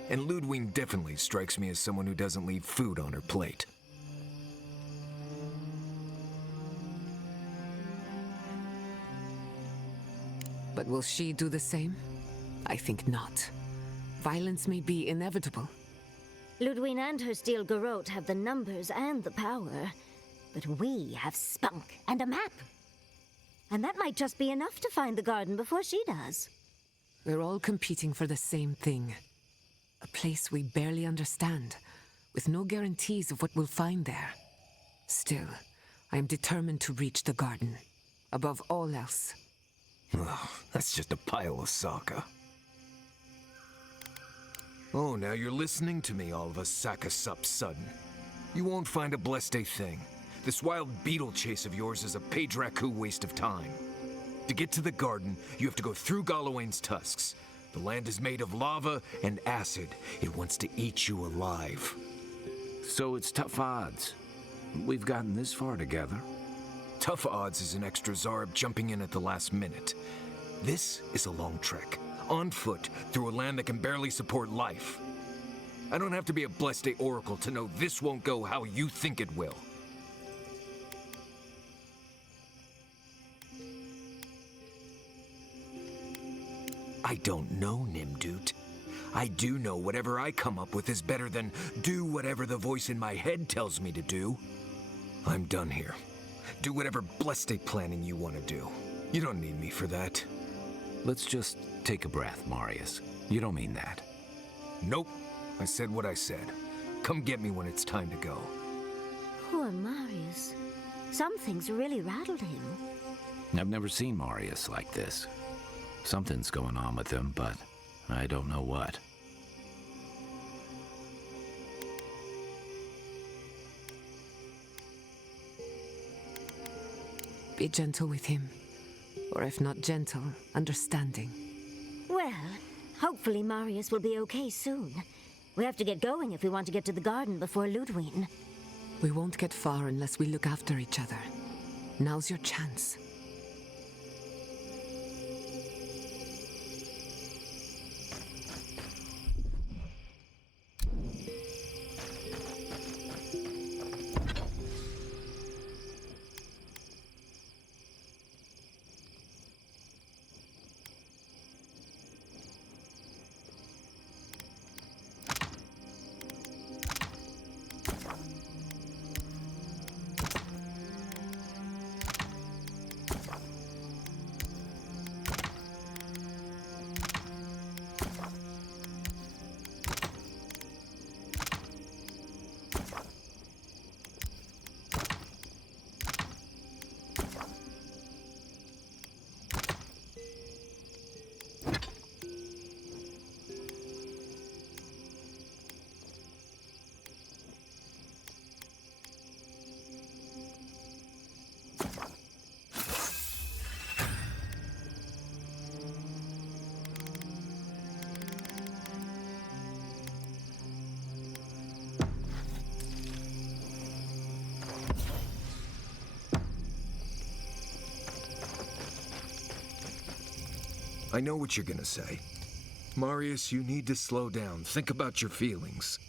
And Ludwig definitely strikes me as someone who doesn't leave food on her plate. But will she do the same? I think not. Violence may be inevitable. Ludwig and her steel garrote have the numbers and the power, but we have spunk and a map. And that might just be enough to find the garden before she does. We're all competing for the same thing. A place we barely understand, with no guarantees of what we'll find there. Still, I am determined to reach the garden, above all else. Oh, that's just a pile of soccer. Oh, now you're listening to me, all of a sack of sup sudden. You won't find a blessed a thing. This wild beetle chase of yours is a Padraku waste of time. To get to the garden, you have to go through Galawain's tusks. The land is made of lava and acid. It wants to eat you alive. So it's tough odds. We've gotten this far together. Tough odds is an extra Zarb jumping in at the last minute. This is a long trek, on foot, through a land that can barely support life. I don't have to be a Blessed Oracle to know this won't go how you think it will. I don't know, Nimdut. I do know whatever I come up with is better than do whatever the voice in my head tells me to do. I'm done here. Do whatever blessed planning you want to do. You don't need me for that. Let's just take a breath, Marius. You don't mean that. Nope. I said what I said. Come get me when it's time to go. Poor Marius. Something's really rattled him. I've never seen Marius like this. Something's going on with him, but I don't know what. Be gentle with him. Or if not gentle, understanding. Well, hopefully Marius will be okay soon. We have to get going if we want to get to the garden before Ludwig. We won't get far unless we look after each other. Now's your chance. I know what you're gonna say. Marius, you need to slow down. Think about your feelings.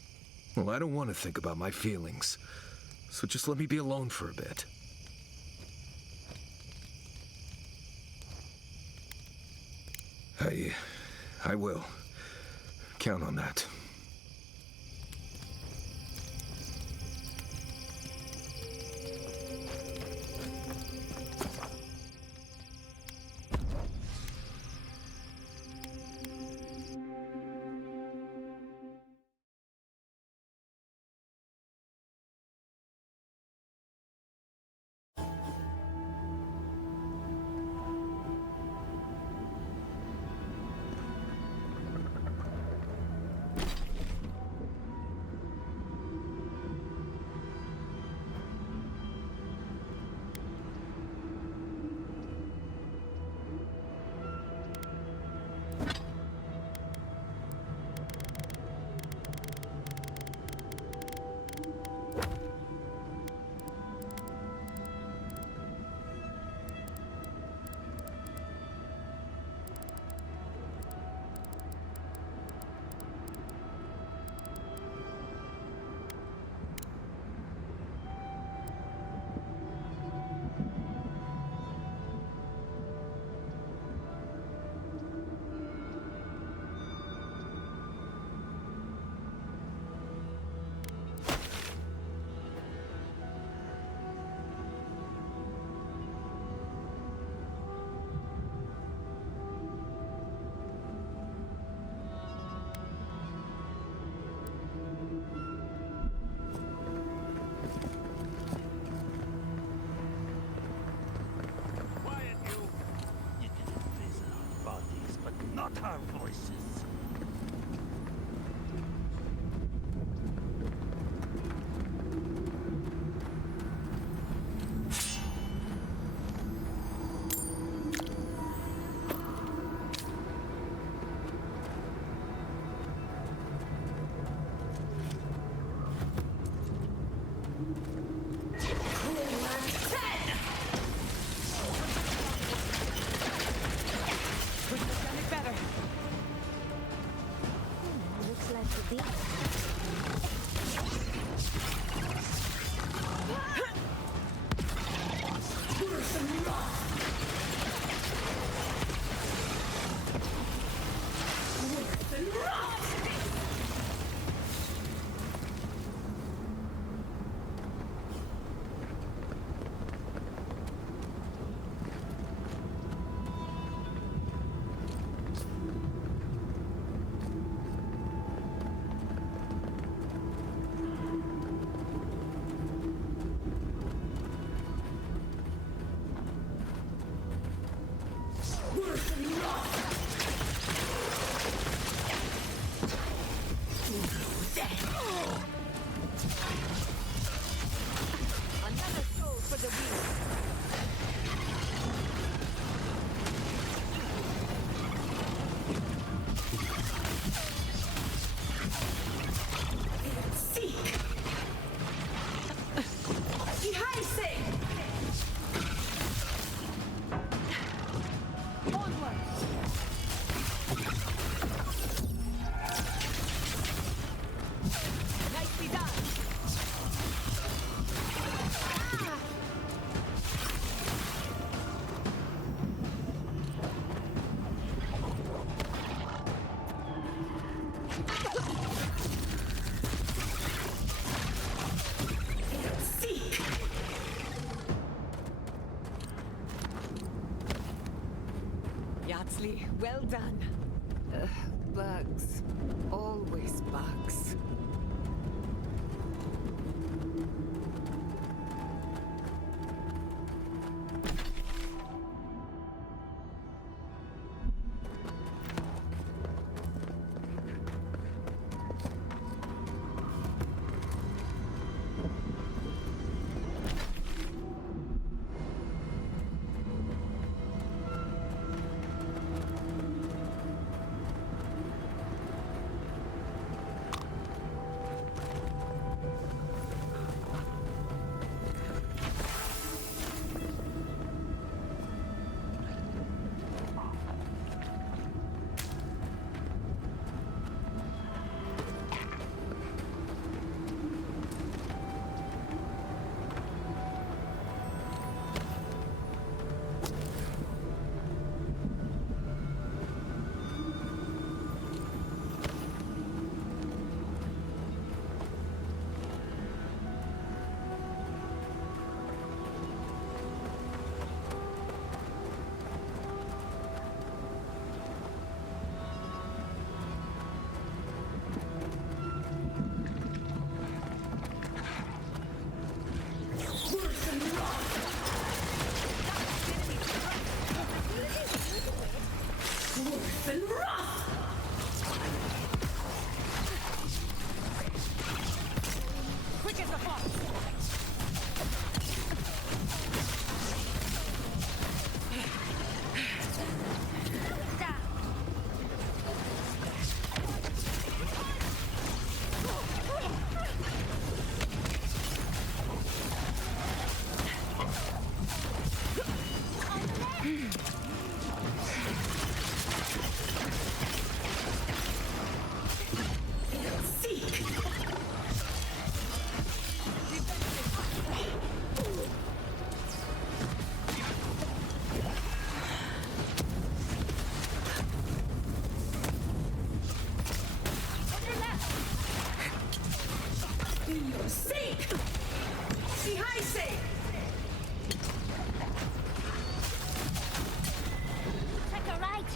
Well, I don't want to think about my feelings. So just let me be alone for a bit. I will. Count on that. could be. Another soul for the wheel. Nicely done. Yardsley, well done. Bugs. Always bugs. Quick as a fox. Take a right.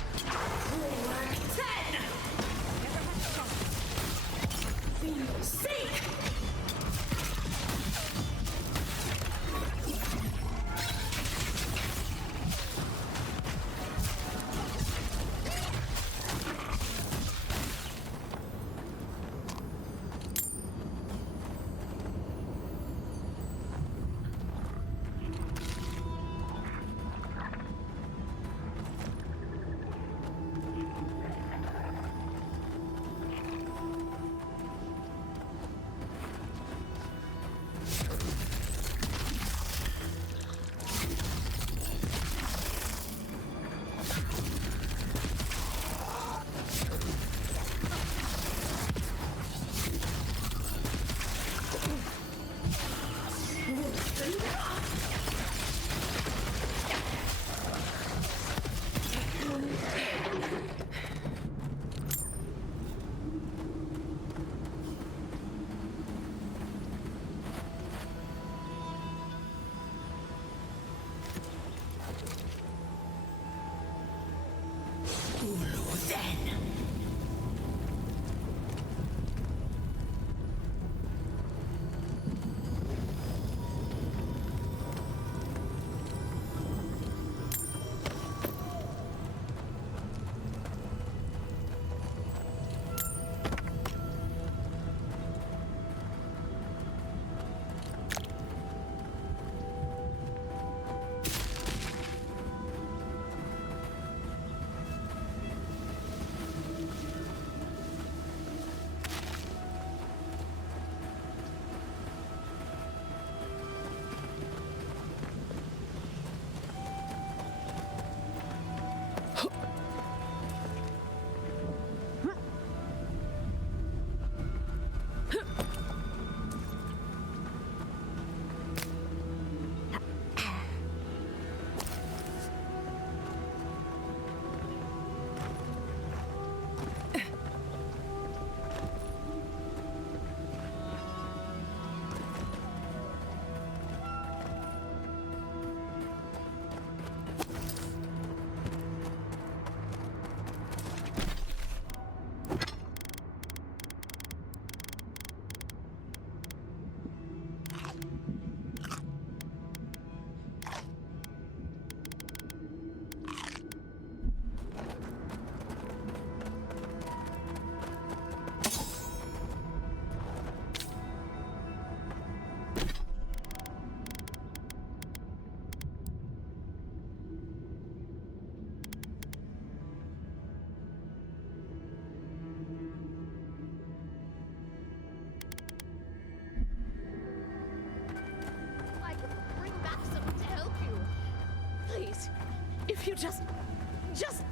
Just...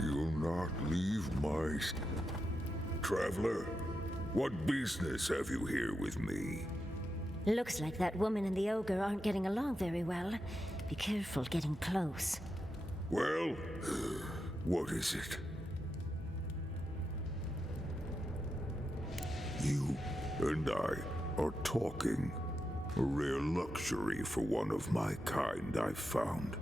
You'll not leave my... Traveler, what business have you here with me? Looks like that woman and the ogre aren't getting along very well. Be careful getting close. Well, what is it? You and I are talking. A rare luxury for one of my kind, I've found.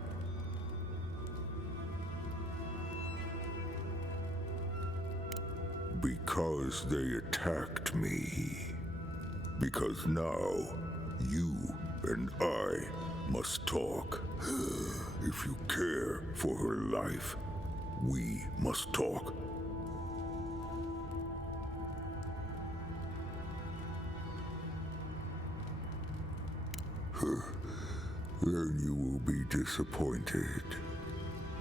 Because they attacked me. Because now, you and I must talk. If you care for her life, we must talk. Then you will be disappointed.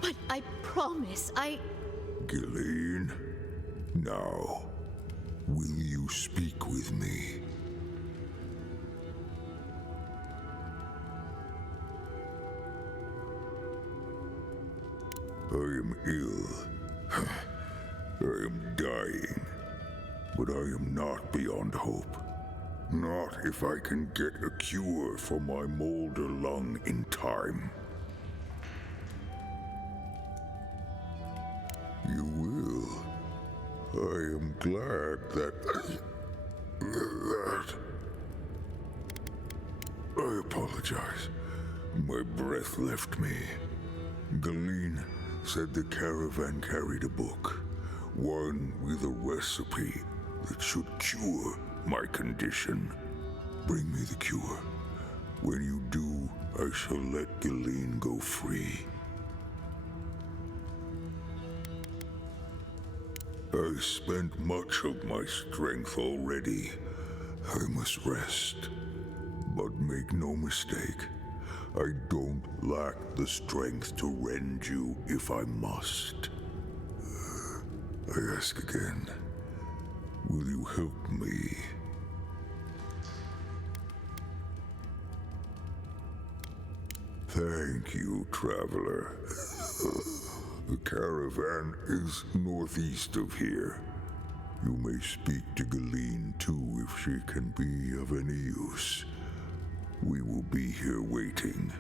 But I promise, Gilleen, now, will you speak with me? I am ill. I am dying. But I am not beyond hope. Not if I can get a cure for my molder lung in time. You will. I am glad that... I apologize. My breath left me. Gilleen said the caravan carried a book. One with a recipe that should cure my condition. Bring me the cure. When you do, I shall let Gilleen go free. I spent much of my strength already. I must rest. But make no mistake, I don't lack the strength to rend you if I must. I ask again, will you help me? Thank you, traveler. The caravan is northeast of here. You may speak to Gilleen too if she can be of any use. We will be here waiting.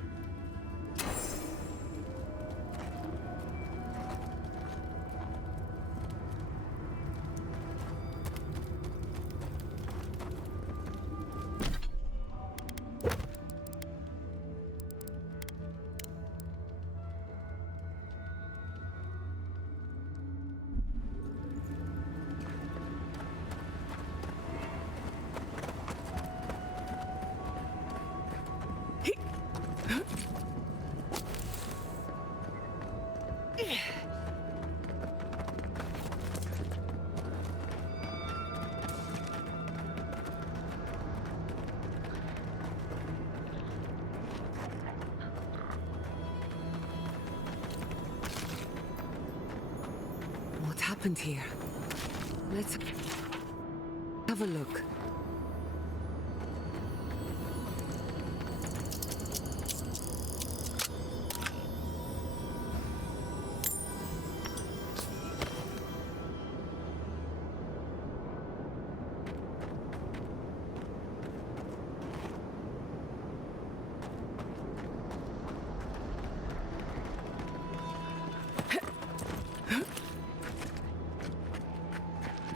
What happened here? Let's have a look.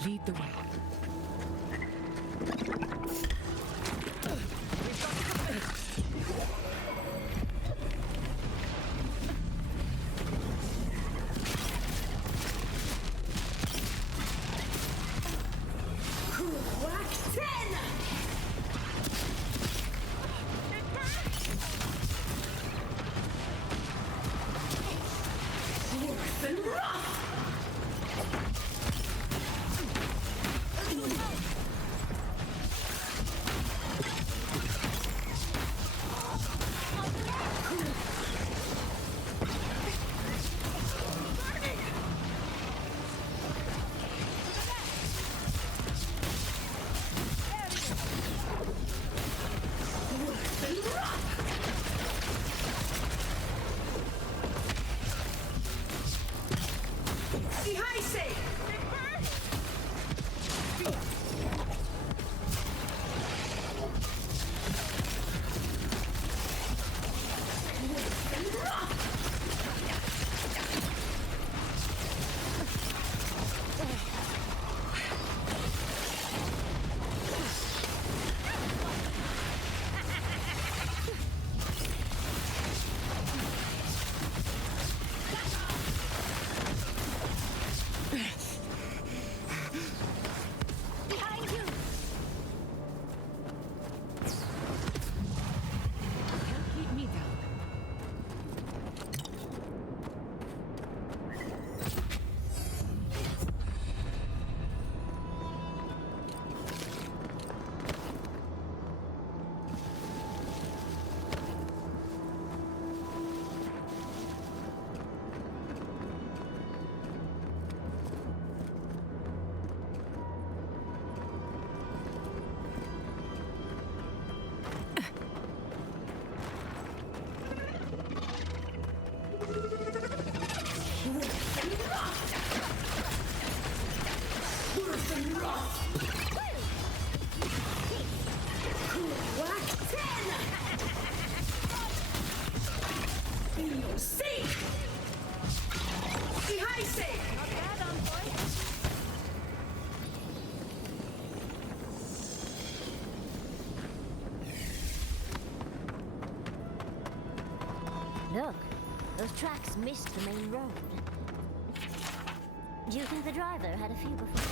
Lead the way. Look, those tracks missed the main road. Do you think the driver had a few before?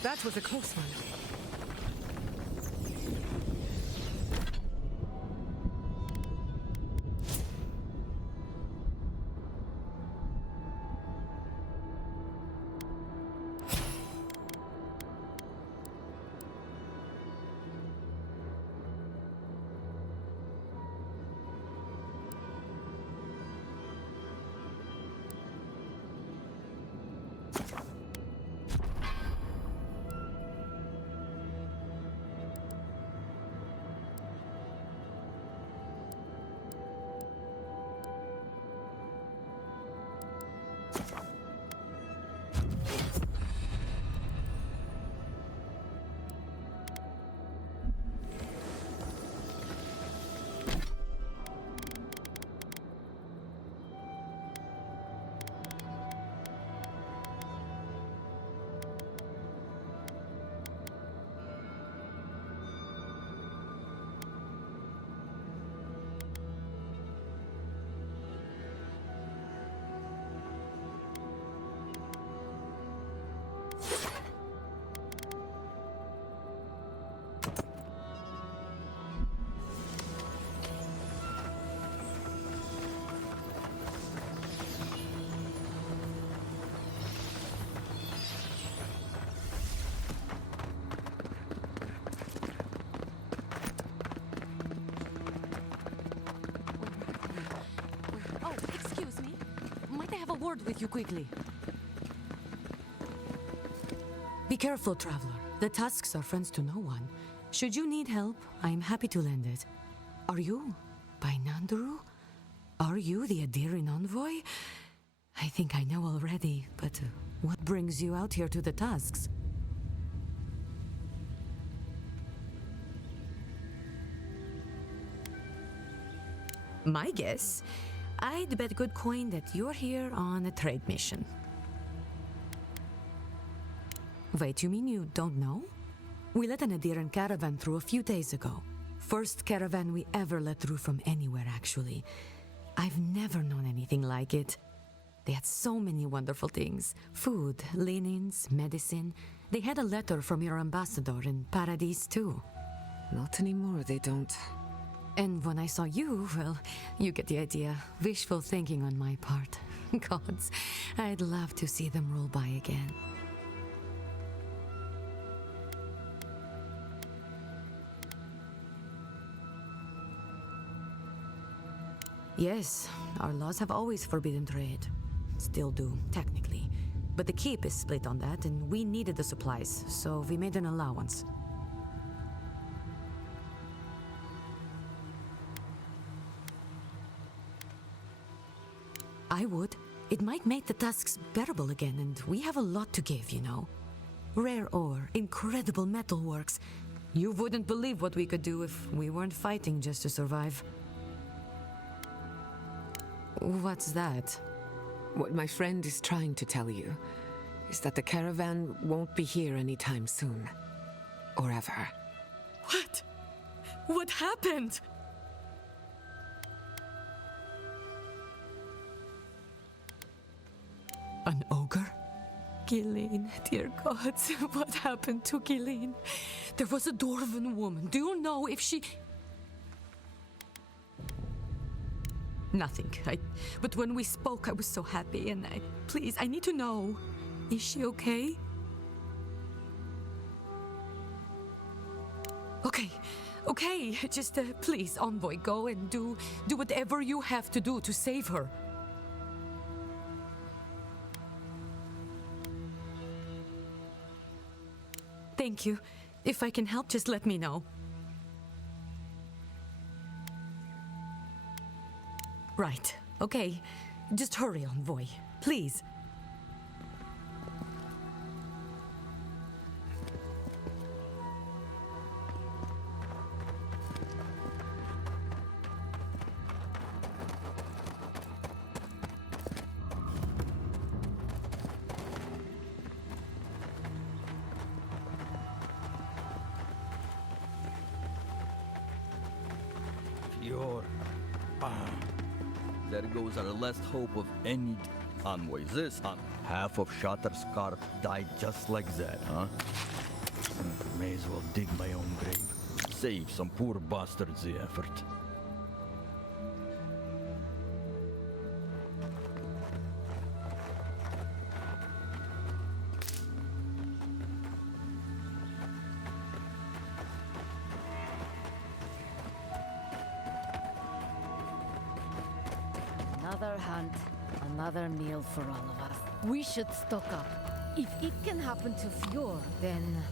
That was a close one. Word with you quickly. Be careful, traveler. The tusks are friends to no one. Should you need help, I am happy to lend it. Are you by Nanduru? Are you the Adiran envoy? I think I know already, but what brings you out here to the tusks? My guess? I'd bet good coin that you're here on a trade mission. Wait, you mean you don't know? We let an Adiran caravan through a few days ago. First caravan we ever let through from anywhere, actually. I've never known anything like it. They had so many wonderful things. Food, linens, medicine. They had a letter from your ambassador in Paradise, too. Not anymore, they don't. And when I saw you, well, you get the idea. Wishful thinking on my part. Gods, I'd love to see them roll by again. Yes, our laws have always forbidden trade. Still do, technically. But the keep is split on that, and we needed the supplies, so we made an allowance. I would. It might make the tasks bearable again, and we have a lot to give, you know. Rare ore, incredible metalworks. You wouldn't believe what we could do if we weren't fighting just to survive. What's that? What my friend is trying to tell you is that the caravan won't be here anytime soon. Or ever. What? What happened? An ogre? Ghislaine, dear gods, what happened to Ghislaine? There was a dwarven woman. Do you know if she... Nothing. But when we spoke, I was so happy, and please, I need to know. Is she okay? Okay. Just please, Envoy, go and do whatever you have to do to save her. Thank you. If I can help, just let me know. Right. Okay. Just hurry, Envoy. Please. There goes our last hope of any envoy. This half of Shatterscarf died just like that, huh? May as well dig my own grave. Save some poor bastards the effort. Another hunt, another meal for all of us. We should stock up. If it can happen to Fjord, then...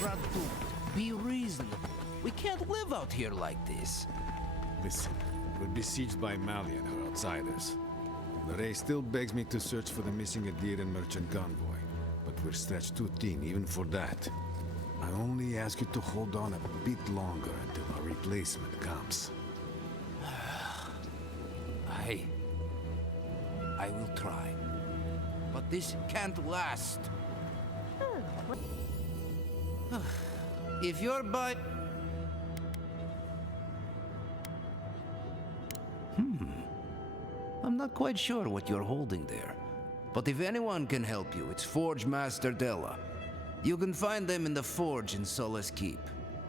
Radu, be reasonable. We can't live out here like this. Listen, we're besieged by Mali and her outsiders. The Ray still begs me to search for the missing Adirian merchant convoy, but we're stretched too thin even for that. I only ask you to hold on a bit longer until our replacement comes. I will try. But this can't last. If you're by... I'm not quite sure what you're holding there. But if anyone can help you, it's Forge Master Della. You can find them in the forge in Solace Keep,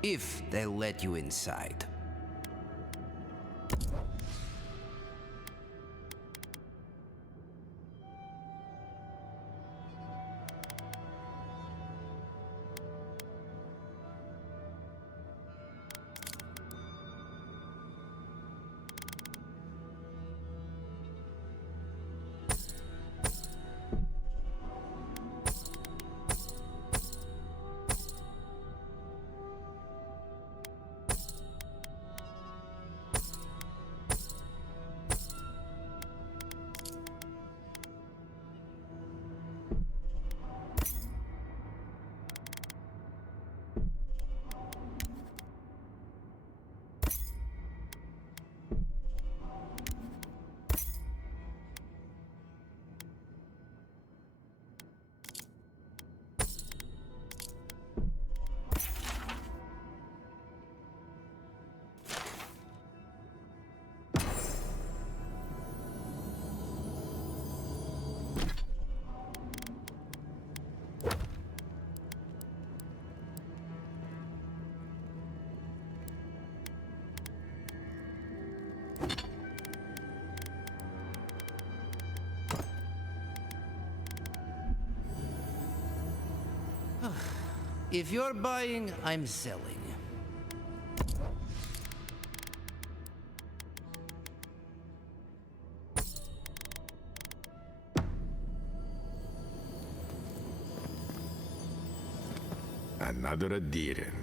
if they'll let you inside. If you're buying, I'm selling. Another Adirin.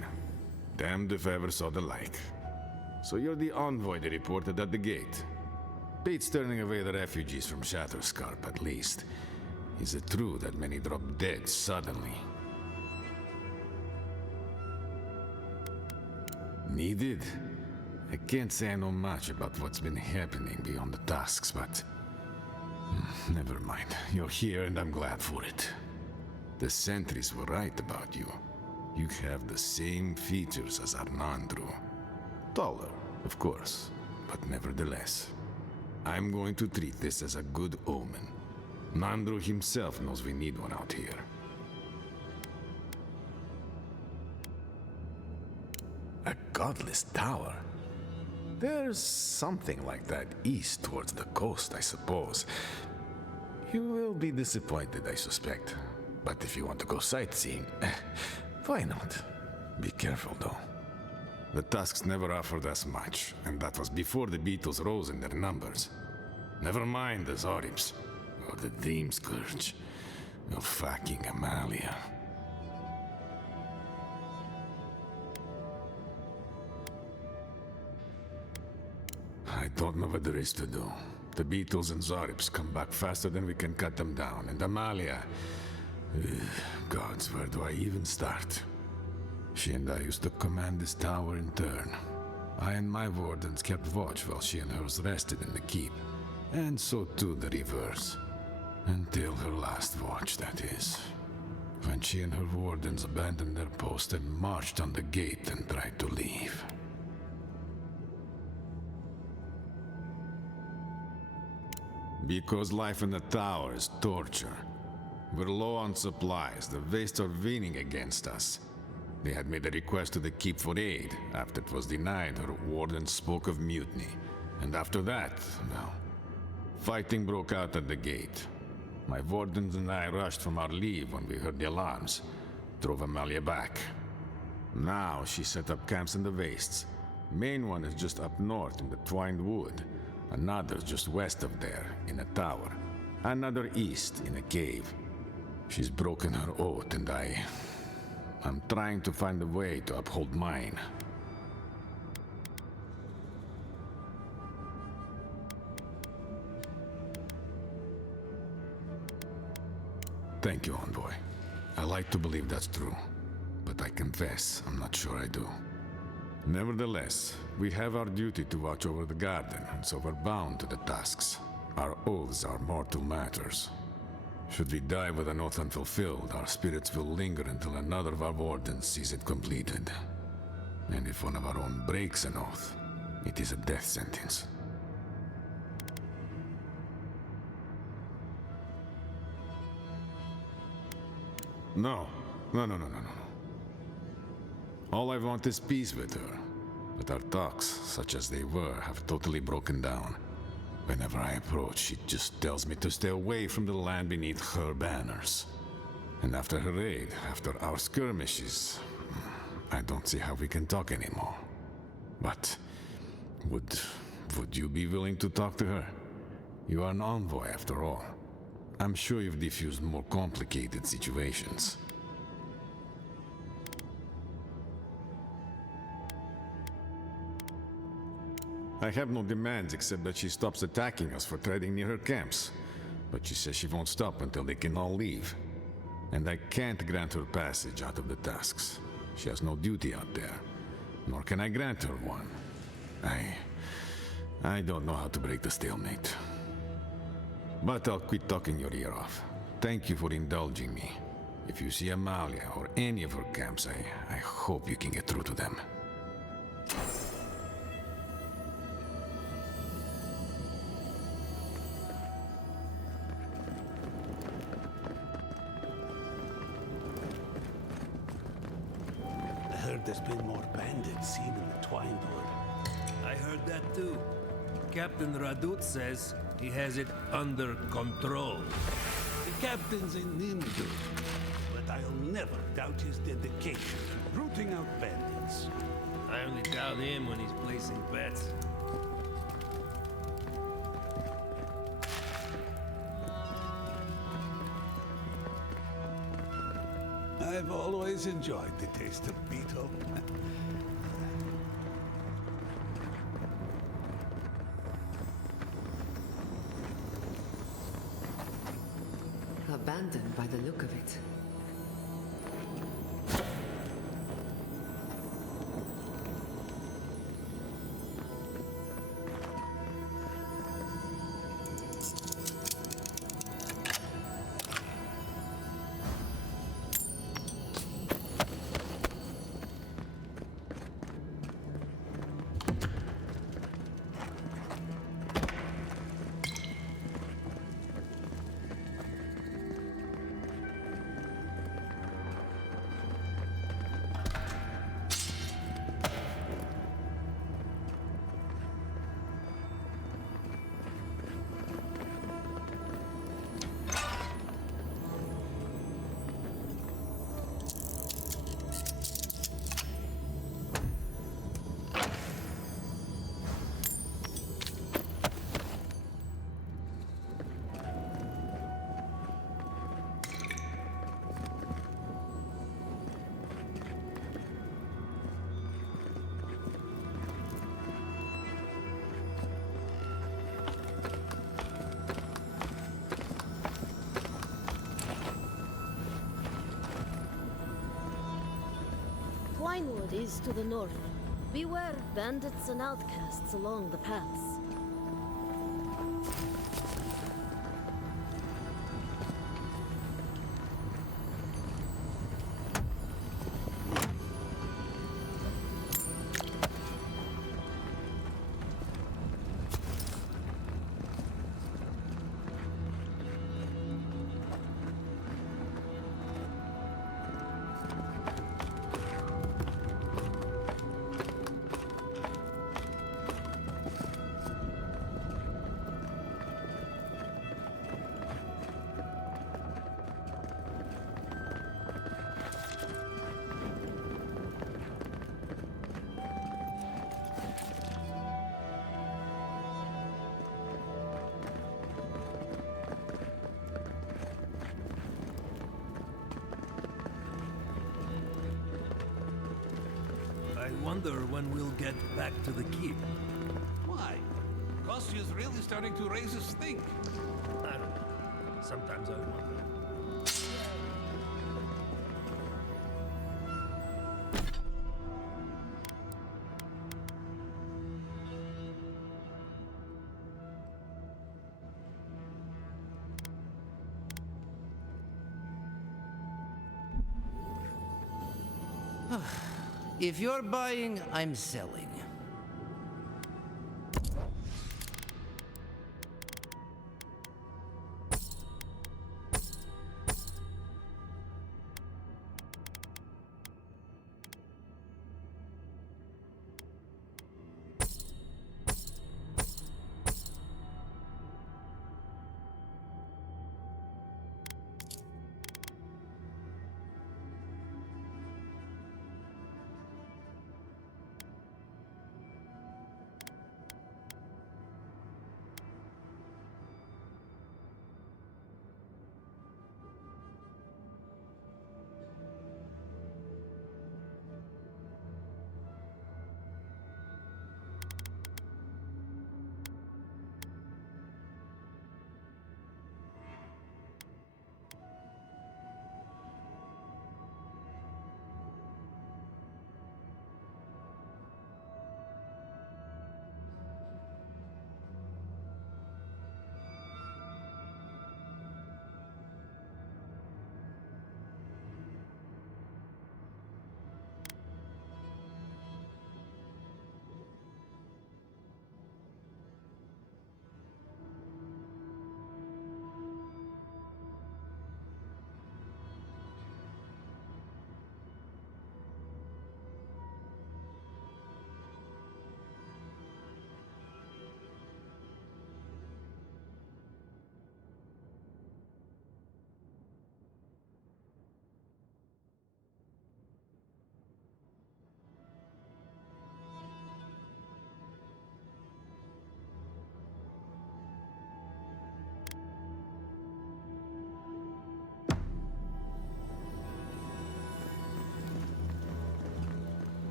Damned if I ever saw the like. So you're the envoy they reported at the gate. Bates turning away the refugees from Shatterscarp, at least. Is it true that many drop dead suddenly? Needed? I can't say I know much about what's been happening beyond the tasks, but... never mind. You're here and I'm glad for it. The sentries were right about you. You have the same features as Arnandru. Taller, of course, but nevertheless. I'm going to treat this as a good omen. Nandru himself knows we need one out here. A godless tower? There's something like that east towards the coast, I suppose. You will be disappointed, I suspect. But if you want to go sightseeing, why not? Be careful, though. The Tusks never offered us much, and that was before the beetles rose in their numbers. Never mind the Zorips, or the Dream Scourge, or fucking Amalia. I don't know what there is to do. The beetles and Zorips come back faster than we can cut them down, and Amalia... gods, where do I even start? She and I used to command this tower in turn. I and my wardens kept watch while she and hers rested in the keep. And so too the reverse. Until her last watch, that is. When she and her wardens abandoned their post and marched on the gate and tried to leave. Because life in the tower is torture. We're low on supplies. The Vastes are leaning against us. They had made a request to the keep for aid. After it was denied, her warden spoke of mutiny. And after that, well, fighting broke out at the gate. My wardens and I rushed from our leave when we heard the alarms. Drove Amalia back. Now she set up camps in the Vastes. Main one is just up north in the Twined Wood. Another just west of there, in a tower. Another east, in a cave. She's broken her oath, and I'm trying to find a way to uphold mine. Thank you, Envoy. I like to believe that's true, but I confess I'm not sure I do. Nevertheless, we have our duty to watch over the garden, and so we're bound to the tasks. Our oaths are mortal matters. Should we die with an oath unfulfilled, our spirits will linger until another of our wardens sees it completed. And if one of our own breaks an oath, it is a death sentence. No. All I want is peace with her. But our talks, such as they were, have totally broken down. Whenever I approach, she just tells me to stay away from the land beneath her banners. And after her raid, after our skirmishes, I don't see how we can talk anymore. But would you be willing to talk to her? You are an envoy, after all. I'm sure you've diffused more complicated situations. I have no demands except that she stops attacking us for treading near her camps. But she says she won't stop until they can all leave. And I can't grant her passage out of the tasks. She has no duty out there. Nor can I grant her one. I don't know how to break the stalemate. But I'll quit talking your ear off. Thank you for indulging me. If you see Amalia or any of her camps, I hope you can get through to them. There's been more bandits seen in the Twined Wood. I heard that too. Captain Radut says he has it under control. The captain's in Nimdu, but I'll never doubt his dedication to rooting out bandits. I only doubt him when he's placing bets. I've always enjoyed the taste of beetle. Abandoned by the look of it. Winewood is to the north. Beware bandits and outcasts along the paths. I wonder when we'll get back to the keep. Why? Kostyu's really starting to raise his stink. I don't know. Sometimes I wonder. If you're buying, I'm selling.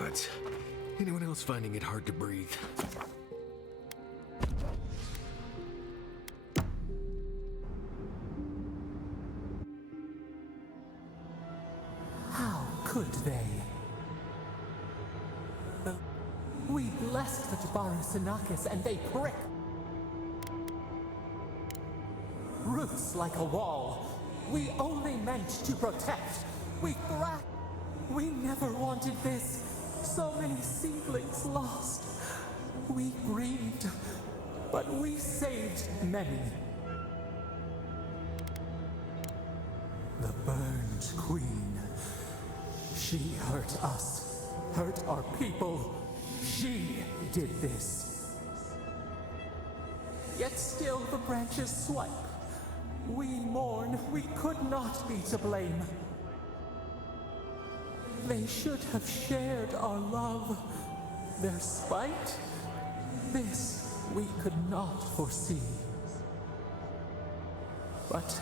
gods. Anyone else finding it hard to breathe? How could they? We blessed the Jabaru Sinakis and they prick. Roots like a wall. We only meant to protect. We threat. We never wanted this. So many seedlings lost. We grieved, but we saved many. The burned queen. She hurt us, hurt our people. She did this. Yet still the branches swipe. We mourn, we could not be to blame. They should have shared our love. Their spite? This we could not foresee. But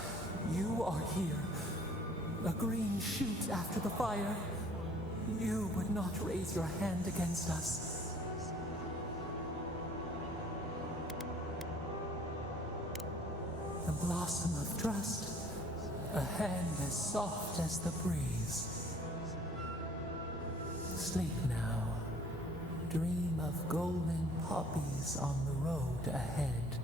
you are here, a green shoot after the fire. You would not raise your hand against us. The blossom of trust, a hand as soft as the breeze. Sleep now. Dream of golden poppies on the road ahead.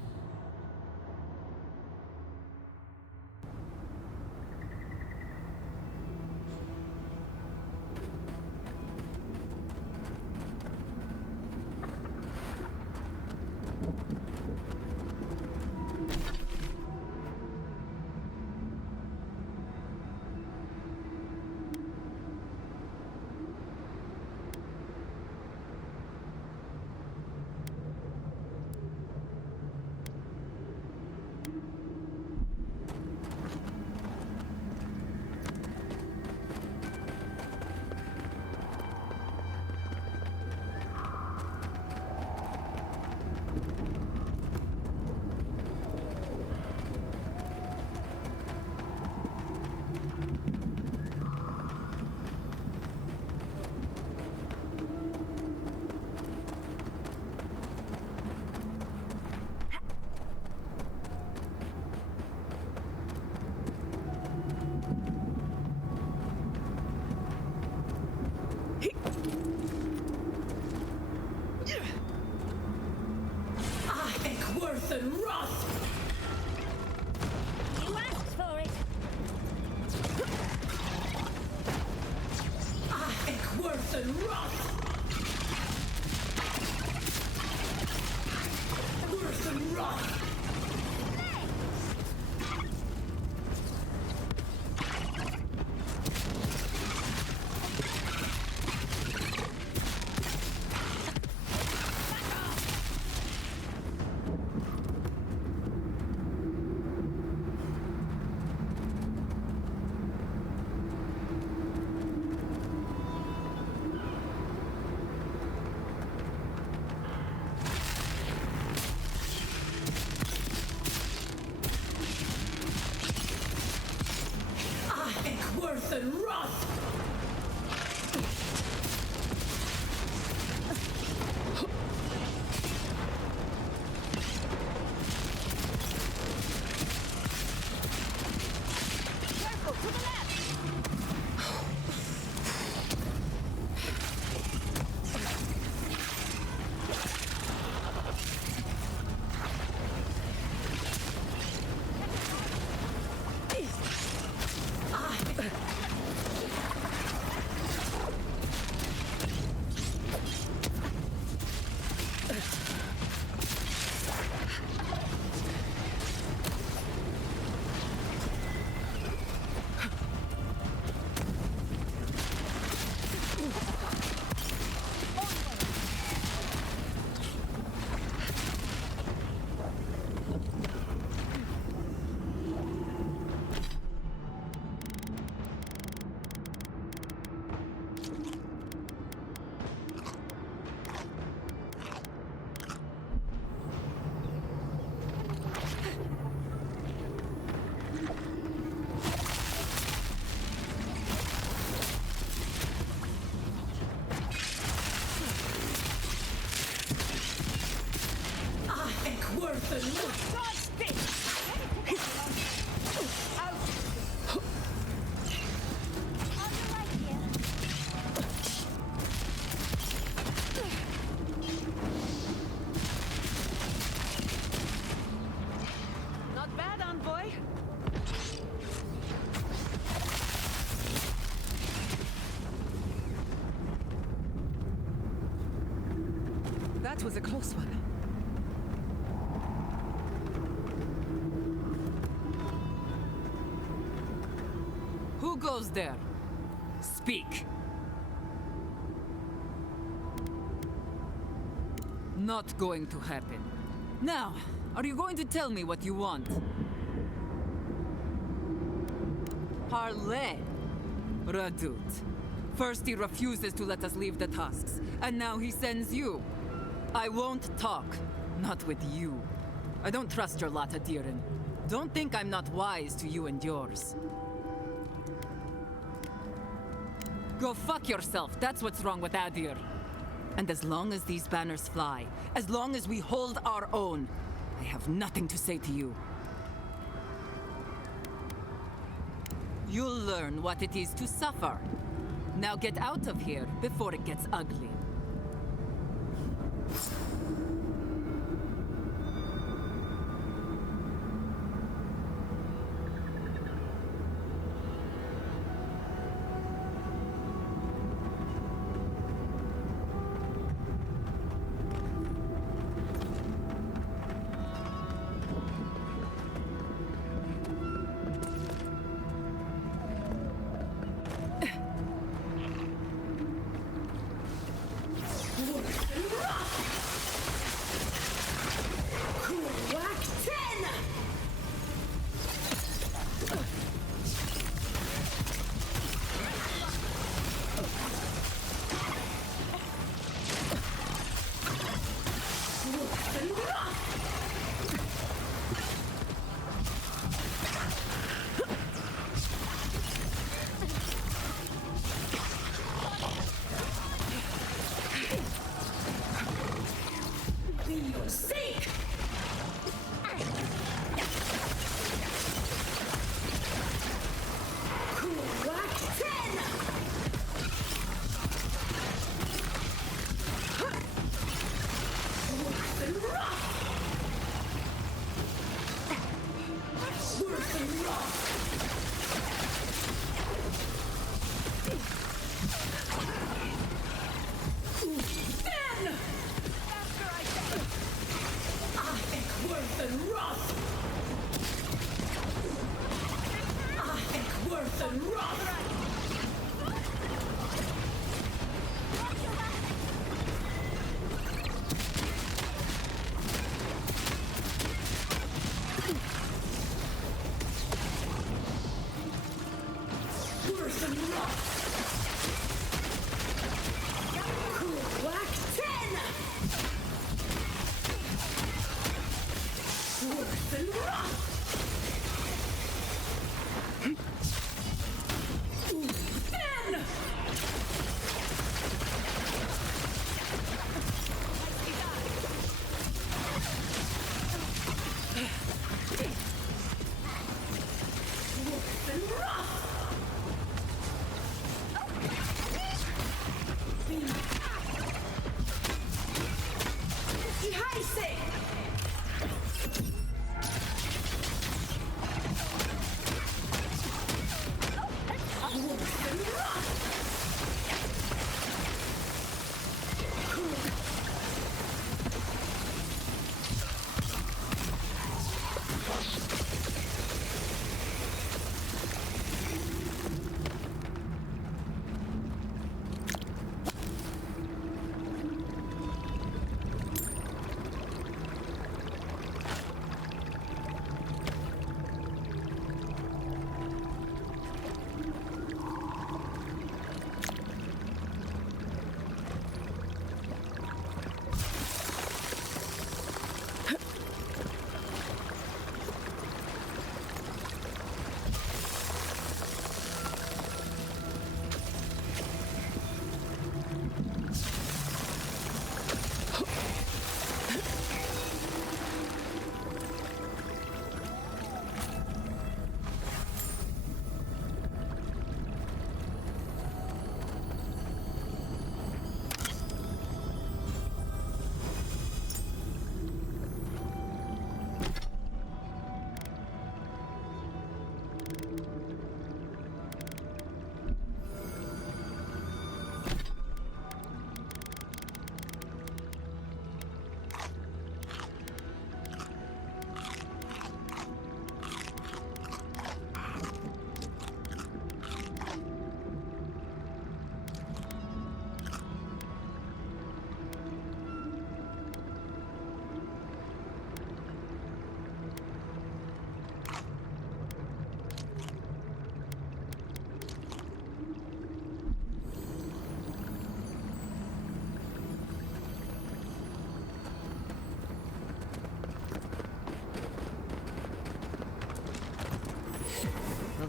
Not bad, envoy. That was a close one. Who goes there? Speak. Not going to happen. Now, are you going to tell me what you want? Parley. Radut. First he refuses to let us leave the tusks, and now he sends you. I won't talk. Not with you. I don't trust your lot, Adirin. Don't think I'm not wise to you and yours. Go fuck yourself. That's what's wrong with Adir. And as long as these banners fly, as long as we hold our own, I have nothing to say to you. You'll learn what it is to suffer. Now get out of here before it gets ugly.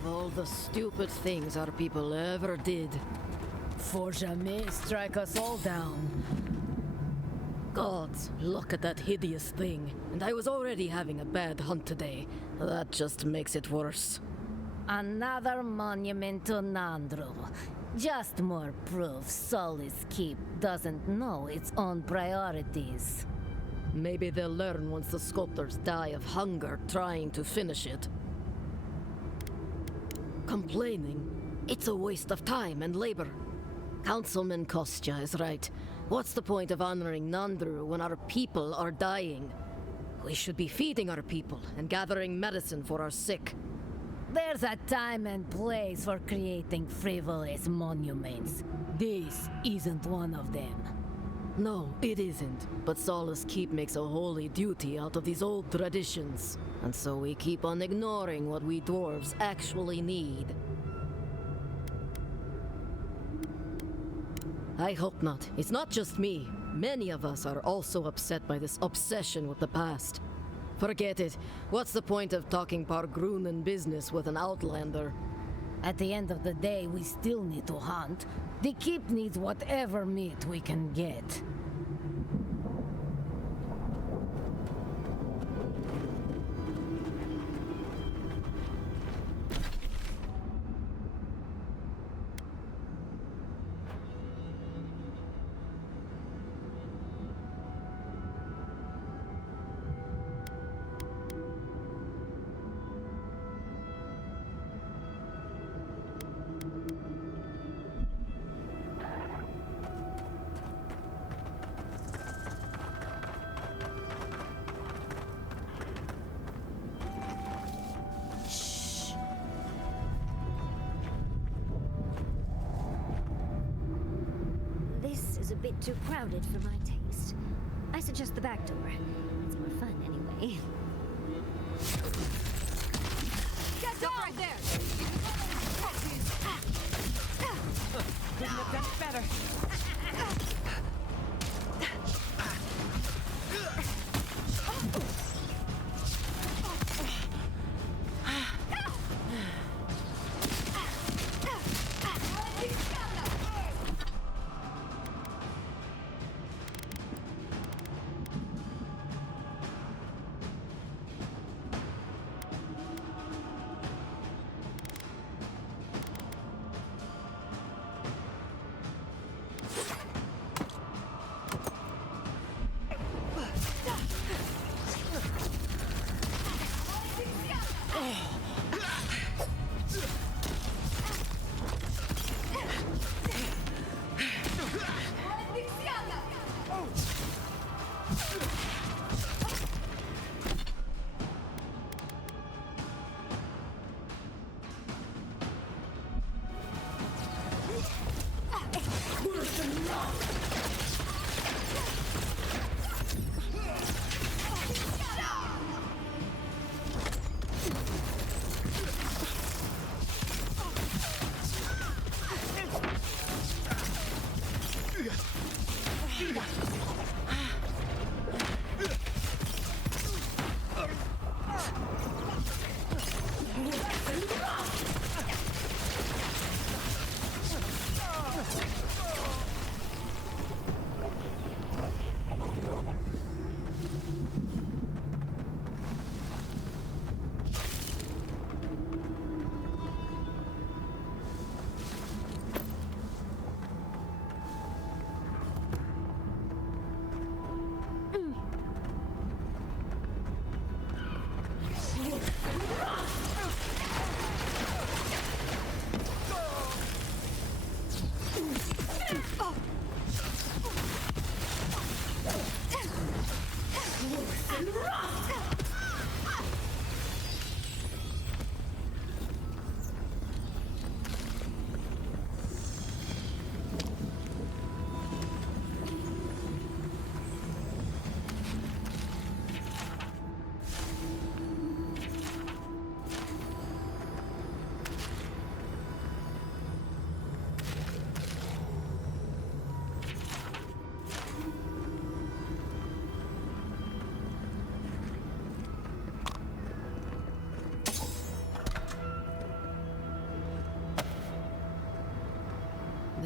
of all the stupid things our people ever did. For jamais strike us all down. Gods, look at that hideous thing. And I was already having a bad hunt today. That just makes it worse. Another monument to Nandru. Just more proof Solace Keep doesn't know its own priorities. Maybe they'll learn once the sculptors die of hunger trying to finish it. Complaining? It's a waste of time and labor. Councilman Kostya is right. What's the point of honoring Nandru when our people are dying? We should be feeding our people and gathering medicine for our sick. There's a time and place for creating frivolous monuments. This isn't one of them. No, it isn't. But Solace Keep makes a holy duty out of these old traditions. And so we keep on ignoring what we dwarves actually need. I hope not. It's not just me. Many of us are also upset by this obsession with the past. Forget it. What's the point of talking Pargrunen business with an outlander? At the end of the day, we still need to hunt. The keep needs whatever meat we can get. A bit too crowded for my taste. I suggest the back door. It's more fun anyway. Get down! Right there! Couldn't have done it better.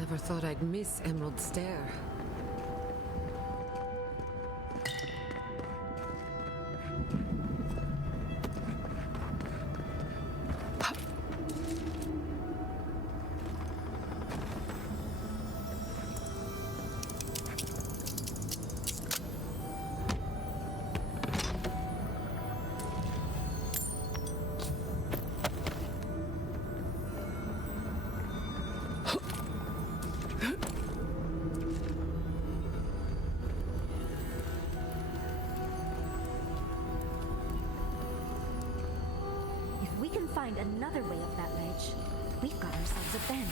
Never thought I'd miss Emerald Stair. If we can find another way up that ledge, we've got ourselves a banner.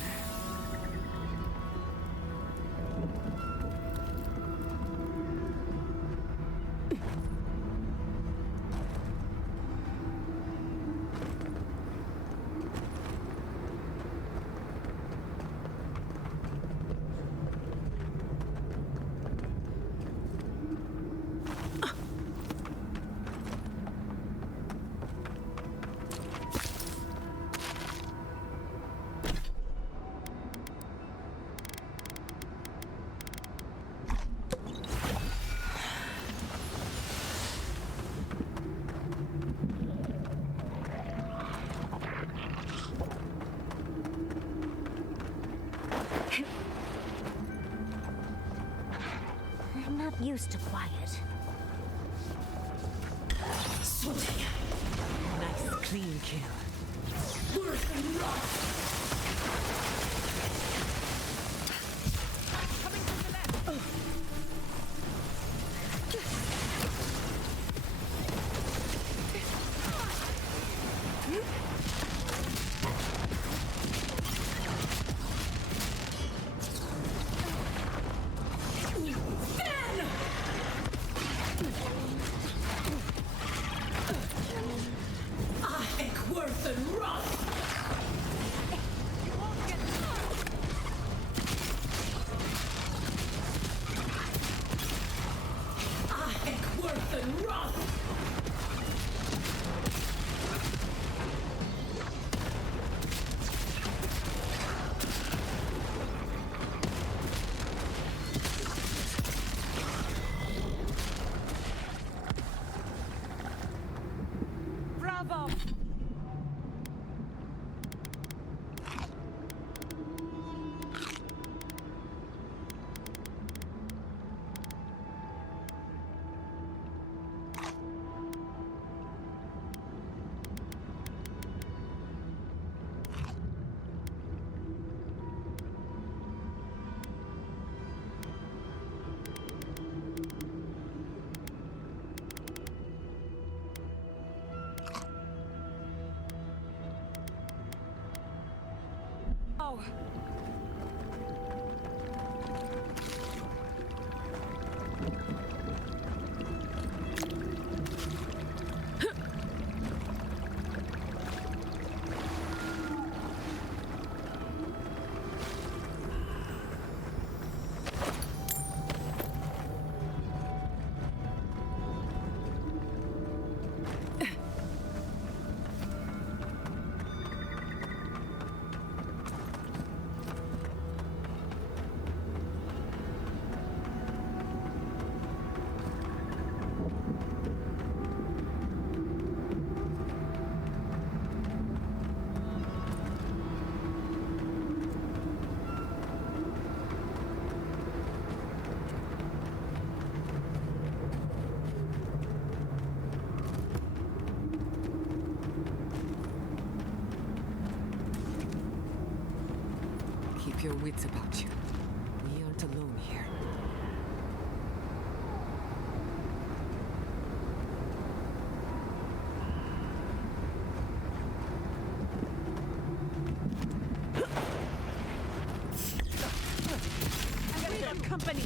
I'm not used to quiet. Nice, clean kill. Bravo! Oh. Keep your wits about you. We aren't alone here. I'm gonna need company.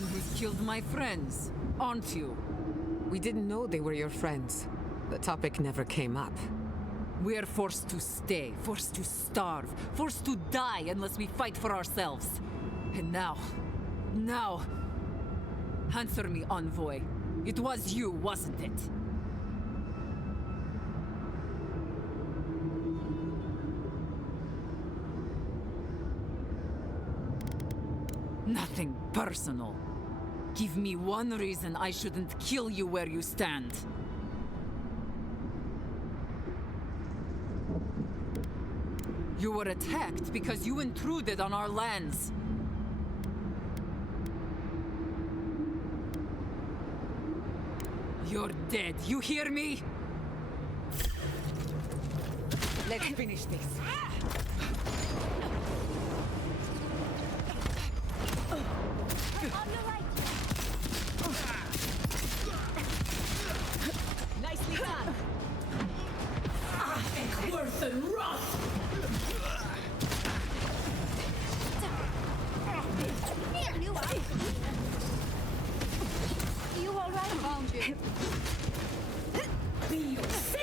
one who's killed my friends, aren't you? We didn't know they were your friends. The topic never came up. We're forced to stay, forced to starve, forced to die unless we fight for ourselves. And now, answer me, envoy. It was you, wasn't it? Nothing personal. Give me one reason I shouldn't kill you where you stand. You were attacked because you intruded on our lands. You're dead, you hear me? Let's finish this. Nicely done. Worse than rust. Here, new eye. You all right? Found you. Be sick.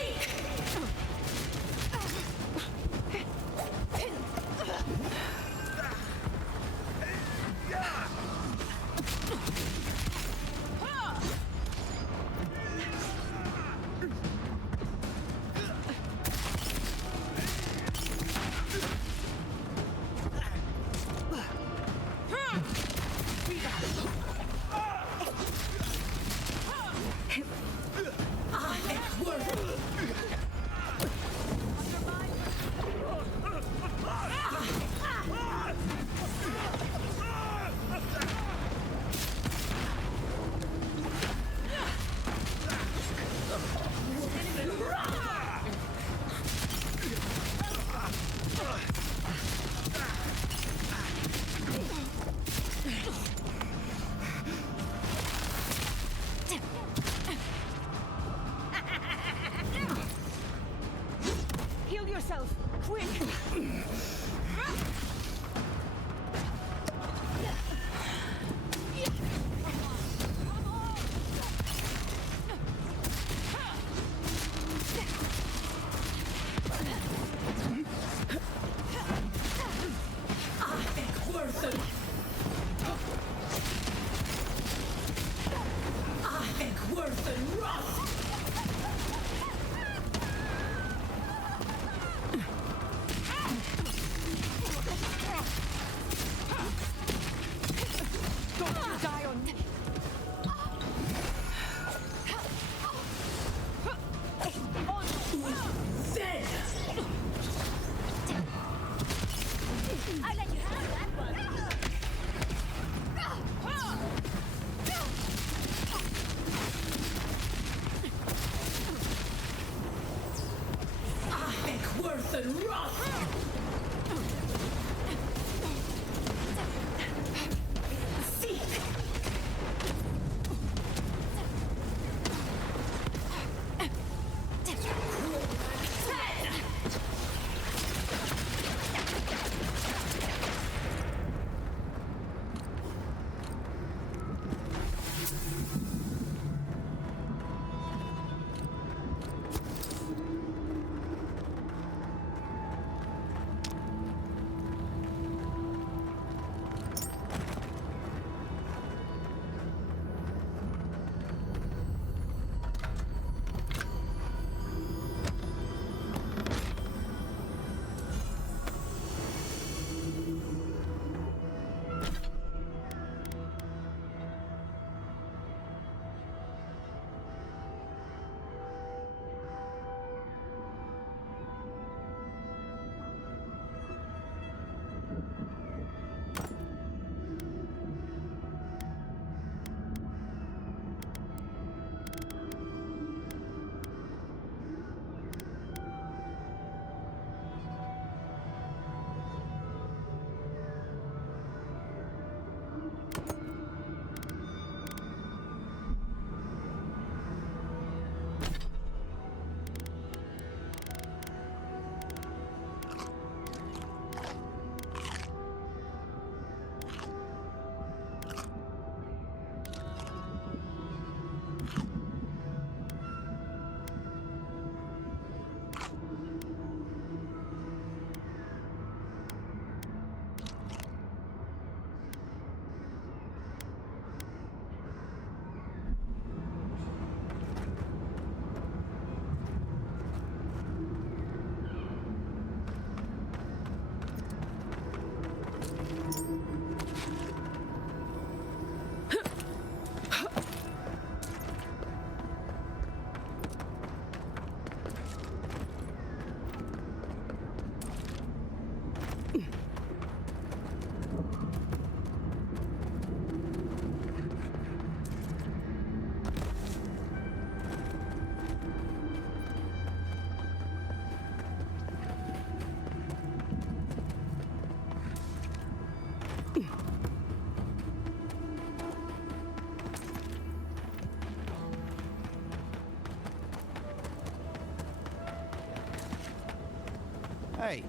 Hey.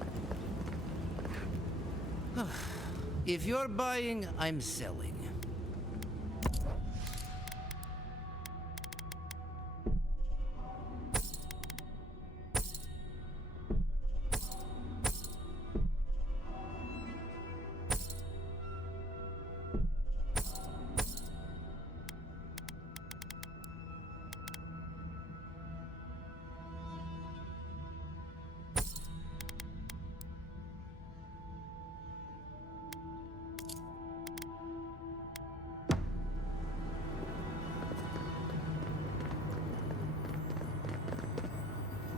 If you're buying, I'm selling.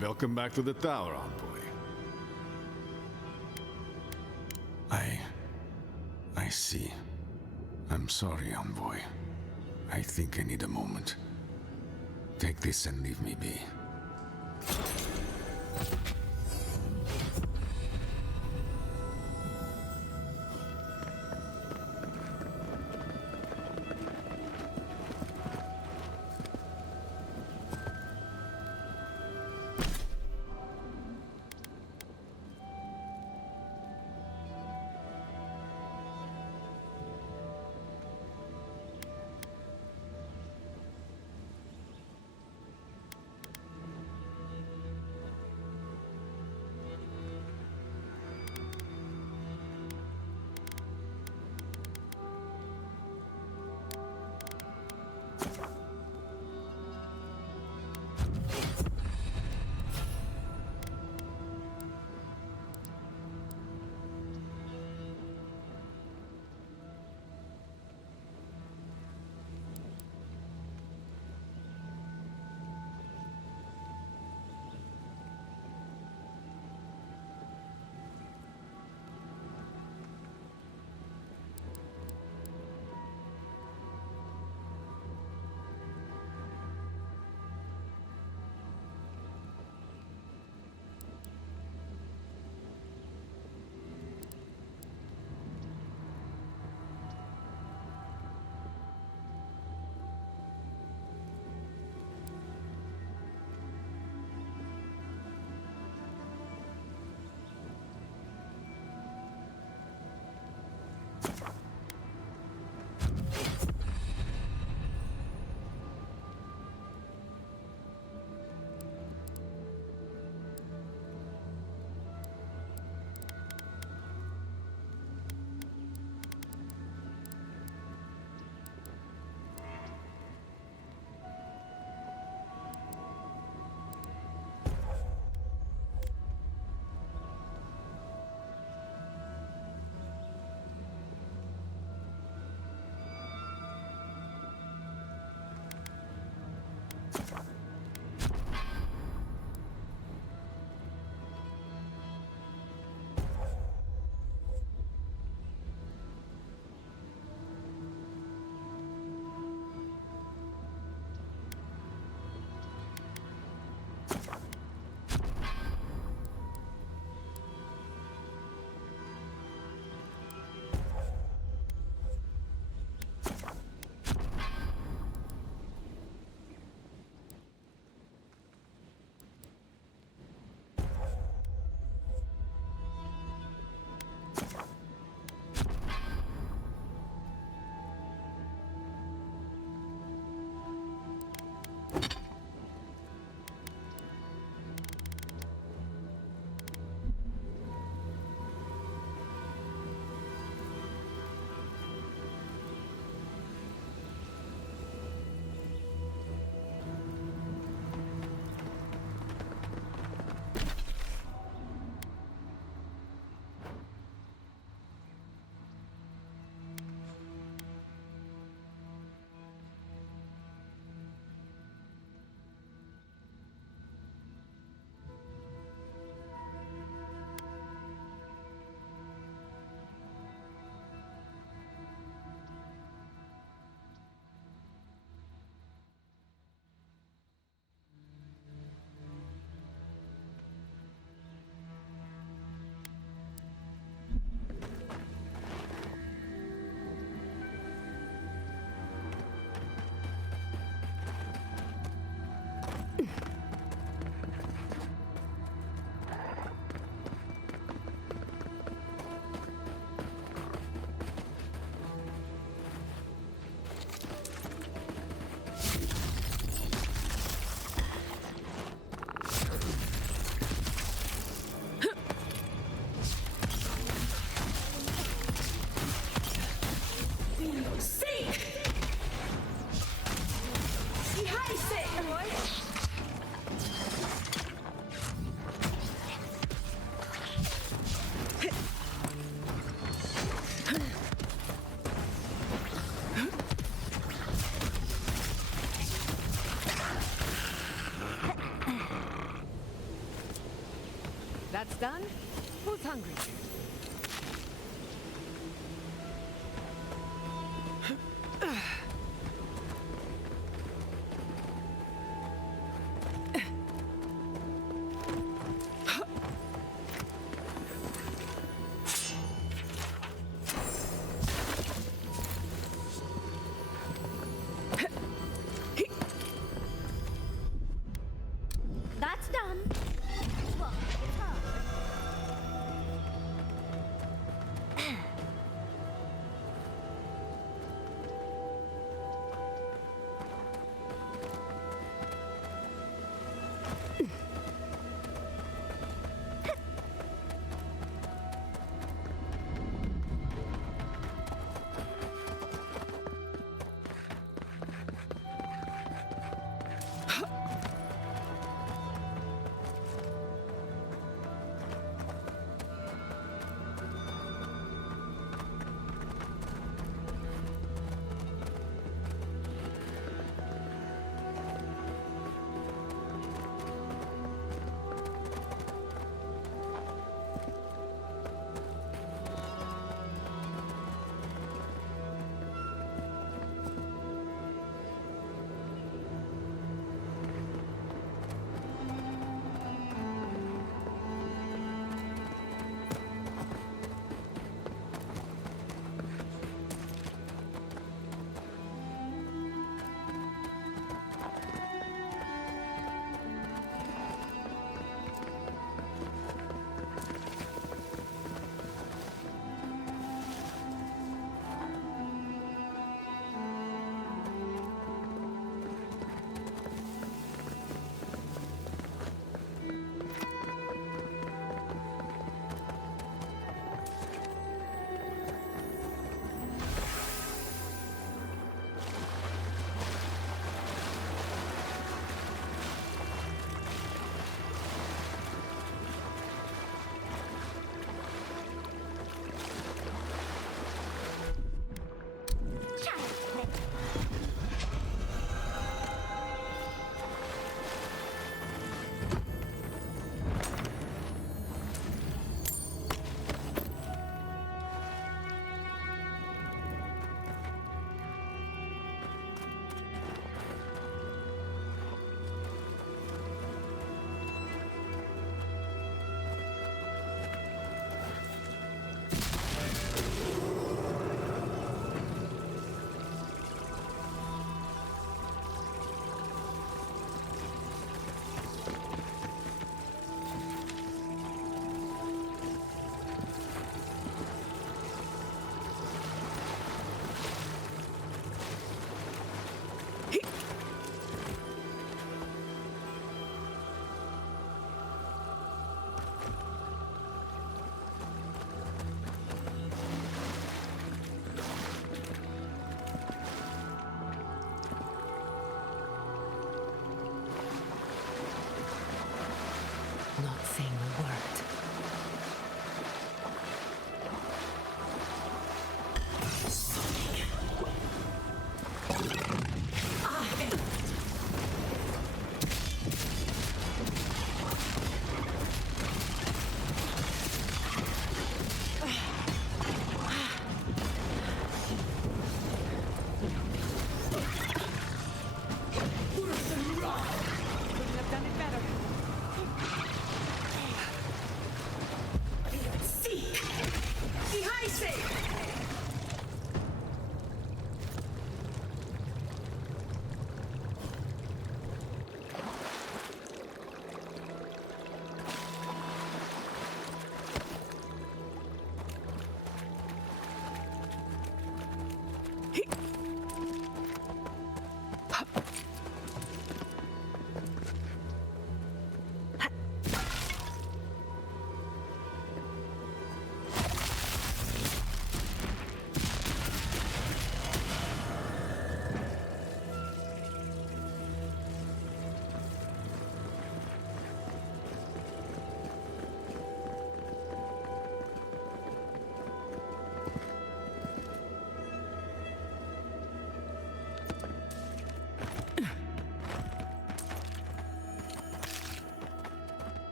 Welcome back to the tower, envoy. I see. I'm sorry, envoy. I think I need a moment. Take this and leave me be. Seek! Behind it, boy! That's done? Who's hungry? That's done. Well, it's hard.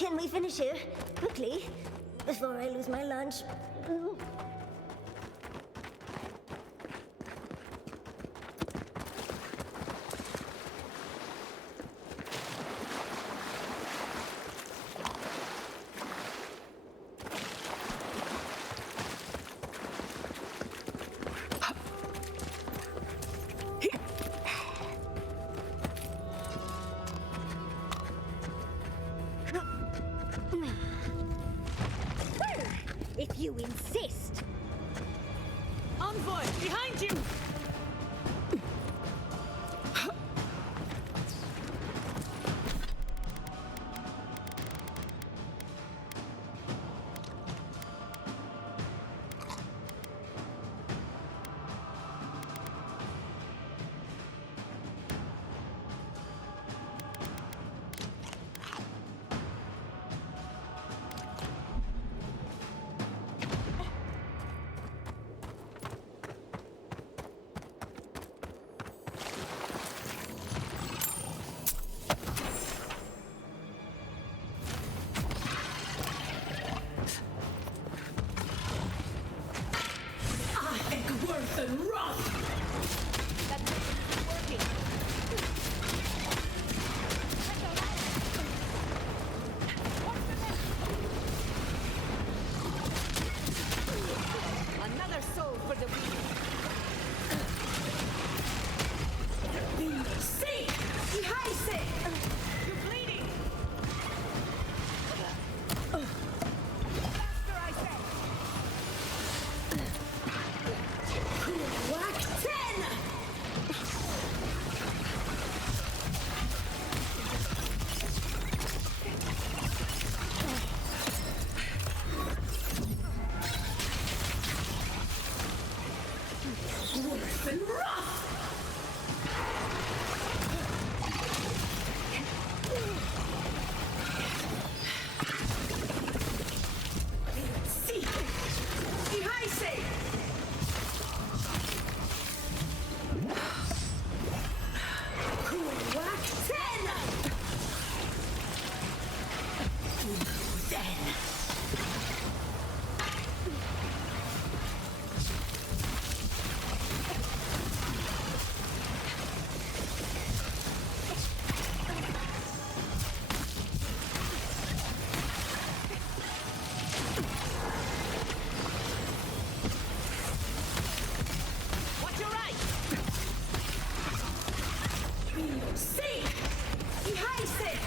Can we finish here? Quickly. Before I lose my lunch. If you insist. Envoy, behind you! Another soul for the weak. See! Behind it! You're bleeding! Faster, I said! Whack 10! Worse than rough! See! Behind it! Whack 10! Then! Watch your right! See! Behind it!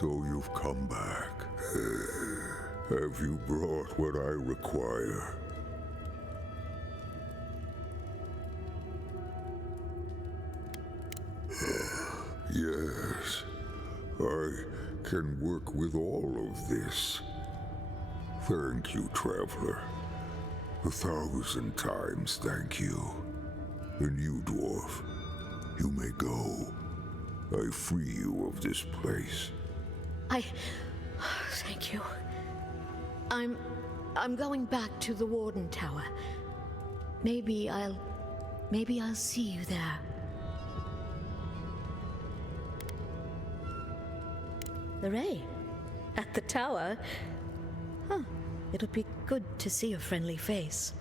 So you've come back. Have you brought what I require? Yes, I can work with all of this. Thank you, traveler. 1,000 times thank you. And you, dwarf, you may go. I free you of this place. Thank you. I'm going back to the Warden Tower. Maybe I'll see you there. The Ray? At the tower? Huh. It'll be good to see a friendly face.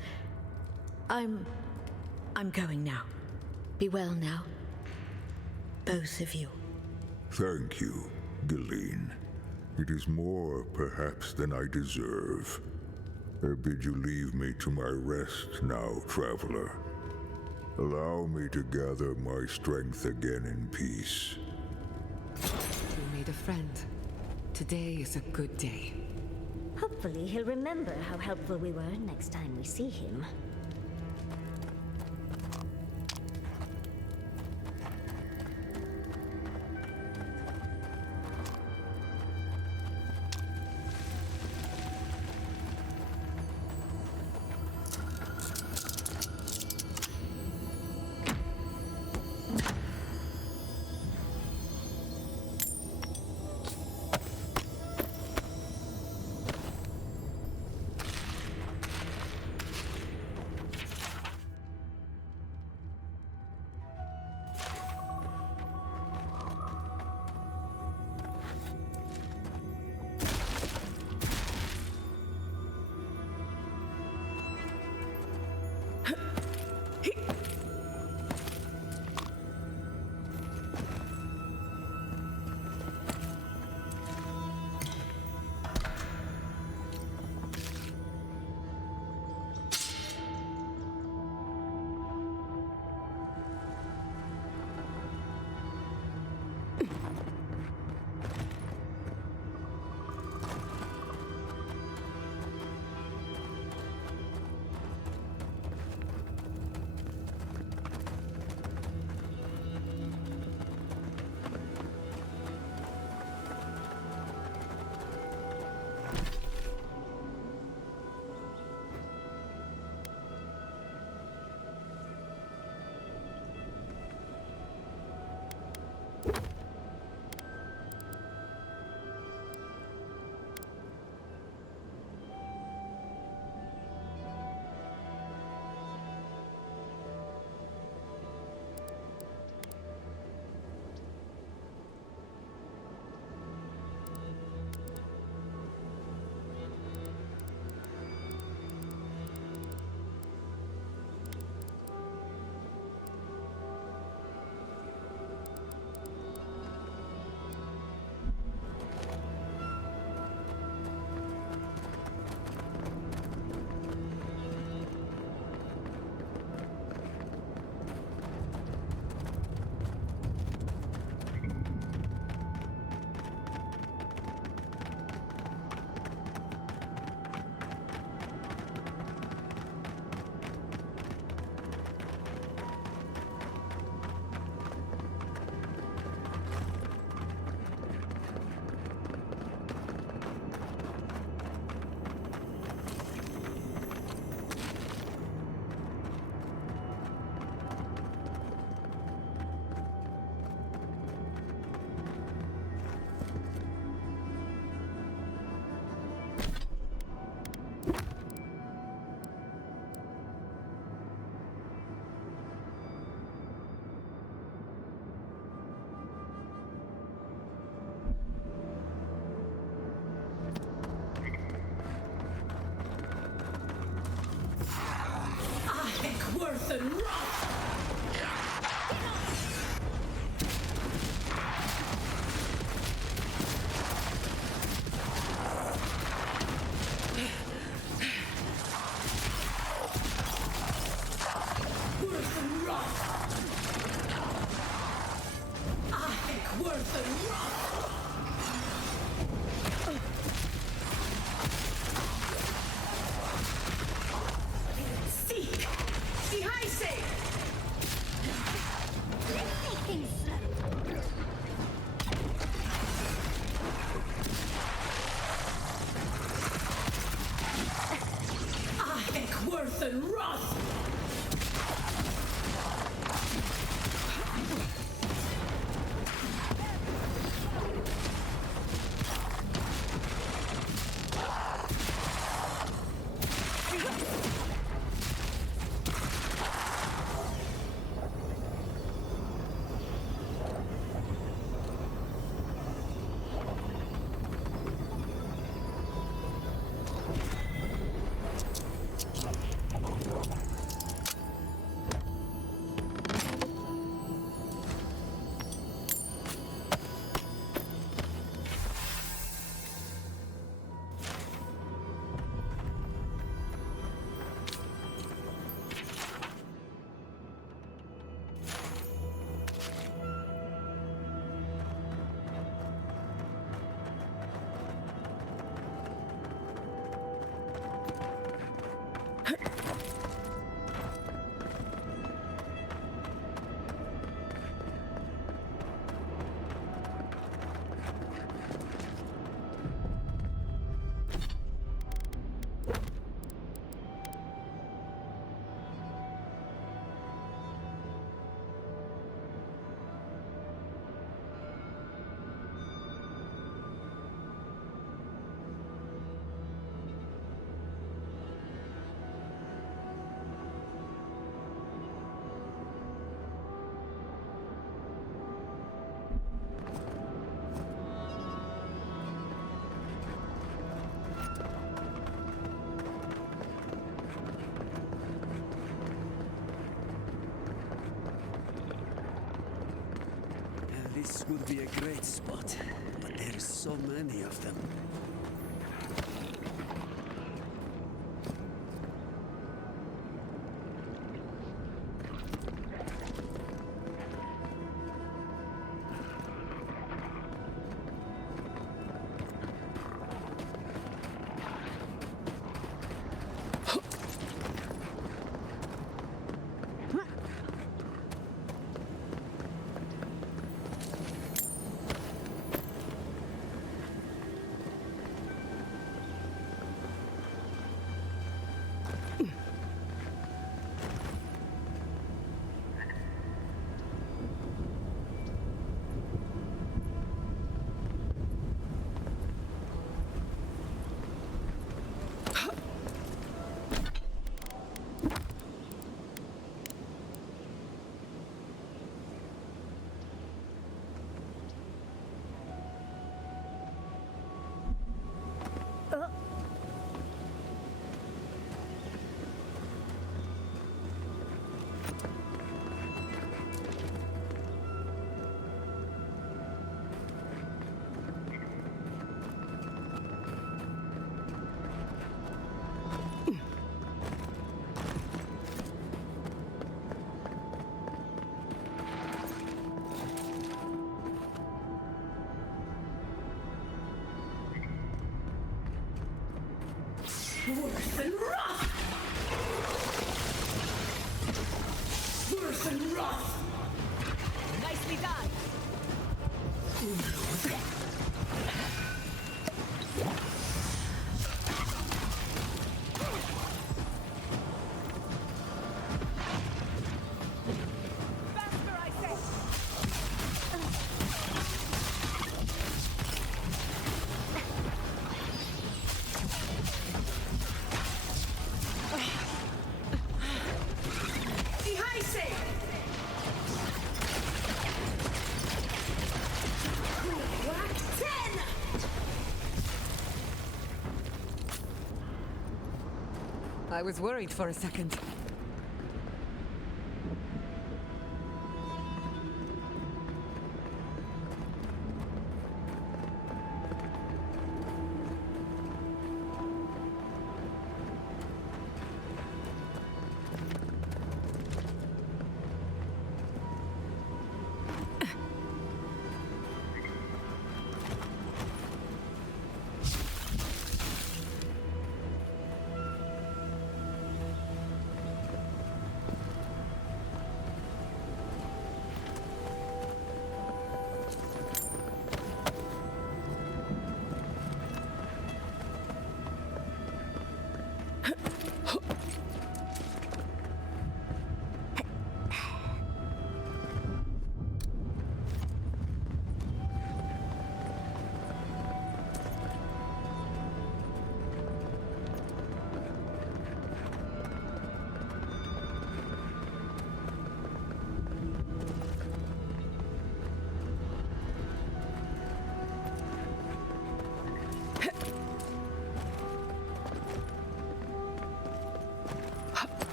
I'm going now. Be well now. Both of you. Thank you, Galeen. It is more, perhaps, than I deserve. I bid you leave me to my rest now, traveler. Allow me to gather my strength again in peace. You made a friend. Today is a good day. Hopefully he'll remember how helpful we were next time we see him. and wrath! Worth and wrath! I think worth and wrath! Seek! Die Heiße! Take things slow. I think worth and wrath! This would be a great spot, but there's so many of them. Worth and wrath! Worth and wrath! Nicely done. Faster, I say. I was worried for a second.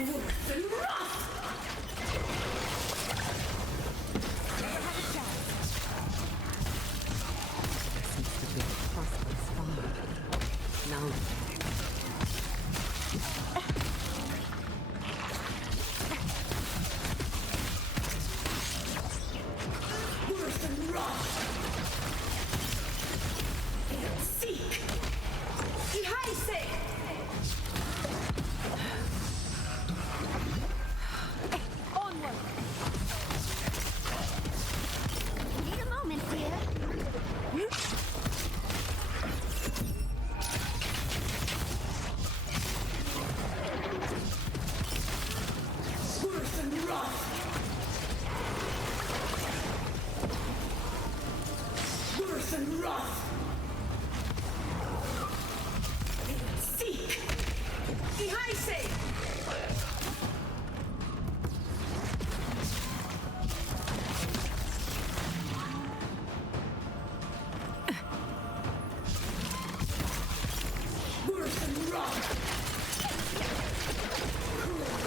Worse than rough! Seems to be a prosperous farm. Now Worse than rough! Seek! Ihaise! Onward! Need a moment here. Worse than rough! Worse than rough! Seek! Ihaise! Worse than rough!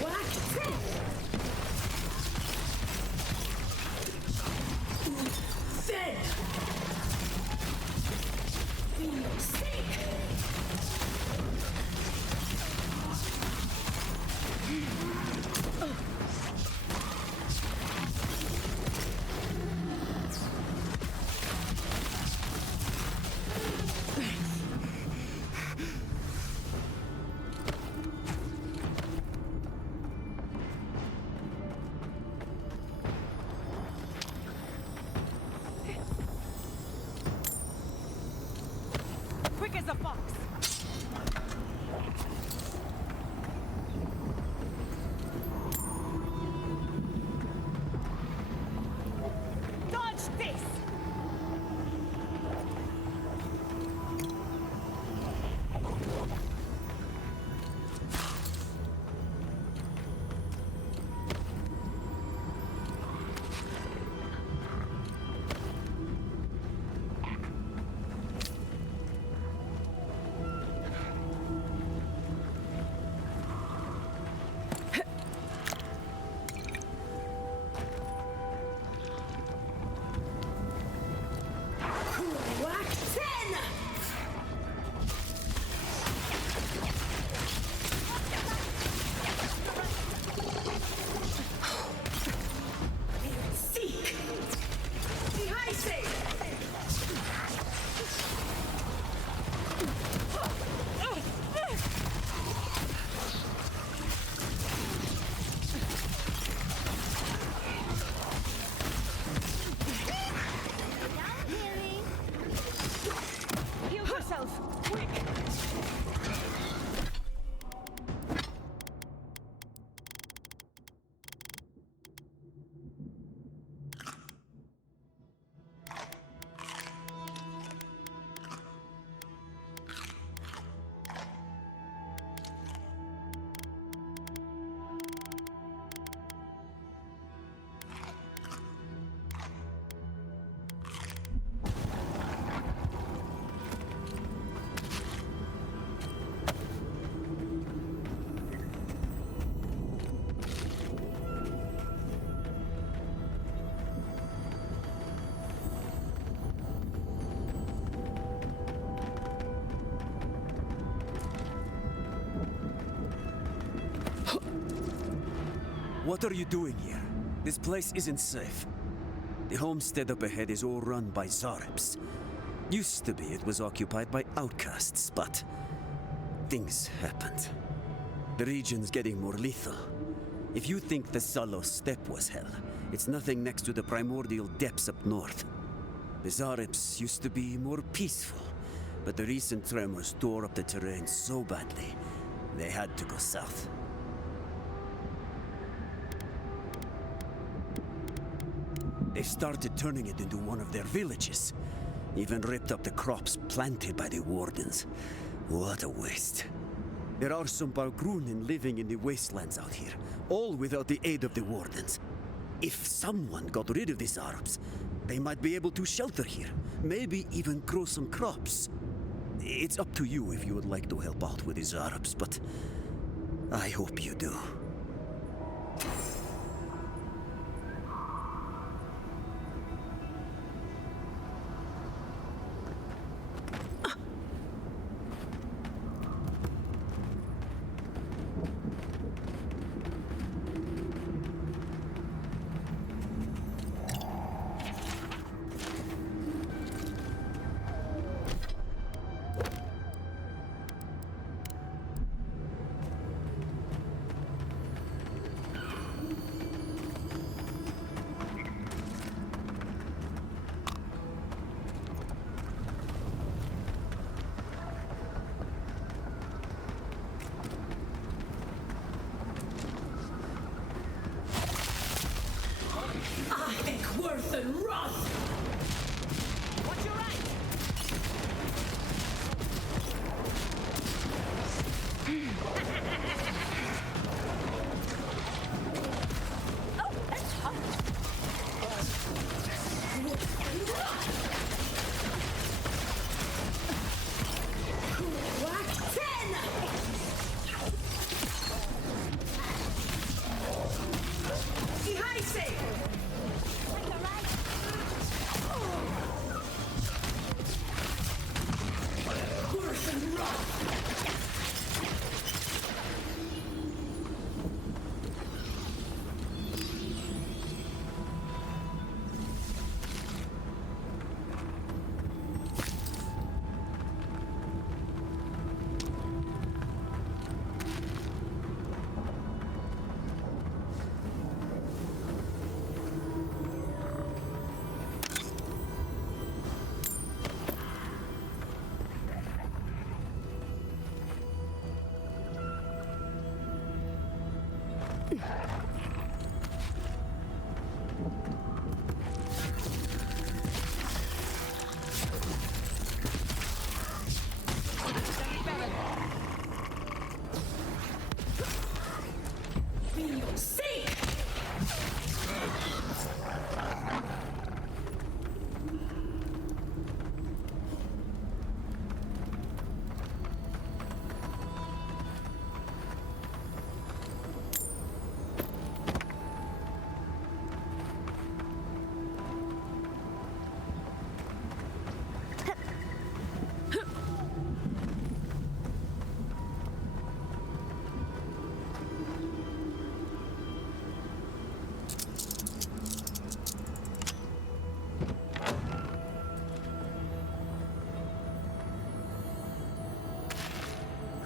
Whack! Then! Feel sick! Quick as a fox. Dodge this! Whack 10! Seek! Ihaise! Heal yourself! Quick! What are you doing here? This place isn't safe. The homestead up ahead is all run by Zaribs. Used to be it was occupied by outcasts, but things happened. The region's getting more lethal. If you think the Salos steppe was hell, it's nothing next to the primordial depths up north. The Zaribs used to be more peaceful, but the recent tremors tore up the terrain so badly, they had to go south. They started turning it into one of their villages. Even ripped up the crops planted by the wardens. What a waste. There are some Balgrunin living in the wastelands out here, all without the aid of the wardens. If someone got rid of these Arabs, they might be able to shelter here, maybe even grow some crops. It's up to you if you would like to help out with these Arabs, but I hope you do.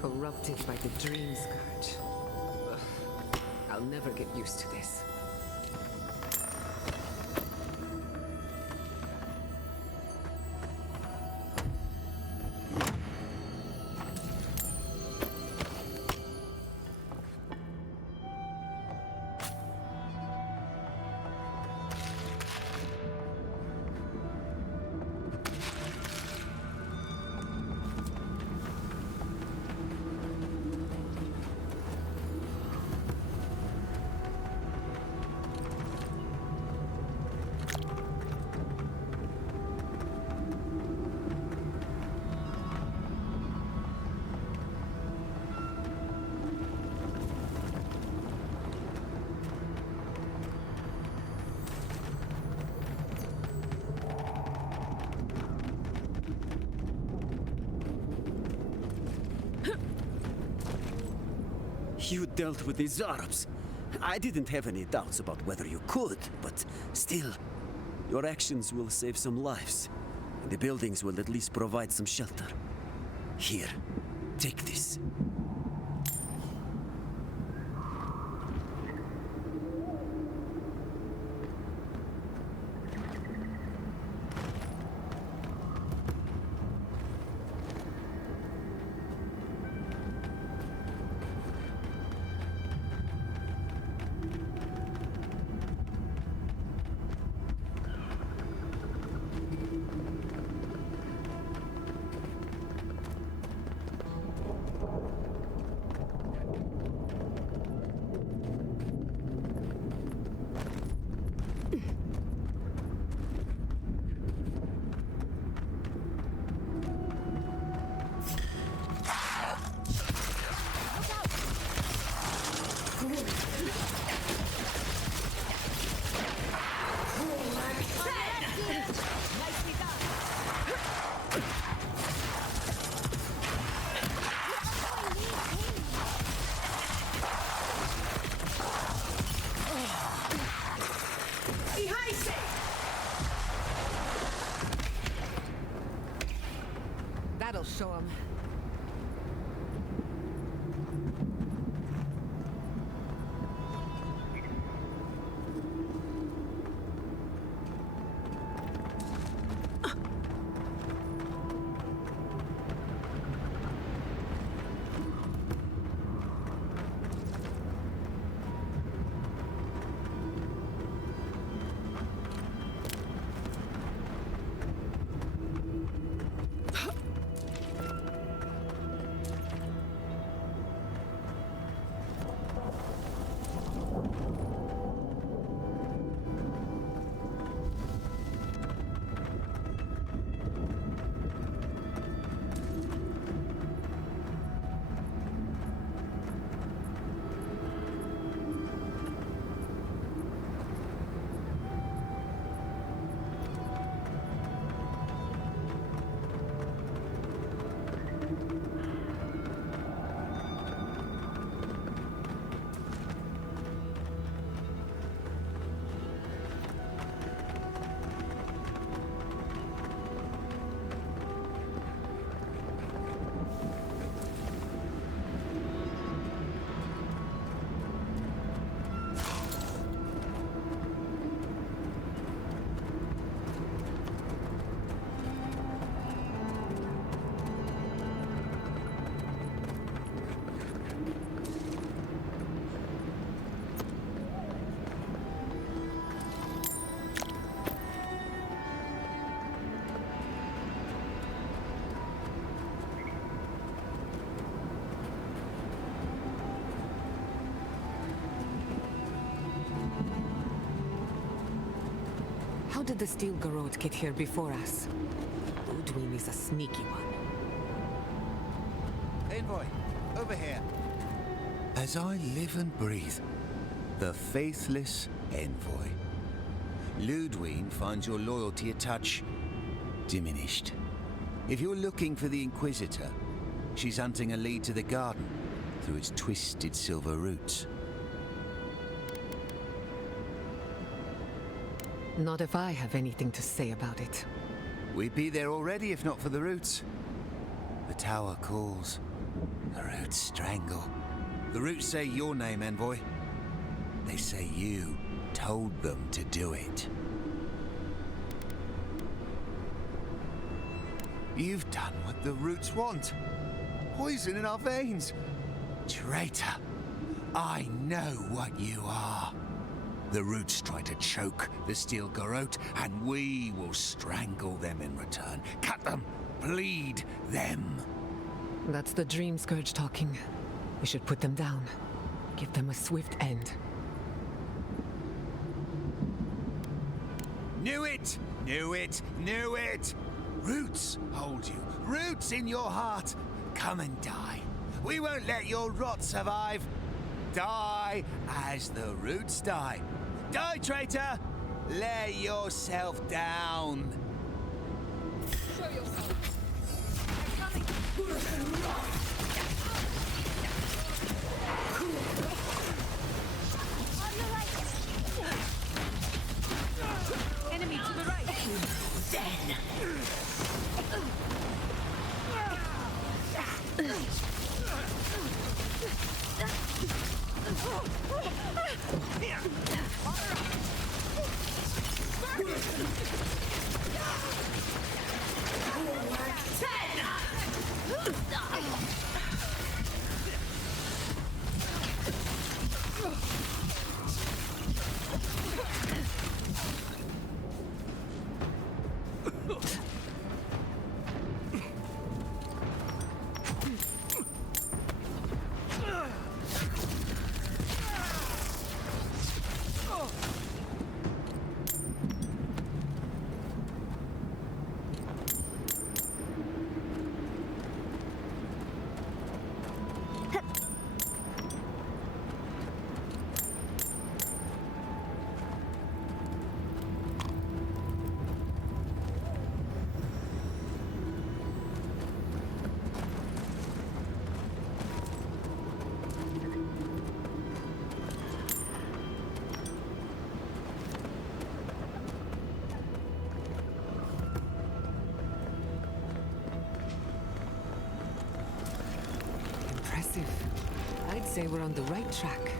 Corrupted by the dream scourge. Ugh, I'll never get used to this. You dealt with the Zarabs. I didn't have any doubts about whether you could, but still, your actions will save some lives. And the buildings will at least provide some shelter. Here, take this. That'll show him. How did the Steel Garrote get here before us? Ludwig is a sneaky one. Envoy, over here. As I live and breathe, the faithless Envoy. Ludwig finds your loyalty a touch diminished. If you're looking for the Inquisitor, she's hunting a lead to the garden through its twisted silver roots. Not if I have anything to say about it. We'd be there already if not for the roots. The tower calls, The roots strangle. The roots say your name, envoy. They say you told them to do it. You've done what the roots want. Poison in our veins. Traitor. I know what you are. The roots try to choke the steel garrote, and we will strangle them in return. Cut them. Bleed them. That's the Dream Scourge talking. We should put them down. Give them a swift end. Knew it! Knew it! Knew it! Roots hold you. Roots in your heart. Come and die. We won't let your rot survive. Die as the roots die. Die, traitor! Lay yourself down. Show yourself. They're coming. On the right. Enemy to the right. Then. Impressive. I'd say we're on the right track.